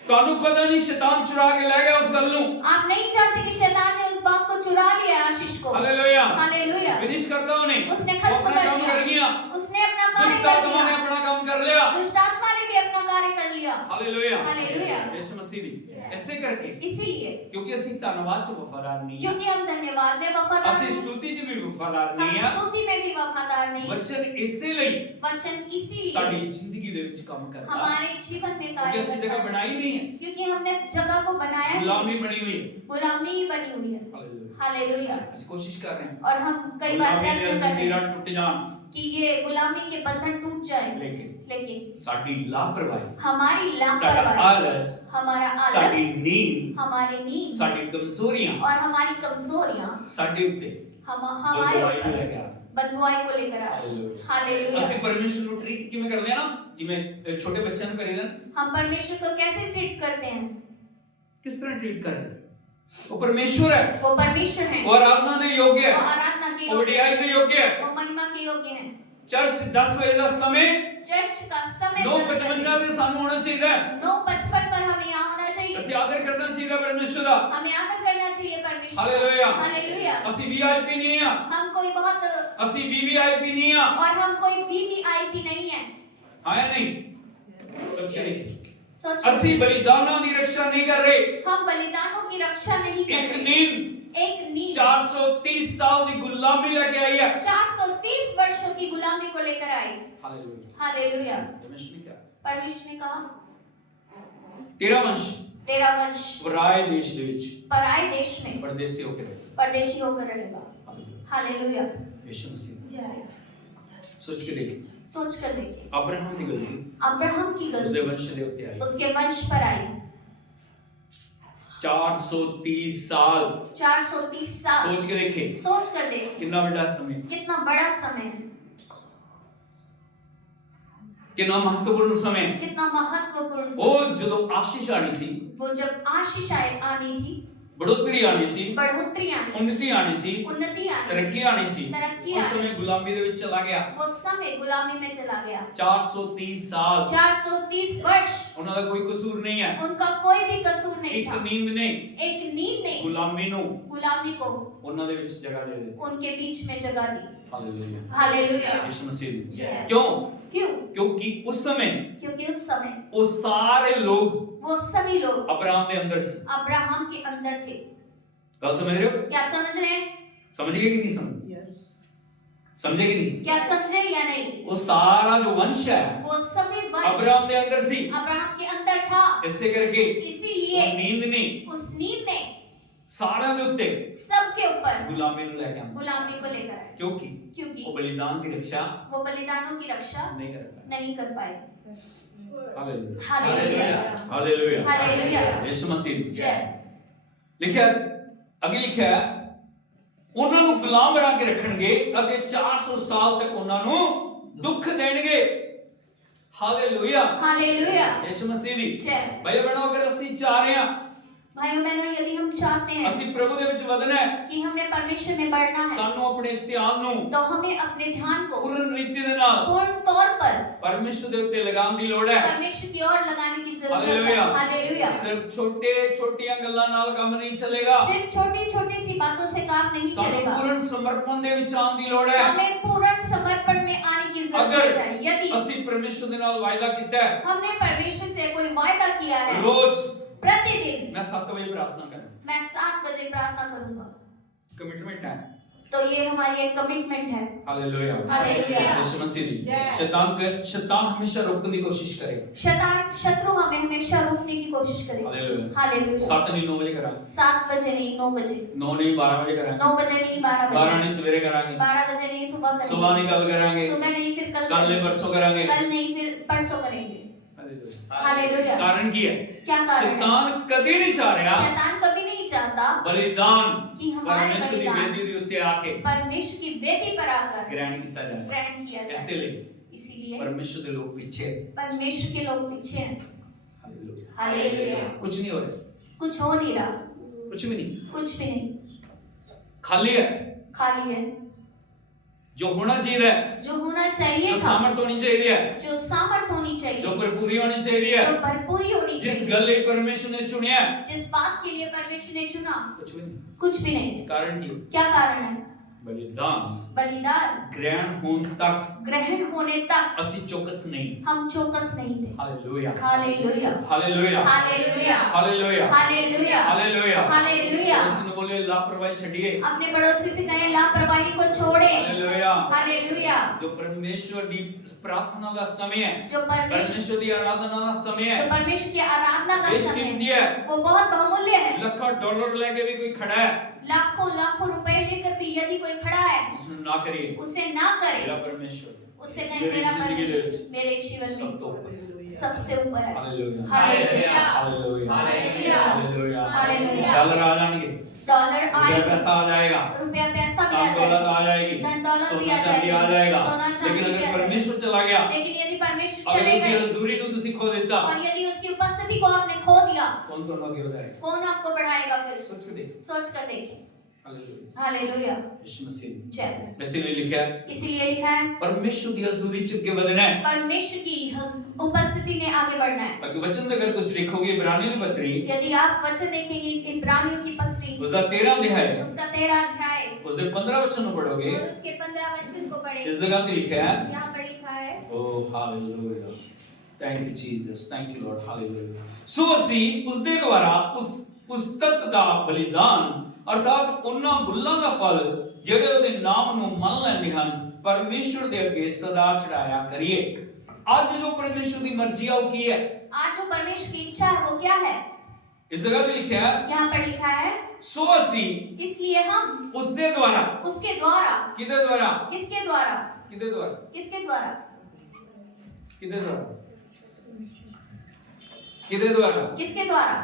ਤੁਹਾਨੂੰ ਪਤਾ ਨਹੀਂ ਸ਼ੈਤਾਨ ਚੁਰਾ ਕੇ ਲੈ ਗਿਆ ਉਸ ਗੱਲ ਨੂੰ आप नहीं जानते कि शैतान ने उस बात को चुरा लिया, आशीष को। Hallelujah hallelujah. ਫਿਨਿਸ਼ ਕਰਦਾ ਉਹਨੇ उसने वो खत्म अपना कर काम कर दिया, गया उसने अपना कार्य दुष्ट कर आत्मा ने दिया, अपना काम कर लिया दुष्ट आत्मा ने भी अपना कार्य कर लिया। Hallelujah hallelujah. यीशु मसीह भी ऐसे करके इसीलिए क्योंकि ਅਸੀਂ ਧੰਨਵਾਦ ਚ ਵਫਾਦਾਰ ਨਹੀਂ ਹਾਂ क्योंकि हम धन्यवाद में वफादार ਅਸੀਂ नहीं, ਸਤੁਤੀ ਚ ਵੀ ਵਫਾਦਾਰ हम ਨਹੀਂ ਹਾਂ स्तुति में भी वफादार नहीं। ਵਚਨ ਇਸੇ ਲਈ वचन इसीलिए ਸਾਡੀ ਜ਼ਿੰਦਗੀ ਦੇ ਵਿੱਚ ਕੰਮ ਕਰਦਾ हमारे जीवन में क्योंकि कार्य ਅਸੀਂ करता जगह है, बनाई नहीं है क्योंकि हमने जगह को बनाया नहीं, गुलामी बनी हुई है गुलामी ही बनी हुई है। Hallelujah hallelujah. ਅਸੀਂ कोशिश कर रहे हैं और हम कई बार गुलामी प्रयत्न ਦੇ कर रहे ਜ਼ੰਜੀਰਾਂ हैं ਟੁੱਟ ਜਾਣ कि ये गुलामी के बंधन टूट जाए, लेकिन लेकिन ਸਾਡੀ ਲਾਪਰਵਾਹੀ हमारी ਸਾਡਾ लापरवाही, ਆਲਸ हमारा ਸਾਡੀ आलस, ਨੀਂਦ हमारी नींद ਸਾਡੀ ਕਮਜ਼ੋਰੀਆਂ और हमारी कमजोरियां ਸਾਡੇ ਉੱਤੇ हमारे ਬਦਵਾਈ ਨੂੰ ਲੈ ऊपर ਕੇ ਆ बंधुआई को लेकर आए। Hallelujah hallelujah. ਅਸੀਂ ਪਰਮੇਸ਼ਰ ਨੂੰ ਟ੍ਰੀਟ ਕਿਵੇਂ ਕਰਦੇ ਆ ਨਾ ਜਿਵੇਂ ਛੋਟੇ ਬੱਚਿਆਂ ਨੂੰ ਕਰੀਦਾ हम परमेश्वर को कैसे ट्रीट करते हैं? किस तरह ट्रीट ਕਰਦੇ ਉਹ ਪਰਮੇਸ਼ਰ ਹੈ वो परमेश्वर है, ਉਹ ਆਰਾਧਨਾ ਦੇ ਯੋਗ वो ਹੈ आराधना के ਉਹ योग्य ਵਡਿਆਈ है, ਦੇ ਯੋਗ ਹੈ वो महिमा के योग्य है। ਚਰਚ 10 ਵਜੇ ਦਾ ਸਮੇਂ चर्च का समय 9:55 ਦੇ ਸਾਨੂੰ ਹੋਣਾ ਚਾਹੀਦਾ ਹੈ 9:55 पर हमें यहाँ होना चाहिए। ਅਸੀਂ ਆਦਰ करना ਚਾਹੀਦਾ ਪਰਮੇਸ਼ਰ ਦਾ हमें आदर करना चाहिए परमेश्वर। Hallelujah hallelujah. ਅਸੀਂ ਵੀਆਈਪੀ ਨਹੀਂ ਆ हम कोई बहुत ਅਸੀਂ ਵੀਵੀਆਈਪੀ नहीं ਆ और हम कोई वीवीआईपी नहीं है। ਹਾਂ ਜਾਂ ਨਹੀਂ ਸੋਚ के देखिए सोचिए, ਅਸੀਂ ਬਲੀਦਾਨਾਂ ਦੀ ਰੱਖਿਆ ਨਹੀਂ ਕਰ ਰਹੇ हम बलिदानों की रक्षा नहीं कर ਇੱਕ रहे। नींद एक नींद 430 साल ਦੀ ਗੁਲਾਮੀ ਲੈ ਕੇ ਆਈ ਹੈ 430 वर्षों की गुलामी को लेकर आई। Hallelujah hallelujah. परमेश्वर ने क्या परमेश्वर ने कहा तेरा वंश तेरा वंश पराए देश ਦੇ ਵਿੱਚ पराये देश में परदेसी होकर रहे परदेशी होकर रहेगा। हालेलुया। यीशु मसीह जय। सोच के देखिए सोच कर देखिए, अब्राहम ਦੀ ਗਲਤੀ अब्राहम की ਉਸਦੇ गलती ਵੰਸ਼ ਦੇ ਉੱਤੇ ਆਈ उसके वंश पर आई। 430 साल 430 साल। सोच के देखिए सोच कर देखिए कितना बड़ा समय कितना बड़ा समय है। ਕਿੰਨਾ ਮਹੱਤਵਪੂਰਨ ਸਮੇਂ कितना महत्वपूर्ण समय। ਉਹ ਜਦੋਂ ਆਸ਼ੀष ਆਣੀ ਸੀ वो जब आशीष आनी थी, बढ़ोतरी आनी सी बढ़ोतरी आनी, उन्नति आनी सी उन्नति आनी, तरक्की आनी सी तरक्की उस आनी। समय गुलामी ਦੇ ਵਿੱਚ ਚਲਾ ਗਿਆ वो समय गुलामी में चला गया। 430 ਸਾਲ 430 वर्ष ਉਹਨਾਂ ਦਾ ਕੋਈ ਕਸੂਰ ਨਹੀਂ ਹੈ उनका कोई भी कसूर नहीं ਇੱਕ था। ਨੀਂਦ ਨੇ एक नींद ने ਗੁਲਾਮੀ ਨੂੰ गुलामी को ਉਹਨਾਂ ਦੇ ਵਿੱਚ ਜਗ੍ਹਾ ਦੇ ਦਿੱਤੀ उनके बीच में जगह दी। Hallelujah hallelujah. यीशु मसीह ने जय। क्यों क्यों? क्योंकि उस समय क्योंकि उस समय वो सारे लोग वो सभी लोग अब्राहम के अंदर से अब्राहम के अंदर थे। गल समझ रहे हो क्या आप समझ रहे हैं? समझिए कि नहीं समझ समझे कि नहीं क्या समझे या नहीं? वो सारा जो वंश है वो सभी वंश अब्राहम के अंदर सी अब्राहम के अंदर था। ऐसे करके इसीलिए वो नींद ने उस नींद ने सारा के उत्ते सबके ऊपर गुलामी ਨੂੰ ਲੈ ਕੇ ਆਂਦਾ गुलामी को लेकर आए। क्योंकि क्योंकि वो बलिदान की रक्षा वो बलिदानों की रक्षा नहीं कर पाए नहीं कर पाए। Hallelujah hallelujah. Hallelujah hallelujah. यीशु मसीह जय। लिखिया ਅੱਗੇ ਲਿਖਿਆ ਹੈ, ਉਹਨਾਂ ਨੂੰ ਗੁਲਾਮ ਬਣਾ ਕੇ ਰੱਖਣਗੇ ਅਤੇ 400 ਸਾਲ ਤੱਕ ਉਹਨਾਂ ਨੂੰ ਦੁੱਖ ਦੇਣਗੇ। Hallelujah hallelujah. ਯीशु ਮਸੀਹ ਦੀ जय। ਭਾਈ ਬਹਿਣੋ ਅਗਰ ਅਸੀਂ ਚਾਹ ਰਹੇ ਹਾਂ भाइयों बहनों, यदि हम चाहते हैं ਅਸੀਂ ਪ੍ਰਭੂ ਦੇ ਵਿੱਚ ਵਧਣਾ ਹੈ कि हमें परमेश्वर में बढ़ना है, ਸਾਨੂੰ ਆਪਣੇ ਧਿਆਨ ਨੂੰ तो हमें अपने ध्यान को ਪੂਰਨ ਰੀਤੀ ਦੇ ਨਾਲ पूर्ण तौर पर ਪਰਮੇਸ਼ਰ ਦੇ ਉੱਤੇ ਲਗਾਉਣ ਦੀ ਲੋੜ ਹੈ। परमेश्वर की ओर लगाने की जरूरत है। हालेलुया। हालेलुया। ਸਿਰਫ ਛੋਟੀਆਂ ਗੱਲਾਂ ਨਾਲ ਕੰਮ ਨਹੀਂ ਚੱਲੇਗਾ सिर्फ छोटी छोटी सी बातों से काम नहीं ਸਾਨੂੰ चलेगा। ਪੂਰਨ ਸਮਰਪਣ ਦੇ ਵਿੱਚ ਆਉਣ ਦੀ ਲੋੜ ਹੈ। हमें पूर्ण समर्पण में आने की जरूरत है। यदि ਅਸੀਂ ਪਰਮੇਸ਼ਰ ਦੇ ਨਾਲ ਵਾਅਦਾ ਕੀਤਾ ਹੈ हमने परमेश्वर से कोई वायदा किया है, रोज प्रतिदिन मैं 7 बजे प्रार्थना करूं मैं 7 बजे प्रार्थना करूंगा, कमिटमेंट है तो ये हमारी एक कमिटमेंट है। Hallelujah hallelujah. यीशु मसीह दी जय। शैतान हमेशा रोकने की कोशिश करेगा शत्रु हमें हमेशा रोकने की कोशिश करेगा। Hallelujah hallelujah. 7 नहीं 9 बजे करा 7 बजे नहीं 9 बजे, 9 नहीं 12 बजे करा 9 बजे नहीं 12 12 बजे, नहीं सवेरे करांगे 12 बजे नहीं सुबह करेंगे, सुबह नहीं कल करांगे सुबह नहीं फिर कल कल नहीं परसों करांगे कल नहीं फिर परसों करेंगे। Hallelujah hallelujah. कारण की है क्या कारण है? शैतान कभी नहीं चाह रहा शैतान कभी नहीं चाहता बलिदान कि हमारे परमेश्वर की बलिदान वेदी ਦੇ ਉੱਤੇ ਆ ਕੇ परमेश्वर की वेदी पर आकर ग्रहण किया जाए ग्रहण किया जाए। इसलिए इसीलिए परमेश्वर के लोग पीछे हैं। परमेश्वर के लोग पीछे हैं। Hallelujah hallelujah. कुछ नहीं हो रहा कुछ हो नहीं रहा, कुछ भी नहीं कुछ भी नहीं, खाली है खाली है। जो होना चाहिए है जो होना चाहिए जो था, सामर्थ होनी चाहिए है जो सामर्थ होनी जो चाहिए, भरपूरी होनी चाहिए है जो भरपूरी होनी जिस चाहिए, गल लिए परमेश्वर ने चुनिया है, जिस बात के लिए परमेश्वर ने चुना, कुछ भी नहीं कुछ भी नहीं। कारण की क्या कारण है? बलिदान बलिदान ग्रहण होने तक ग्रहण होने तक असि चौकस नहीं हम चौकस नहीं थे। Hallelujah hallelujah. Hallelujah hallelujah. Hallelujah hallelujah. Hallelujah hallelujah. उसने बोले लापरवाही छड़िए अपने पड़ोसी से कहें लापरवाही को छोड़े। Hallelujah hallelujah. जो परमेश्वर की प्रार्थना का समय है जो परमेश्वर की आराधना का समय है परमेश्वर की आराधना का समय बेशकीमती है वो बहुत बहुमूल्य है। लाखों डॉलर लेके भी कोई खड़ा है लाखों लाखों रुपए लेकर भी यदि कोई खड़ा है, उसने ना करिए उसे ना करे, मेरा परमेश्वर उससे कहें मेरी मेरा जिंदगी दे परमेश्वर मेरे जीवन सब में तो ऊपर सबसे ऊपर है। Hallelujah hallelujah. Hallelujah hallelujah. Hallelujah hallelujah. Dollar आ जाएंगे डॉलर रुपया आएगा, पैसा आ जाएगा रुपया पैसा भी आ धन दौलत जाएगा, आ जाएगी धन दौलत भी सोना आ चांदी आ जाएगी, जाएगा सोना चांदी लेकिन भी आ अगर जाएगा। परमेश्वर चला गया लेकिन यदि परमेश्वर अगर चले उसकी गए हजूरी को तुसी खो देता और यदि उसकी उपस्थिति को आपने खो दिया, कौन दोनों के होता है कौन आपको बढ़ाएगा? फिर सोच के देख सोच कर देखिए। Hallelujah hallelujah. यीशु मसीह जय। इसीलिए लिखा है इसीलिए लिखा है परमेश्वर की हजूरी चुके बदना है परमेश्वर की उपस्थिति में आगे बढ़ना है। ताकि वचन में अगर तुम लिखोगे इब्रानियों की पत्री यदि आप वचन देखेंगे इब्रानियों की पत्री उसका 13 अध्याय उसका 13 अध्याय उसके 15 वचन पढ़ोगे और उसके 15 वचन को पढ़े, इस जगह पे लिखा है यहाँ पर लिखा है Oh, hallelujah. Thank you, Jesus. Thank you, Lord. Hallelujah. ਸੋ ਅਸੀਂ ਉਸ ਦੇ ਦੁਆਰਾ ਉਸ ਤੱਤ ਦਾ ਬਲੀਦਾਨ ਅਰਥਾਤ ਉਹਨਾਂ ਬੁੱਲਾਂ ਦਾ ਫਲ ਜਿਹੜੇ ਉਹਦੇ ਨਾਮ ਨੂੰ ਮੰਨ ਲੈਂਦੇ ਹਨ ਪਰਮੇਸ਼ਵਰ ਦੇ ਅੱਗੇ ਸਦਾ ਚੜਾਇਆ ਕਰੀਏ। ਅੱਜ ਜੋ ਪਰਮੇਸ਼ਵਰ ਦੀ ਮਰਜ਼ੀ ਆ ਉਹ ਕੀ ਹੈ? आज जो परमेश्वर की इच्छा है वो क्या है? ਇਸ ਜਗ੍ਹਾ ਤੇ ਲਿਖਿਆ ਹੈ यहाँ पर लिखा है ਸੋ ਅਸੀਂ इसलिए हम ਉਸ ਦੇ ਦੁਆਰਾ उसके द्वारा, ਕਿਹਦੇ ਦੁਆਰਾ किसके द्वारा, ਕਿਹਦੇ ਦੁਆਰਾ किसके द्वारा, ਕਿਹਦੇ ਦੁਆਰਾ ਕਿਹਦੇ ਦੁਆਰਾ किसके द्वारा,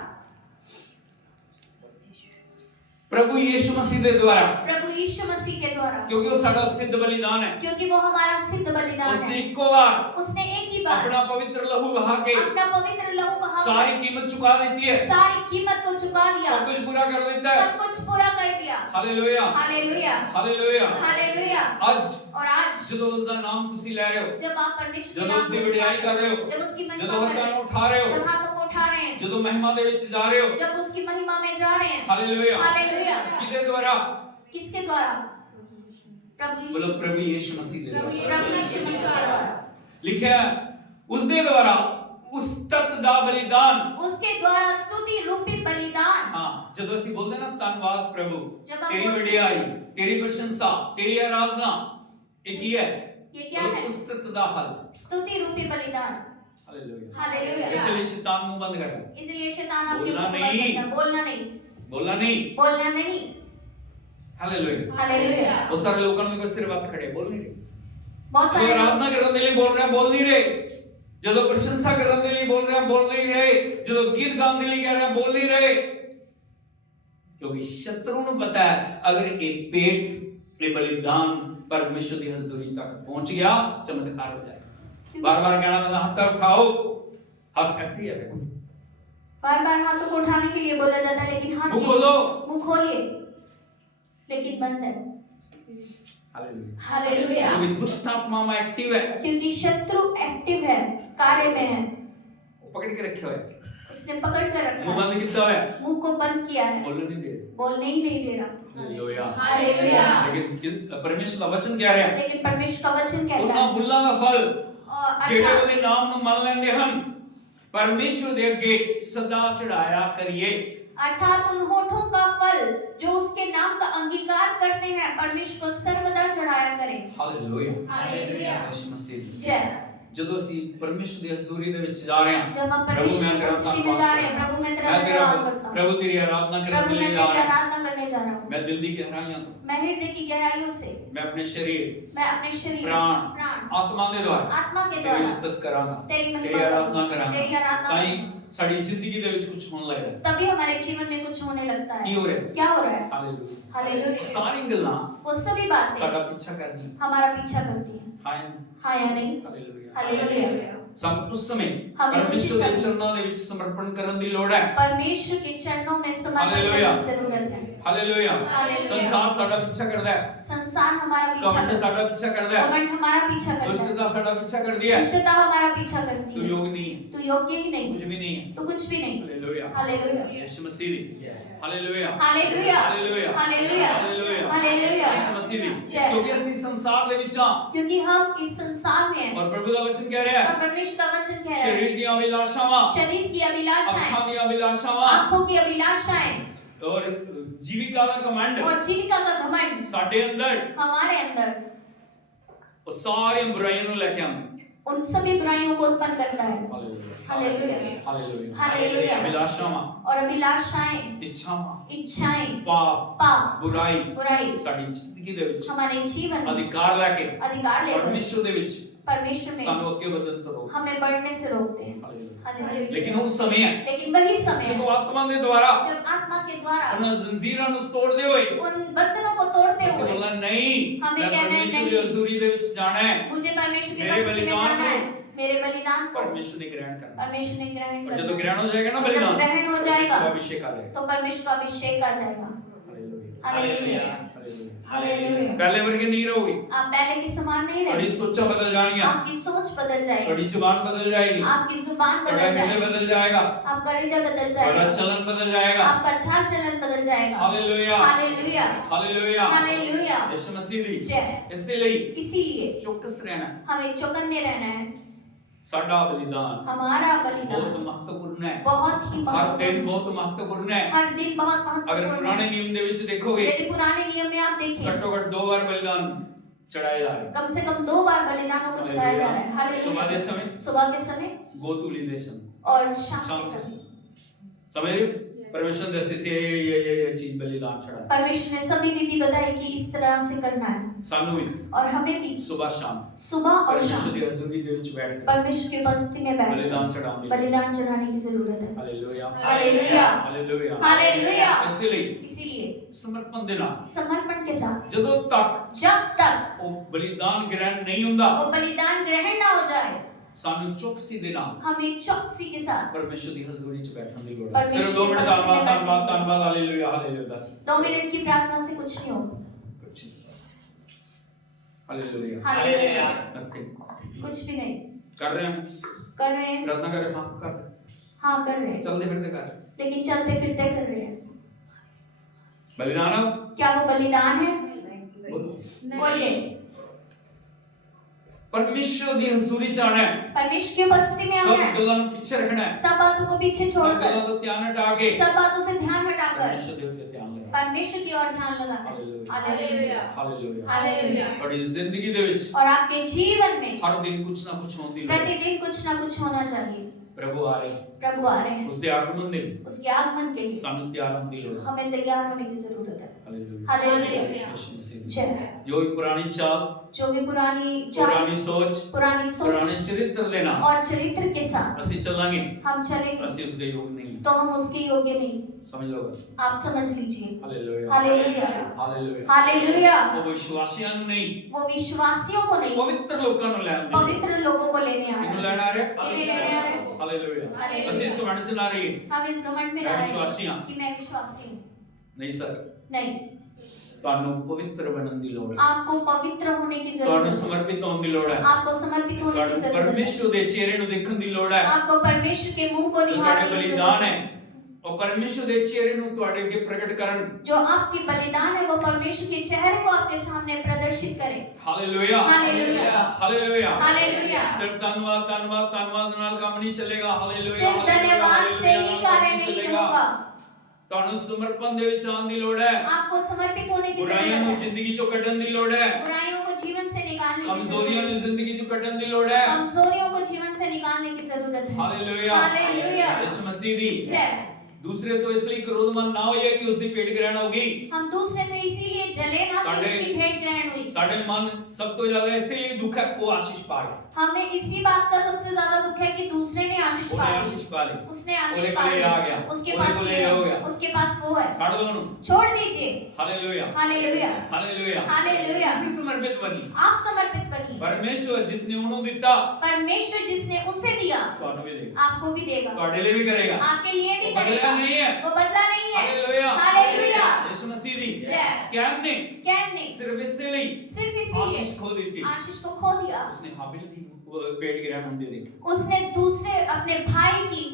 प्रभु यीशु मसीह के द्वारा, प्रभु यीशु मसीह के द्वारा, क्योंकि वो साडा सिद्ध बलिदान है। क्योंकि वो हमारा सिद्ध बलिदान उसने है। इको बार उसने एक ही बार अपना पवित्र लहू बहा के अपना पवित्र लहू बहा सारी कीमत चुका देती है, सारी कीमत को चुका दिया, सब कुछ पूरा कर देता है। सब कुछ पूरा कर दिया। Hallelujah, hallelujah, hallelujah. हालेलुया। आज और आज ਜਦੋਂ उसका नाम तुसी ले रहे हो, जब आप परमेश्वर के ਜਦੋਂ नाम उसकी को वडियाई कर रहे हो, जब उसकी ਜਦੋਂ महिमा कर हत्था रहे ਨੂੰ हैं, उठा रहे हो, जब हाथों को उठा रहे हैं, ਜਦੋਂ महिमा ਦੇ ਵਿੱਚ ਜਾ ਰਹੇ ਹੋ, जब उसकी महिमा में जा रहे हैं। हालेलुया। हालेलुया। किसके द्वारा? किसके द्वारा? बोलो प्रभु यीशु मसीह के द्वारा। प्रभु यीशु मसीह के द्वारा। लिखा है उसके द्वारा उस तत्त दा बलिदान। उसके द्वारा स्तुति रूपी बलिदान। हाँ, ਜਦੋਂ ਅਸੀਂ ਬੋਲਦੇ ਨਾ ਧੰਨਵਾਦ ਪ੍ਰਭु, जब आप तेरी बोलते हैं, वडियाई, तेरी प्रशंसा, तेरी आराधना, ये की है? ये क्या है? उस तत्त दा फल। स्तुति रूपी बलिदान। हालेलुया। हालेलुया। इसलिए शैतान मुंह बंद कर दे, इसलिए शैतान आपके बोलना मुंह को बंद नहीं। करता है। बोलना नहीं, बोलना नहीं। बोलना नहीं। हालेलुया। हालेलुया। बहुत सारे लोगों में कोई सिर बात खड़े बोल नहीं रहे, बहुत जो सारे लोग आराधना करने के लिए बोल रहे हैं बोल नहीं रहे, जो प्रशंसा करने के लिए बोल रहे हैं बोल नहीं रहे, जो गीत गाने के लिए कह रहे हैं बोल नहीं रहे, क्योंकि शत्रु को पता है अगर ये पेट ये बलिदान परमेश्वर की हजूरी तक पहुंच गया चमत्कार हो जाएगा। बार-बार कहना पड़ता हाथ उठाओ, हाथ इकट्ठे है, देखो बार-बार हाथों को उठाने के लिए बोला जाता है, लेकिन हाथ मुंह खोलो, मुंह खोलिए, लेकिन बंद है। हालेलुया। हालेलुया। क्योंकि दुष्ट आत्मा में एक्टिव है, क्योंकि शत्रु एक्टिव है, कार्य में है, वो पकड़ के रखे हुए है, उसने पकड़ कर रखा मुंह है, बंद किया है, मुंह को बंद किया है, बोलने नहीं दे, बोलने ही नहीं दे रहा। हालेलुया। हालेलुया। लेकिन परमेश्वर का वचन कह रहे हैं लेकिन परमेश्वर का वचन कहता ਉਹਨਾਂ है, ਬੁੱਲਾਂ ਦਾ ਫਲ और ਜਿਹੜੇ अर्थात ਉਹਦੇ ਨਾਮ ਨੂੰ ਮੰਨ ਲੈਂਦੇ ਹਨ परमेश्वर ਦੇ ਅੱਗੇ सदा चढ़ाया करिए। उन होठों का फल जो उसके नाम का अंगीकार करते हैं परमेश्वर को सर्वदा चढ़ाया करें। हालेलुया। हालेलुया। यीशु मसीह जय। ਜਦੋਂ ਅਸੀਂ परमेश्वर ਦੀ ਹਜ਼ੂਰੀ ਦੇ ਵਿੱਚ ਜਾ ਰਹੇ ਹਾਂ, जब हम प्रभु परमेश्वर मैं की तेरा उपस्थिति में जा रहे हैं, प्रभु मैं तेरा मैं तेरा धन्यवाद करता हूँ, प्रभु तेरी आराधना करने प्रभु के मैं लिए जा तेरी रहा हूं, आराधना करने जा रहा हूँ, मैं दिल की गहराइयों ਤੋਂ, मैं हृदय की गहराइयों से, मैं अपने शरीर मैं अपने शरीर, प्राण आत्मा ਦੇ द्वारा आत्मा के तेरी द्वारा इज्जत करांगा, तेरी तेरी महिमा आराधना करूं, करांगा, तेरी आराधना ताई करूं। ਸਾਡੀ ਜ਼ਿੰਦਗੀ ਦੇ ਵਿੱਚ ਕੁਝ ਹੋਣ ਲੱਗਦਾ ਹੈ। तभी हमारे जीवन में कुछ होने लगता ਕੀ है। ਹੋ ਰਿਹਾ ਹੈ? क्या हो रहा है? हालेलुया। हालेलुया। सारी गल्लां वो सभी बातें ਸਾਡਾ ਪਿੱਛਾ ਕਰਦੀਆਂ हमारा पीछा करती हैं, ਹਾਂ हाँ या नहीं? ਹਾਲੇਲੂया। हालेलुया। ਸਾਨੂੰ ਉਸ ਸਮੇਂ हमें उसी परमेश्वर ਦੇ समय ਚਰਨਾਂ ਦੇ ਵਿੱਚ ਸਮਰਪਣ ਕਰਨ ਦੀ ਲੋੜ ਹੈ। परमेश्वर के चरणों में समर्पण हालेलुया। करने की जरूरत है। हालेलुया। हालेलुया। संसार साਡਾ ਪਿੱਛਾ ਕਰਦਾ ਹੈ, संसार हमारा पीछा कमंड करता साਡਾ ਪਿੱਛਾ करदा है, है, घमंड हमारा पीछा करता है, दुष्टता साਡਾ ਪਿੱਛਾ करदी है, दुष्टता हमारा पीछा करती तू है, योग नहीं है, तू योग्य ही नहीं, कुछ भी नहीं है। तू कुछ भी नहीं। हालेलुया। हालेलुया। यीशु मसीह दी hallelujah. Hallelujah. Hallelujah. Hallelujah. Hallelujah. Hallelujah. यीशु मसीह दी जय। क्योंकि ਅਸੀਂ ਸੰਸਾਰ ਦੇ ਵਿੱਚ ਹਾਂ क्योंकि हम इस संसार में हैं और प्रभु ਦਾ वचन कह ਰਿਹਾ और है परमेश्वर का वचन कह रहा है, शरीर ਦੀਆਂ ਅਭਿਲਾਸ਼ਾਵਾਂ, शरीर की अभिलाषाएं, ਅੱਖਾਂ ਦੀਆਂ ਅਭਿਲਾਸ਼ਾਵਾਂ आंखों की अभिलाषाएं और जीविका ਦਾ कमांड और जीविका का घमंड ਸਾਡੇ ਅੰਦਰ हमारे अंदर ਉਹ ਸਾਰੀਆਂ ਬੁਰਾਈਆਂ ਨੂੰ ਲੈ ਕੇ ਆਉਂਦਾ। उन सभी बुराइयों को उत्पन्न करता है। हालेलुया। हालेलुया। हालेलुया। हालेलुया। अभिलाषावां, और अभिलाषाएं, इच्छावां, इच्छाएं, पाप, पाप, बुराई बुराई ਸਾਡੀ ਜ਼ਿੰਦਗੀ ਦੇ ਵਿੱਚ हमारे जीवन में ਅਧਿਕਾਰ ਲੈ ਕੇ अधिकार लेकर ਪਰਮੇਸ਼ਰ ਦੇ ਵਿੱਚ परमेश्वर में ਸਾਨੂੰ ਅੱਗੇ ਵਧਣ ਤੋਂ ਰੋਕ। हमें बढ़ने से रोकते हैं। हालेलुया। हालेलुया। लेकिन उस समय है लेकिन वही समय ਜਦੋਂ है ਆਤਮਾ ਦੇ ਦੁਆਰਾ जब आत्मा के द्वारा ਉਹਨਾਂ ਜ਼ੰਜੀਰਾਂ ਨੂੰ ਤੋੜਦੇ ਹੋਏ उन बंधनों को तोड़ते ਅਸੀਂ हुए ਬੋਲਣਾ ਨਹੀਂ हमें ਮੈਂ कहना है ਪਰਮੇਸ਼ਰ ਦੀ नहीं। ਹਜ਼ੂਰੀ ਦੇ ਵਿੱਚ ਜਾਣਾ ਹੈ, मुझे परमेश्वर की मेरे उपस्थिति में बलिदान जाना है, को मेरे बलिदान को परमेश्वर ने ग्रहण करना। परमेश्वर ने ग्रहण और करना जब ग्रहण हो जाएगा ना और जब बलिदान ग्रहण हो जाएगा उसका अभिषेक आ जाएगा। तो परमेश्वर का अभिषेक आ जाएगा। हालेलुया। हालेलुया। हालेलुया। हालेलुया। पहले वर्गे नहीं रहोगे, आप पहले के समान नहीं थोड़ी रहे, सोचा बदल जानी है, आपकी सोच बदल जाएगी, थोड़ी जुबान बदल जाएगी, आपकी जुबान थोड़ा बदल हृदय जाएगी, बदल जाएगा, आपका हृदय बदल थोड़ा जाएगा, चलन बदल जाएगा। आपका चाल चलन बदल जाएगा। हालेलुया। हालेलुया। हालेलुया। हालेलुया। यीशु मसीह दी जय। इसलिए इसीलिए चौकस रहना है। हमें चौकन्ने रहना है। साडा बलिदान हमारा बहुत बलिदान महत्वपूर्ण है, बहुत ही हर दिन महत्वपूर्ण, बहुत महत्वपूर्ण है। हर दिन बहुत अगर महत्वपूर्ण पुराने है। नियम दे विच देखोगे यदि पुराने नियम में आप देखें घट्टो घट 2 बार बलिदान चढ़ाए जा रहे हैं। कम से कम 2 बार बलिदानों को चढ़ाया जा रहा है। हालेलुया। सुबह के समय, सुबह के समय गोतुली दे समय, और शाम शाम के के समय। समय। समझ रहे हो? परमेश्वर ने ऐसे ये चीज बलिदान चढ़ा परमेश्वर ने सभी विधि बताई कि इस तरह से करना है सानू भी और हमें भी सुबह शाम सुबह और परमेश्वर शाम की हजूरी दे विच बैठ कर परमेश्वर की उपस्थिति में बैठ बलिदान चढ़ाने बलिदान चढ़ाने की जरूरत है। Hallelujah hallelujah hallelujah hallelujah. इसलिए इसीलिए समर्पण देना समर्पण के साथ ਜਦੋਂ तक जब तक ਉਹ बलिदान ग्रहण नहीं ਹੁੰਦਾ वो बलिदान ग्रहण ना हो जाए ਸਾਨੂੰ ਚੌਕਸੀ ਦੇ ਨਾਲ हमें चौकसी के साथ ਪਰਮੇਸ਼ਰ ਦੀ ਹਜ਼ੂਰੀ 'ਚ ਬੈਠਣ ਦੀ ਲੋੜ ਹੈ परमेश्वर ਸਿਰਫ की 2 ਮਿੰਟ उपस्थिति में ਧੰਨਵਾਦ बैठने से। ਧੰਨਵਾਦ ਹਾਲੇਲੂਇਆ ਹਾਲੇਲੂਇਆ ਬਸ 2 मिनट की प्रार्थना से कुछ नहीं होगा। Hallelujah hallelujah. नथिंग कुछ भी नहीं कर रहे हैं कर रहे हैं। प्रार्थना कर रहे हैं हाँ कर रहे हैं हाँ कर रहे हैं चलते फिरते कर रहे हैं लेकिन चलते फिरते कर रहे हैं। बलिदान अब क्या वो बलिदान है? बोलो बोलिए। परमेश्वर ਦੀ ਹਜ਼ੂਰੀ 'ਚ ਆਣਾ ਹੈ परमेश्वर की उपस्थिति में सब आना है। ਗੱਲਾਂ ਨੂੰ ਪਿੱਛੇ ਰੱਖਣਾ ਹੈ सब बातों को पीछे सब छोड़कर ਗੱਲਾਂ ਤੋਂ ਧਿਆਨ ਹਟਾ ਕੇ सब बातों से ध्यान हटाकर परमेश्वर ਦੇ ਉੱਤੇ ਧਿਆਨ ਲਗਾਓ परमेश्वर की ओर ध्यान लगाना। Hallelujah hallelujah hallelujah hallelujah. ਤੁਹਾਡੀ ਜ਼ਿੰਦਗੀ ਦੇ ਵਿੱਚ और आपके जीवन में हर दिन कुछ ना कुछ होने की लोड़ है। प्रतिदिन कुछ ना कुछ होना चाहिए। प्रभु आ रहे हैं प्रभु आ रहे हैं उसके आगमन ਦੇ उसके आगमन के लिए ਸਾਨੂੰ ਤਿਆਰ ਹੋਣ ਦੀ ਲੋੜ ਹੈ हमें तैयार होने की जरूरत है। हालेलुया हालेलुया यीशु मसीह जय। जो भी पुरानी चाल जो भी पुरानी चाल पुरानी सोच पुरानी पुराने सोच चरित्र लेना और चरित्र के साथ ਅਸੀਂ ਚੱਲਾਂਗੇ हम चलेंगे ਅਸੀਂ उसके योग नहीं तो हम उसके योग्य नहीं। समझ लो बस आप समझ लीजिए। Hallelujah hallelujah hallelujah hallelujah. ਉਹ ਵਿਸ਼ਵਾਸੀਆਂ ਨੂੰ ਨਹੀਂ वो विश्वासियों को नहीं ਪਵਿੱਤਰ ਲੋਕਾਂ ਨੂੰ ਲੈਣ ਦੀ पवित्र लोगों को लेने आ ਕਿਹਨੂੰ रहा है। ਲੈਣ ਆ ਰਿਹਾ किन्हें लेने आ रहे हैं? Hallelujah hallelujah. ਅਸੀਂ ਇਸ ਕਮਾਂਡ ਚ ਨਾ ਰਹੀਏ हम इस घमंड में मैं ना विश्वासी हूं। रहें कि मैं विश्वासी हूँ। ਨਹੀਂ ਸਰ नहीं ਤੁਹਾਨੂੰ ਪਵਿੱਤਰ ਬਣਨ ਦੀ ਲੋੜ ਹੈ आपको पवित्र होने की ਤੁਹਾਨੂੰ जरूरत है। ਸਮਰਪਿਤ ਹੋਣ ਦੀ ਲੋੜ ਹੈ आपको समर्पित होने की ਤੁਹਾਨੂੰ जरूरत है। ਪਰਮੇਸ਼ਰ ਦੇ ਚਿਹਰੇ ਨੂੰ ਦੇਖਣ ਦੀ ਲੋੜ ਹੈ आपको परमेश्वर के मुंह को जो निहारने ਤੁਹਾਡੇ की ਬਲੀਦਾਨ जरूरत ਹੈ है। ਉਹ ਪਰਮੇਸ਼ਰ ਦੇ ਚਿਹਰੇ ਨੂੰ ਤੁਹਾਡੇ ਅੱਗੇ ਪ੍ਰਗਟ ਕਰਨ जो आपकी बलिदान है वो परमेश्वर के चेहरे को आपके सामने प्रदर्शित करे। ਹਾਲੇਲੂया हालेलुया ਹਾਲੇਲੂया हालेलुया। ਸਿਰਫ ਧੰਨਵਾਦ ਧੰਨਵਾਦ ਧੰਨਵਾਦ ਨਾਲ ਕੰਮ ਨਹੀਂ ਚੱਲੇਗਾ ਹਾਲੇਲੂਇਆ सिर्फ धन्यवाद से ही कार्य नहीं चलेगा। ਤੁਹਾਨੂੰ ਸਮਰਪਣ ਦੇ ਵਿੱਚ ਆਉਣ ਦੀ ਲੋੜ ਹੈ आपको समर्पित होने की ਬੁਰਾਈਆਂ जरूरत ਨੂੰ है। ਜ਼ਿੰਦਗੀ ਚੋਂ ਕੱਢਣ ਦੀ ਲੋੜ ਹੈ बुराइयों को जीवन से निकालने की ਕਮਜ਼ੋਰੀਆਂ जरूरत ਨੂੰ है। ਜ਼ਿੰਦਗੀ ਚੋਂ ਕੱਢਣ ਦੀ ਲੋੜ ਹੈ कमजोरियों को जीवन से निकालने की जरूरत है। हालेलुया हालेलुया यीशु मसीह दी जय। दूसरे तो इसलिए क्रोधमान ना होइए कि उसकी पेट ग्रहण होगी हम दूसरे से इसीलिए जले ना कि साढ़े- उसकी भेंट ग्रहण हुई। साढ़े मन सब तो ज्यादा इसीलिए दुख है वो आशीष पा गया हमें इसी बात का सबसे ज्यादा दुख है कि दूसरे ने आशीष वो पा ली। आशीष पा ली उसने आशीष ओले पा कोले ली। आ गया उसके ओले पास कोले ये हो है, गया उसके पास वो है। छाड़ दो उन्हें छोड़ दीजिए। Hallelujah hallelujah hallelujah hallelujah. इसी समर्पित बनी आप समर्पित बनिए। परमेश्वर जिसने उन्होंने दिता परमेश्वर जिसने उसे दिया ਤੁਹਾਨੂੰ ਵੀ ਦੇਗਾ आपको भी देगा। ਤੁਹਾਡੇ ਲਈ ਵੀ ਕਰੇਗਾ आपके लिए भी वो बदला करेगा। नहीं है वो बदला नहीं है। हालेलुया हालेलुया यीशु मसीह दी जय। कैम ने कैन ने सिर्फ इसलिए सिर्फ इसीलिए आशीष खो दी थी आशीष को खो दिया। उसने हाबिल की पेट ग्रहण होते देखा उसने दूसरे अपने भाई की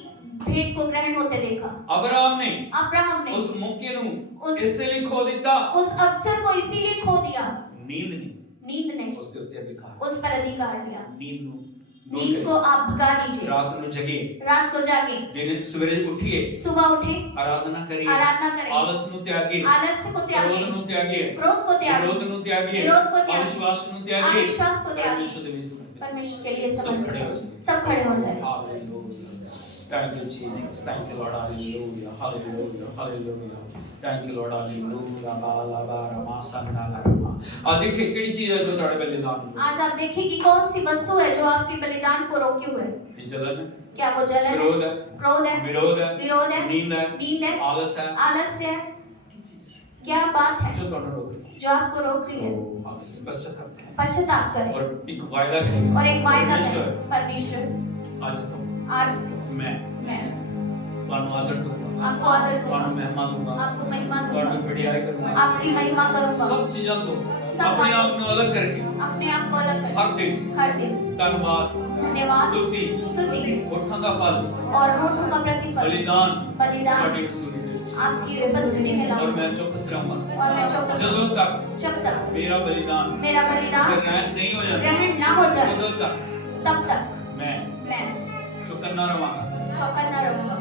भेंट को ग्रहण होते देखा। अब्राहम ने अब्राहम ने उस मौके ਨੂੰ उस- इसलिए खो ਦਿੱਤਾ उस अवसर को इसीलिए खो दिया। नींद ने नींद ने उसके ਉੱਤੇ ਅਧਿਕਾਰ उस पर अधिकार लिया। नींद ਨੂੰ दूर नींद को करें। आप भगा दीजिए। रात ਨੂੰ जगे रात को जागे दिन सवेरे उठिए सुबह उठे आराधना करिए आराधना करें आलस ਨੂੰ त्यागिए आलस्य को त्यागे क्रोध ਨੂੰ त्यागिए क्रोध को त्यागे विरोध ਨੂੰ त्यागिए विरोध को त्यागे अविश्वास ਨੂੰ त्यागिए अविश्वास को त्यागे परमेश्वर ਦੇ ਵਿੱਚ समर्पित परमेश्वर के लिए सब समर्पित खड़े हो हो। जाए। सब खड़े हो जाए। Hallelujah. Thank you, Jesus. Thank you, Lord. Hallelujah. Hallelujah. Hallelujah. Thank you, Lord. Hallelujah. Bala bara masana la rama. अब देखिए किहड़ी चीज है जो ਤੁਹਾਡੇ बलिदान ਨੂੰ आज आप देखिए कि कौन सी वस्तु है जो आपके बलिदान को रोके हुए है। की जलन है क्या वो जलन है, क्रोध है क्रोध है, विरोध है विरोध है, नींद है नींद है, आलस है आलस्य है। की चीज है क्या बात है जो ਤੁਹਾਨੂੰ रोक रही जो आपको रोक रही है? है पश्चाताप करें पश्चाताप करें और एक वायदा करें और एक वायदा परमेश्वर, करें। परमेश्वर आज तो आज से मैं मैं ਤੁਹਾਨੂੰ आदर दूंगा आपको आदर ਤੁਹਾਨੂੰ दूंगा, महिमा दूंगा आपको महिमा ਤੁਹਾਨੂੰ दूंगा, बढ़ियाई करूंगा आपकी महिमा करूंगा। सब चीजों को सब अपने आप बातों में अलग करके अपने आप को अलग हर करें दिन हर दिन। धन्यवाद धन्यवाद स्तुति स्तुति उठन का फल और होठों का प्रतिफल बलिदान बलिदान ਤੁਹਾਡੀ ਹਜ਼ੂਰੀ ਦੇ ਵਿੱਚ आपकी उपस्थिति में और लाऊं। मैं चौकस रहूंगा और मैं चौकस ਜਦੋਂ तक जब तक मेरा बलिदान मेरा बलिदान ग्रहण नहीं हो जाता ग्रहण ना हो जाए उधर तक तब तक मैं मैं चौकन्ना रहूंगा चौकन्ना रहूंगा।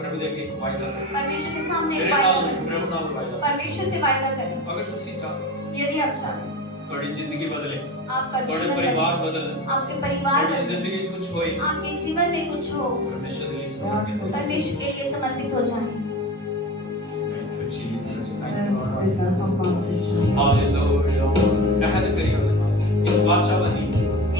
प्रभु देखे वायदा करें परमेश्वर के सामने मेरे वायदा नाल करें, प्रभु नाल वायदा परमेश्वर से वायदा करें। अगर ਤੁਸੀਂ ਚਾਹੋ यदि आप चाहें ਤੁਹਾਡੀ ਜ਼ਿੰਦਗੀ ਬਦਲੇ आपका थोड़े जीवन परिवार बदले, बदल, आपके परिवार थोड़ी बदले, जिंदगी च कुछ होए, आपके जीवन में कुछ हो, परमेश्वर के लिए समर्पित हो। परमेश्वर के लिए समर्पित हो जाए। Thank you, Jesus. Thank you, Yes, Lord. पिता हम आपके चरणों में Hallelujah. अहद करिए एक वाचा बनी,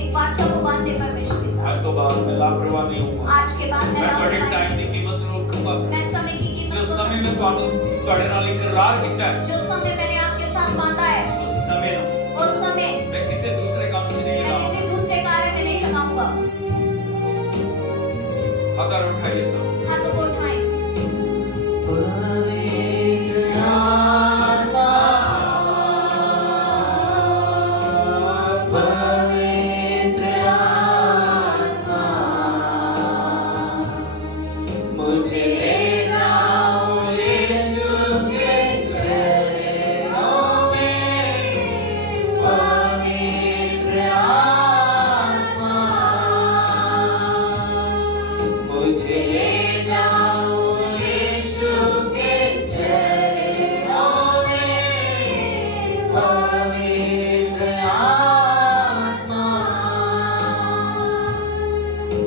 एक वाचा को बांधे परमेश्वर के साथ। आज तो बाद में लापरवाह नहीं होऊंगा। आज के बाद मैं मैं थोड़े लापरवाह टाइम की कीमत ਨੂੰ ਰੱਖੂੰਗਾ। मैं समय की कीमत जो को समय में समझूंगा। ਤੁਹਾਡੇ ਨਾਲ ਇਕਰਾਰ ਕੀਤਾ ਹੈ, जो समय मैंने आपके साथ बांधा है, उस समय ਨੂੰ उस समय मैं किसी दूसरे काम से नहीं मैं लगाऊंगा। किसी दूसरे कार्य में नहीं लगाऊंगा। हाथ उठाइए सब। हाथों को उठाएं। पवित्र आत्मा, पवित्र आत्मा, मुझे ले जाओ यीशु के चरणों में। पवित्र आत्मा, मुझे ले जाओ यीशु के चरणों में। पवित्र आत्मा,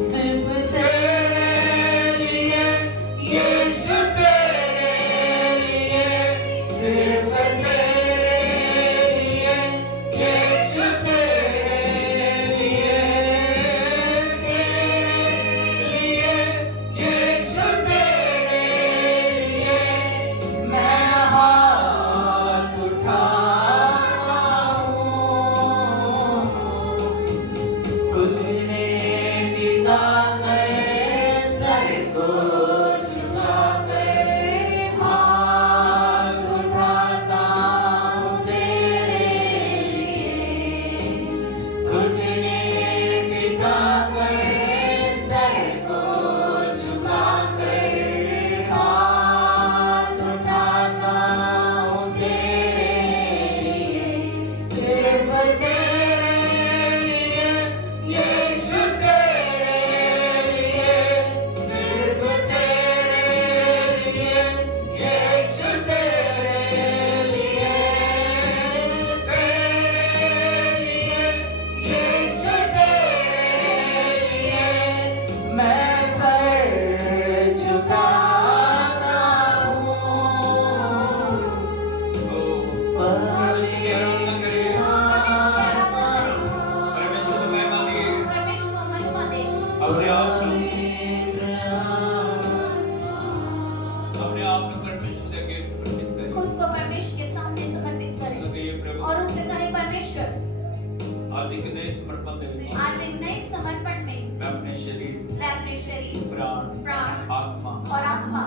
सिर्फ तेरे लिए यीशु, तेरे लिए, सिर्फ तेरे लिए यीशु, तेरे लिए, यीशु, तेरे लिए मैं हाथ उठाता हूँ। घुटने टिका कर, सर को झुका कर, हाथ उठाता हूँ तेरे लिए। घुटने टिका कर, सर को झुका कर, हाथ उठाता हूँ तेरे लिए। सिर्फ तेरे लिए यीशु, तेरे लिए, सिर्फ तेरे लिए यीशु, तेरे लिए, यीशु, तेरे लिए मैं सर झुकाता हूँ। परमेश्वर की आराधना करिए, परमेश्वर की आराधना करें। परमेश्वर को महिमा दिए, परमेश्वर को महिमा दें। अपने आप को पवित्र परमेश्वर के आगे समर्पित करें। खुद को परमेश्वर के सामने समर्पित उसको करें कहिए प्रभु, और उससे कहें परमेश्वर, आज एक नए समर्पण दे विच आज एक नए समर्पण में मैं अपने शरीर, मैं अपने शरीर, प्राण, प्राण आत्मा, और आत्मा,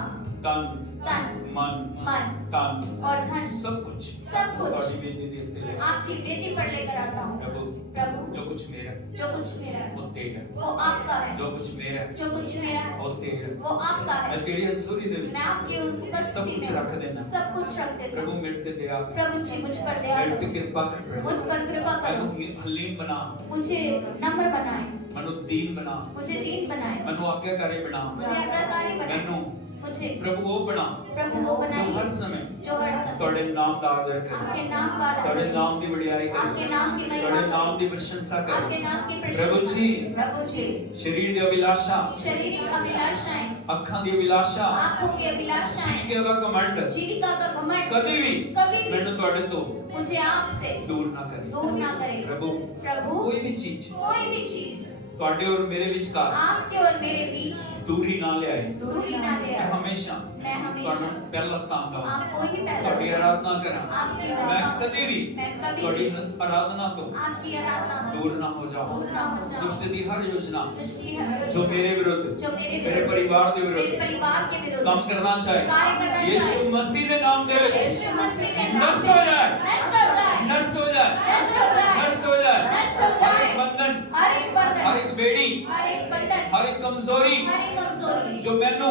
तन, तन, मन, मन तन, और धन, सब कुछ सब कुछ ਤੁਹਾਡੀ ਬੇਨਤੀ ਦੇ ਉੱਤੇ ਲੈ आपकी वेदी पर लेकर आता हूँ। प्रभु, प्रभु, जो कुछ मेरा है, जो कुछ मेरा है वो तेरा है। वो आपका है, जो कुछ मेरा है, जो कुछ मेरा है वो तेरा है। वो आपका है। मैं तेरी हजूरी दे विच मैं आपकी उस सब उपस्थिति कुछ रख देना। में सब कुछ रख देता प्रभु हूँ। मेरे ते दया कर, प्रभु जी मुझ पर दया मेरे ते करो, कृपा कर प्रभु। मुझ पर कृपा करो, मैनू हलीम बना, मुझे नम्र बनाए, मैनू दीन बना, मुझे दीन बनाए, मैनू आज्ञाकारी बना, मुझे आज्ञाकारी बनाए, मैनू मुझे प्रभु वो बना प्रभु वो जो हर बनाइए समय जो हर समय ਤੁਹਾਡੇ ਨਾਮ ਦਾ ਆਦਰ करे, आपके नाम का आदर ਤੁਹਾਡੇ करे, ਨਾਮ ਦੀ ਵਡਿਆਈ आपके करे, नाम की महिमा ਤੁਹਾਡੇ ਨਾਮ करे, ਦੀ ਪ੍ਰਸ਼ੰਸਾ आपके करे। नाम की प्रभु प्रशंसा। जी, प्रभु जी, शरीर ਦੀ ਅਭਿਲਾਸ਼ਾ, शारीरिक अभिलाषाएं, ਅੱਖਾਂ ਦੀ ਅਭਿਲਾਸ਼ਾ, आंखों की अभिलाषाएं, ਜੀਵਿਕਾ ਦਾ ਕਮੰਡ जीविका का घमंड ਕਦੇ ਵੀ कभी भी ਮੈਨੂੰ ਤੁਹਾਡੇ ਤੋਂ मुझे आपसे दूर ना करे। दूर ना करे। प्रभु प्रभु कोई भी चीज कोई भी चीज ਤੁਹਾਡੇ और मेरे विचकार आपके और मेरे बीच दूरी ना ले आए। दूरी ना दे मैं आए। हमेशा मैं हमेशा ਤੁਹਾਨੂੰ ਪਹਿਲਾ ਸਥਾਨ ਦਵਾਂ, आपको ही पहला ਤੁਹਾਡੀ स्थान, ਆਰਾਧਨਾ ਕਰਾਂ। आपकी मैं महिमा, कभी भी मैं कभी ਤੁਹਾਡੀ भी आराधना तो आपकी आराधना से दूर ना हो जाऊं। दूर ना हो जाऊं। दुष्ट की हर योजना दृष्टि है जो मेरे विरुद्ध, जो मेरे मेरे विरुद्ध, परिवार के मेरे विरुद्ध परिवार के विरुद्ध काम करना चाहे, कार्य करना यीशु चाहे, मसीह के नाम दे विच यीशु मसीह के नाम नष्ट से हो जाए, नष्ट हो जाए, नष्ट हो जाए, नष्ट हो जाए, नष्ट हो जाए। नष्ट हो हर जाए। एक बंधन, हर एक बंधन, हर एक बेड़ी, हर एक बंधन, हर एक कमजोरी हर एक कमजोरी जो मैनू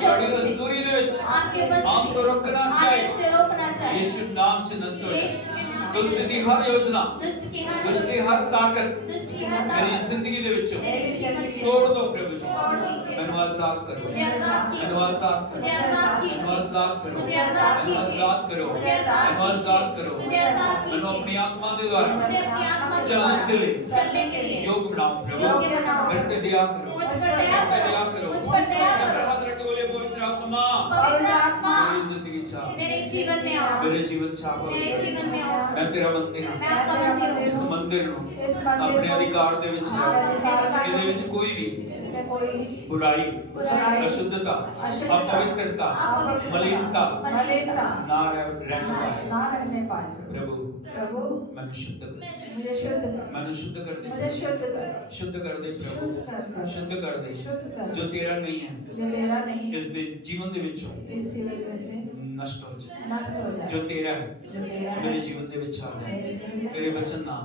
ਤੁਹਾਡੀ ਹਜ਼ੂਰੀ ਦੇ ਵਿੱਚ आपके ਆਪ ਤੋਂ उपस्थिति रोकना आने चाहिए, से रोकना चाहिए। यीशु नाम से नष्ट हो जाए। यीशु के नाम दुष्ट की हर योजना, दुष्ट की हर दुष्ट की हर ताकत दुष्ट की हर मेरी ताकत जिंदगी दे विचों मेरे जीवन के तोड़ दो प्रभु जी। तोड़ दीजिए। मैंने आजाद करो, मुझे आजाद कीजिए। मैंने आजाद करो, मुझे आजाद मैंने कीजिए। आजाद करो, मुझे आजाद मैंने कीजिए। आजाद करो, मुझे आजाद मैंने आजाद करो, मुझे आजाद मैंने कीजिए। अपनी आत्मा के द्वारा मुझे अपनी आत्मा के चलने द्वारा के लिए चलने के लिए योग बनाओ प्रभु, योग्य बनाओ। मेरे पे दया करो, मुझ पर दया मेरे पे दया करो। करो, मुझ पर दया करो। हाथ रख के बोले पवित्र आत्मा पवित्र आत्मा मेरी जिंदगी चाह, मेरे जीवन में आओ। मेरे जीवन चाह, मेरे जीवन में आओ। मैं तेरा मंदिर मैं हां, आपका मंदिर हूँ। इस मंदिर ਨੂੰ इस मंदिर ਆਪਣੇ को ਅਧਿਕਾਰ ਦੇ ਵਿੱਚ आप अपने अधिकार ਇਹਦੇ ਵਿੱਚ ਕੋਈ ਵੀ इसमें कोई बुराई, बुराई, अशुद्धता, अशुद्धता, अपवित्रता, अपवित्रता, मलिनता मलिनता ना रहने पाए ना रहने पाए। प्रभु प्रभु मैंने शुद्ध कर, मुझे शुद्ध कर, मैंने शुद्ध कर दे, मुझे शुद्ध कर, शुद्ध कर दे शुद्ध प्रभु, कर, शुद्ध कर दे शुद्ध कर, जो तेरा नहीं है जो तेरा नहीं है इस दे जीवन ਦੇ ਵਿੱਚੋਂ इस जीवन में से नष्ट हो जाए, नष्ट हो जाए। जो तेरा है जो तेरा है मेरे जीवन ਦੇ ਵਿੱਚ ਆ मेरे जाए, जीवन में तेरे वचन ਨਾਲ,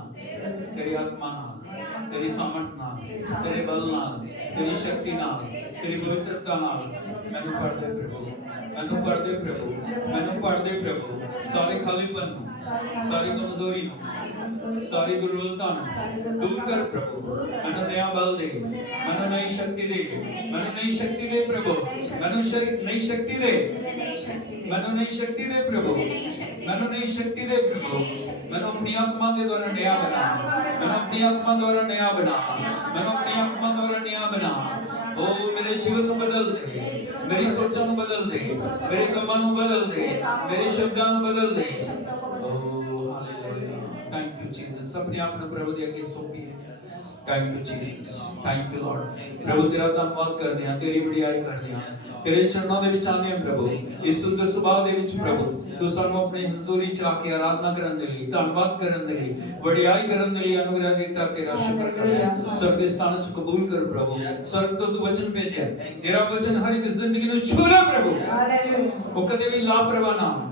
तेरी आत्मा ਨਾਲ, तेरी सामर्थ ਨਾਲ, तेरे बल ਨਾਲ, तेरी शक्ति ਨਾਲ, तेरी पवित्रता ਨਾਲ ਮੈਨੂੰ ਭਰ ਦੇ ਪ੍ਰਭੂ, ਮੈਨੂੰ ਭਰ ਦੇ ਪ੍ਰਭੂ, ਮੈਨੂੰ ਭਰ ਦੇ ਪ੍ਰਭੂ, ਸਾਰੇ ਖਾਲੀਪਨ ਨੂੰ, ਸਾਰੀ ਕਮਜ਼ੋਰੀ ਨੂੰ, ਸਾਰੀ ਦੁਰਬਲਤਾ ਨੂੰ दूर कर प्रभु, मैंने नया बल दे, मैंने नई शक्ति दे, मैंने नई शक्ति दे प्रभु, मैंने नई शक्ति दे, मुझे नई शक्ति दे। मैंने नई शक्ति दे प्रभु, मुझे नई शक्ति दे। मैंने नई शक्ति दे प्रभु, मैंने अपनी आत्मा के द्वारा नया बना, मैंने अपनी आत्मा द्वारा नया बना, मैंने अपनी आत्मा द्वारा नया बना। ओ मेरे जीवन को बदल दे, मेरी सोचा को बदल दे, मेरे कमां को बदल दे, मेरे शब्दां को बदल दे। शब्दों को बदल दे। थैंक यू जीसस, अपने आप में प्रभु जी आगे सौंपी है। Thank you Jesus, thank you lord. प्रभु तेरा धन्यवाद करते हैं, तेरी बड़ाई करते हैं, तेरे चरणों ਦੇ ਵਿੱਚ ਆਨੇ ਹਾਂ ਪ੍ਰਭੂ। ਇਸ ਸੁੰਦਰ ਸੁਭਾਅ ਦੇ ਵਿੱਚ ਪ੍ਰਭੂ ਤੂੰ ਸਾਨੂੰ ਆਪਣੀ ਹਜ਼ੂਰੀ ਚ ਆ ਕੇ ਆਰਾਧਨਾ ਕਰਨ ਦੇ ਲਈ, ਧੰਨਵਾਦ ਕਰਨ ਦੇ ਲਈ, ਵਡਿਆਈ ਕਰਨ ਦੇ ਲਈ ਅਨੁਗ੍ਰਹ ਦਿੱਤਾ, ਤੇਰਾ ਸ਼ੁਕਰ ਕਰਦੇ ਹਾਂ। ਸਰਬ ਦੇ ਸਥਾਨ ਚ ਕਬੂਲ ਕਰ ਪ੍ਰਭੂ। ਸਰਬ ਤੋਂ ਤੂੰ ਵਚਨ ਭੇਜਿਆ, ਤੇਰਾ ਵਚਨ ਹਰ ਇੱਕ ਜ਼ਿੰਦਗੀ ਨੂੰ ਛੂ ਲੈ ਪ੍ਰਭੂ। हालेलुया। ਉਹ ਕਦੇ ਵੀ ਲਾਪਰਵਾਹ ਨਾ ਹੋਣ,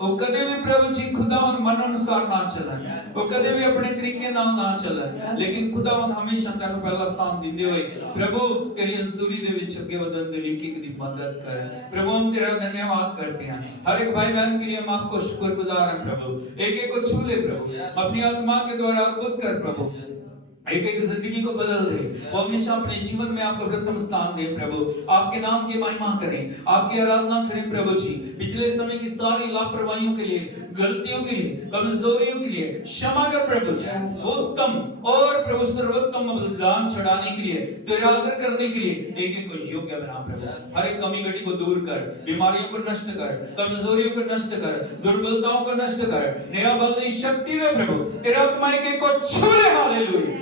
ਉਹ ਕਦੇ ਵੀ ਪ੍ਰਭੂ ਜੀ ਖੁਦਾਵੰਦ ਮਨ ਅਨੁਸਾਰ ਨਾ ਚੱਲਣ, ਉਹ ਕਦੇ ਵੀ ਆਪਣੇ ਤਰੀਕੇ ਨਾਲ ਨਾ ਚੱਲਣ, ਲੇਕਿਨ ਖੁਦਾਵੰਦ ਹਮੇਸ਼ਾ ਤੈਨੂੰ ਪਹਿਲਾ ਸਥਾਨ ਦਿੰਦੇ ਹੋਏ ਪ੍ਰਭੂ ਤੇਰੀ ਹਜ਼ੂਰੀ ਦੇ ਵਿੱਚ ਅੱਗੇ ਵਧਣ ਦੇ ਲਈ ਇੱਕ ਦੀ ਮਦਦ ਕਰ। प्रभु हम तेरा धन्यवाद करते हैं, हर एक भाई बहन के लिए हम आपको शुक्रगुजार हैं प्रभु। एक एक को छू ले प्रभु, अपनी आत्मा के द्वारा अद्भुत कर प्रभु, एक एक जिंदगी को बदल दे, वो हमेशा अपने जीवन में आपको प्रथम स्थान दे प्रभु। आपके नाम की महिमा करें, आपकी आराधना करें प्रभु जी। पिछले समय की सारी लापरवाहियों के लिए, गलतियों के लिए, कमजोरियों के लिए क्षमा कर प्रभु जी। उत्तम और प्रभु सर्वोत्तम बलिदान चढ़ाने के लिए, तेरा आदर करने के लिए एक एक को योग्य बना प्रभु। हर एक कमी घटी को दूर कर, बीमारियों को नष्ट कर, कमजोरियों को नष्ट कर, दुर्बलताओं को नष्ट कर, नया बल नई शक्ति दे प्रभु। तेरा आत्मा एक एक को छू ले। हालेलुया।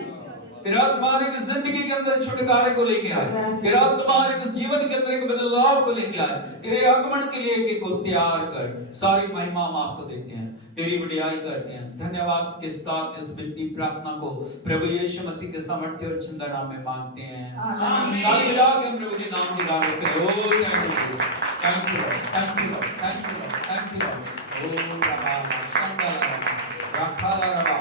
तेरा आत्मा एक जिंदगी के अंदर छुटकारे को लेके आए, तेरा आत्मा एक जीवन के अंदर एक बदलाव को लेके आए, तेरे आगमन के लिए एक को तैयार कर। सारी महिमा हम आपको देते हैं, तेरी बड़ाई करते हैं। धन्यवाद के साथ इस विनती प्रार्थना को प्रभु यीशु मसीह के सामर्थ्य और जिंदा नाम में मांगते हैं, आमीन। ताली बजा के प्रभु के नाम की दावत करें। ओ thank you, thank you, thank you, thank you. ओ रबा शंदला रखा रबा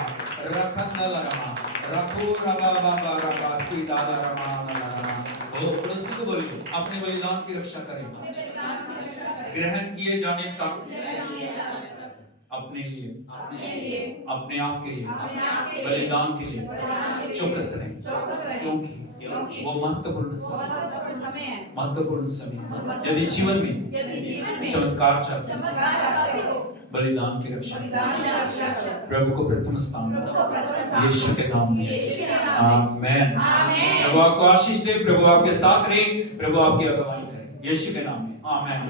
रखंदला रबा रखो रबा बाबा रबा सीता रबा रबा। ओ पड़ोसी को बोलिए अपने बलिदान की रक्षा करें, ग्रहण किए जाने तक अपने लिए, अपने आप के लिए, बलिदान के लिए चौकस रहें, क्योंकि वो महत्वपूर्ण समय है, महत्वपूर्ण समय। यदि जीवन में चमत्कार चाहते हो, बलिदान की रक्षा, प्रभु को प्रथम स्थान यीशु के नाम में। आमीन। प्रभु आपको आशीष दे, प्रभु आपके साथ रहे, प्रभु आपकी अगुवाई करे, यीशु के नाम में। आमीन।